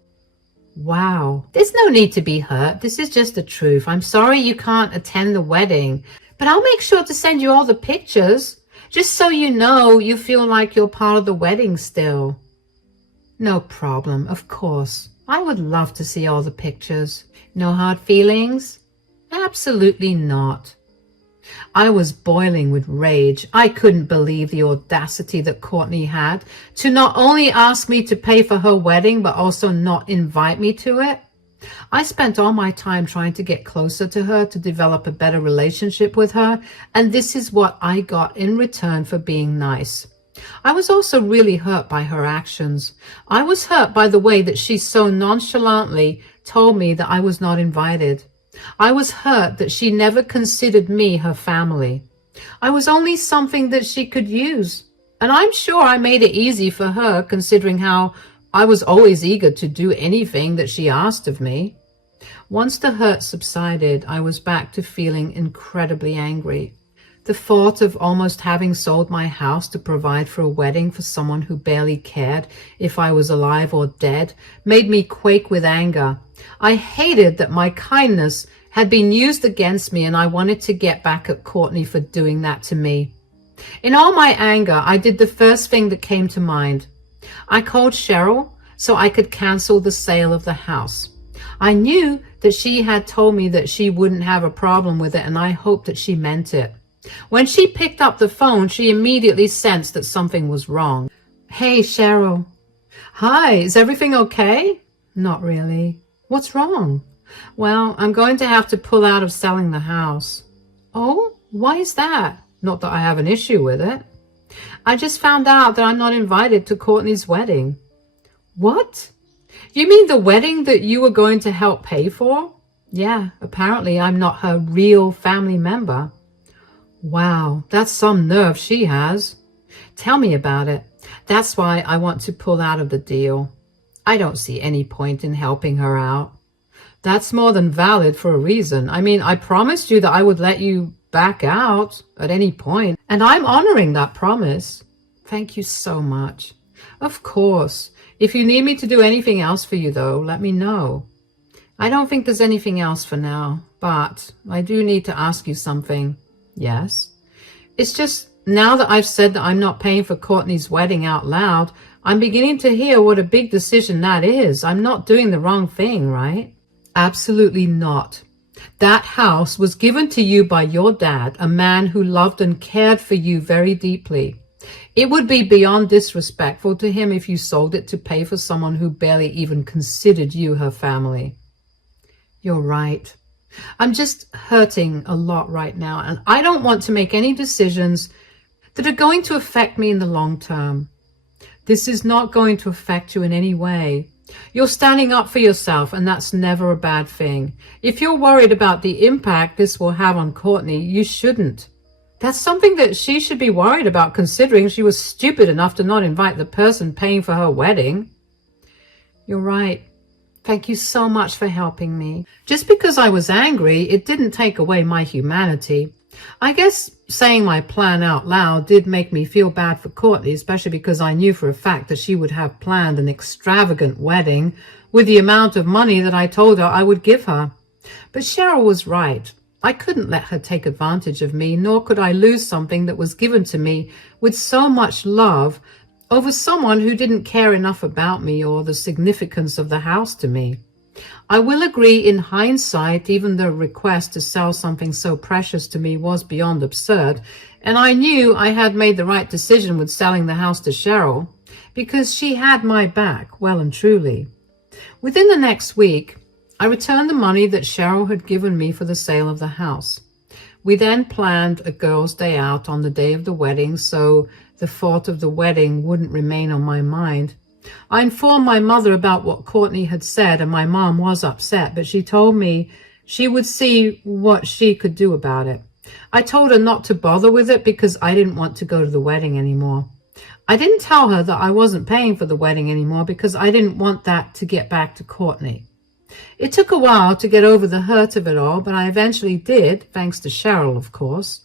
Wow, there's no need to be hurt. This is just the truth. I'm sorry you can't attend the wedding, but I'll make sure to send you all the pictures, just so you know you feel like you're part of the wedding still. No problem, of course. I would love to see all the pictures. No hard feelings? Absolutely not. I was boiling with rage. I couldn't believe the audacity that Courtney had to not only ask me to pay for her wedding, but also not invite me to it. I spent all my time trying to get closer to her, to develop a better relationship with her, and this is what I got in return for being nice. I was also really hurt by her actions. I was hurt by the way that she so nonchalantly told me that I was not invited. I was hurt that she never considered me her family. I was only something that she could use. And I'm sure I made it easy for her, considering how I was always eager to do anything that she asked of me. Once the hurt subsided, I was back to feeling incredibly angry. The thought of almost having sold my house to provide for a wedding for someone who barely cared if I was alive or dead made me quake with anger. I hated that my kindness had been used against me, and I wanted to get back at Courtney for doing that to me. In all my anger, I did the first thing that came to mind. I called Cheryl so I could cancel the sale of the house. I knew that she had told me that she wouldn't have a problem with it, and I hoped that she meant it. When she picked up the phone, she immediately sensed that something was wrong. Hey, Cheryl. Hi, is everything okay? Not really. What's wrong? Well, I'm going to have to pull out of selling the house. Oh, why is that? Not that I have an issue with it. I just found out that I'm not invited to Courtney's wedding. What? You mean the wedding that you were going to help pay for? Yeah, apparently I'm not her real family member. Wow, that's some nerve she has. Tell me about it. That's why I want to pull out of the deal. I don't see any point in helping her out. That's more than valid for a reason. I mean, I promised you that I would let you back out at any point, and I'm honoring that promise. Thank you so much. Of course. If you need me to do anything else for you, though, let me know. I don't think there's anything else for now, but I do need to ask you something. Yes? It's just, now that I've said that I'm not paying for Courtney's wedding out loud, I'm beginning to hear what a big decision that is. I'm not doing the wrong thing, right? Absolutely not. That house was given to you by your dad, a man who loved and cared for you very deeply. It would be beyond disrespectful to him if you sold it to pay for someone who barely even considered you her family. You're right. I'm just hurting a lot right now, and I don't want to make any decisions that are going to affect me in the long term. This is not going to affect you in any way. You're standing up for yourself, and that's never a bad thing. If you're worried about the impact this will have on Courtney, you shouldn't. That's something that she should be worried about, considering she was stupid enough to not invite the person paying for her wedding. You're right. Thank you so much for helping me. Just because I was angry, it didn't take away my humanity. I guess saying my plan out loud did make me feel bad for Courtney, especially because I knew for a fact that she would have planned an extravagant wedding with the amount of money that I told her I would give her. But Cheryl was right. I couldn't let her take advantage of me, nor could I lose something that was given to me with so much love over someone who didn't care enough about me or the significance of the house to me. I will agree, in hindsight, even the request to sell something so precious to me was beyond absurd, and I knew I had made the right decision with selling the house to Cheryl, because she had my back, well and truly. Within the next week, I returned the money that Cheryl had given me for the sale of the house. We then planned a girls' day out on the day of the wedding, so the thought of the wedding wouldn't remain on my mind. I informed my mother about what Courtney had said, and my mom was upset, but she told me she would see what she could do about it. I told her not to bother with it because I didn't want to go to the wedding anymore. I didn't tell her that I wasn't paying for the wedding anymore because I didn't want that to get back to Courtney. It took a while to get over the hurt of it all, but I eventually did, thanks to Cheryl, of course.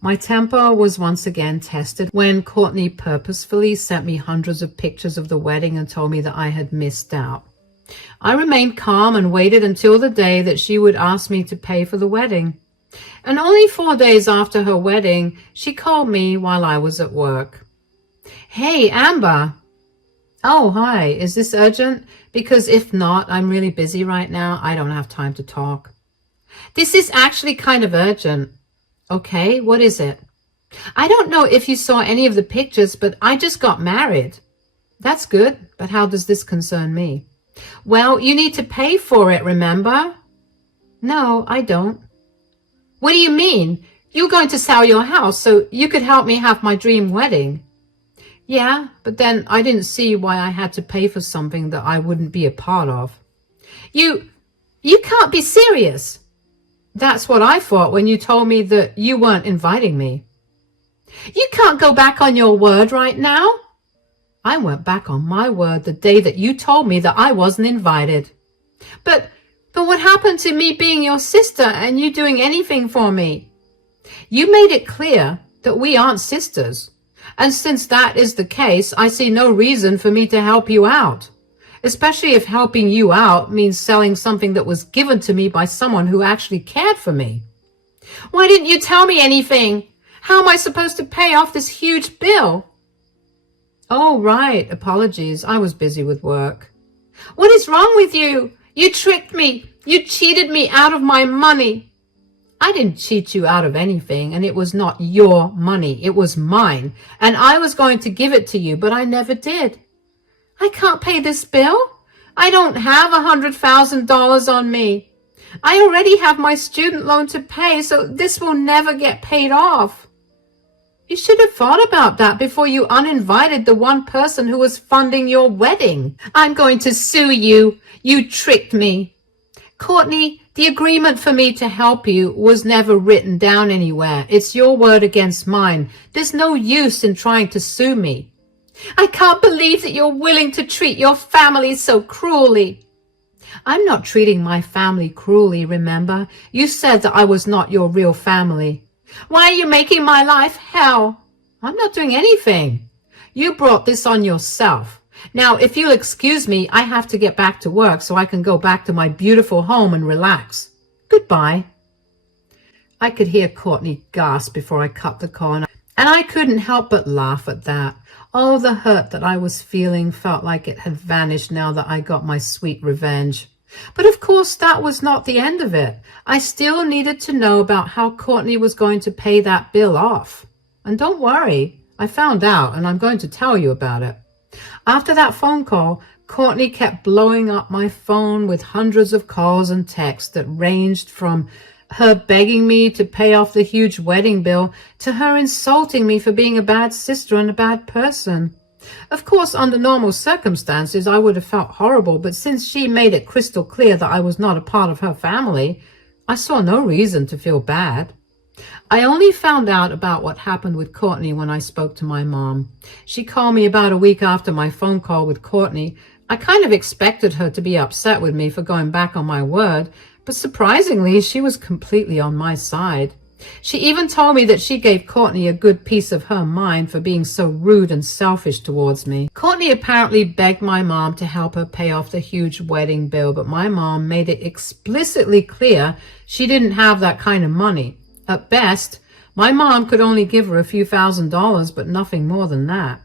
My temper was once again tested when Courtney purposefully sent me hundreds of pictures of the wedding and told me that I had missed out. I remained calm and waited until the day that she would ask me to pay for the wedding. And only 4 days after her wedding, she called me while I was at work. "Hey, Amber." "Oh, hi. Is this urgent? Because if not, I'm really busy right now. I don't have time to talk." "This is actually kind of urgent." "Okay, what is it?" "I don't know if you saw any of the pictures, but I just got married." "That's good, but how does this concern me?" "Well, you need to pay for it, remember?" "No, I don't." "What do you mean? You're going to sell your house so you could help me have my dream wedding." "Yeah, but then I didn't see why I had to pay for something that I wouldn't be a part of." You can't be serious." "That's what I thought when you told me that you weren't inviting me." "You can't go back on your word right now." "I went back on my word the day that you told me that I wasn't invited." But what happened to me being your sister and you doing anything for me?" "You made it clear that we aren't sisters. And since that is the case, I see no reason for me to help you out. Especially if helping you out means selling something that was given to me by someone who actually cared for me." "Why didn't you tell me anything? How am I supposed to pay off this huge bill?" "Oh, right. Apologies. I was busy with work." "What is wrong with you? You tricked me. You cheated me out of my money." "I didn't cheat you out of anything, and it was not your money. It was mine, and I was going to give it to you, but I never did." "I can't pay this bill. I don't have $100,000 on me. I already have my student loan to pay, so this will never get paid off." "You should have thought about that before you uninvited the one person who was funding your wedding." "I'm going to sue you. You tricked me." "Courtney, the agreement for me to help you was never written down anywhere. It's your word against mine. There's no use in trying to sue me." "I can't believe that you're willing to treat your family so cruelly." "I'm not treating my family cruelly, remember? You said that I was not your real family." "Why are you making my life hell?" "I'm not doing anything. You brought this on yourself. Now, if you'll excuse me, I have to get back to work so I can go back to my beautiful home and relax. Goodbye." I could hear Courtney gasp before I cut the call, and I couldn't help but laugh at that. Oh, the hurt that I was feeling felt like it had vanished now that I got my sweet revenge. But of course, that was not the end of it. I still needed to know about how Courtney was going to pay that bill off. And don't worry, I found out, and I'm going to tell you about it. After that phone call, Courtney kept blowing up my phone with hundreds of calls and texts that ranged from her begging me to pay off the huge wedding bill to her insulting me for being a bad sister and a bad person. Of course, under normal circumstances, I would have felt horrible, but since she made it crystal clear that I was not a part of her family, I saw no reason to feel bad. I only found out about what happened with Courtney when I spoke to my mom. She called me about a week after my phone call with Courtney. I kind of expected her to be upset with me for going back on my word, but surprisingly, she was completely on my side. She even told me that she gave Courtney a good piece of her mind for being so rude and selfish towards me. Courtney apparently begged my mom to help her pay off the huge wedding bill, but my mom made it explicitly clear she didn't have that kind of money. At best, my mom could only give her a few $1,000s, but nothing more than that.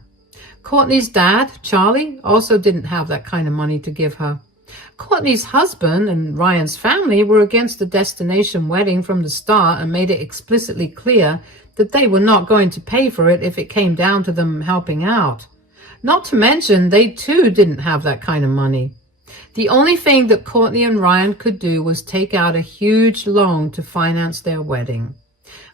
Courtney's dad, Charlie, also didn't have that kind of money to give her. Courtney's husband and Ryan's family were against the destination wedding from the start and made it explicitly clear that they were not going to pay for it if it came down to them helping out. Not to mention, they too didn't have that kind of money. The only thing that Courtney and Ryan could do was take out a huge loan to finance their wedding.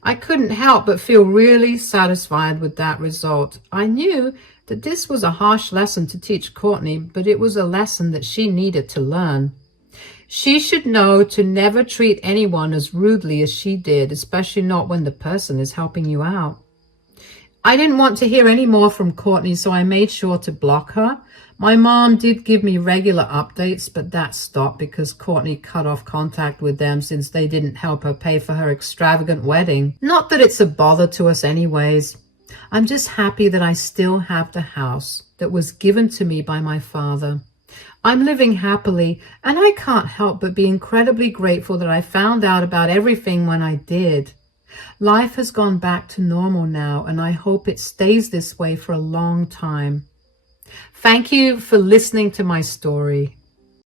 I couldn't help but feel really satisfied with that result. I knew that this was a harsh lesson to teach Courtney, but it was a lesson that she needed to learn. She should know to never treat anyone as rudely as she did, especially not when the person is helping you out. I didn't want to hear any more from Courtney, so I made sure to block her. My mom did give me regular updates, but that stopped because Courtney cut off contact with them since they didn't help her pay for her extravagant wedding. Not that it's a bother to us anyways. I'm just happy that I still have the house that was given to me by my father. I'm living happily, and I can't help but be incredibly grateful that I found out about everything when I did. Life has gone back to normal now, and I hope it stays this way for a long time. Thank you for listening to my story.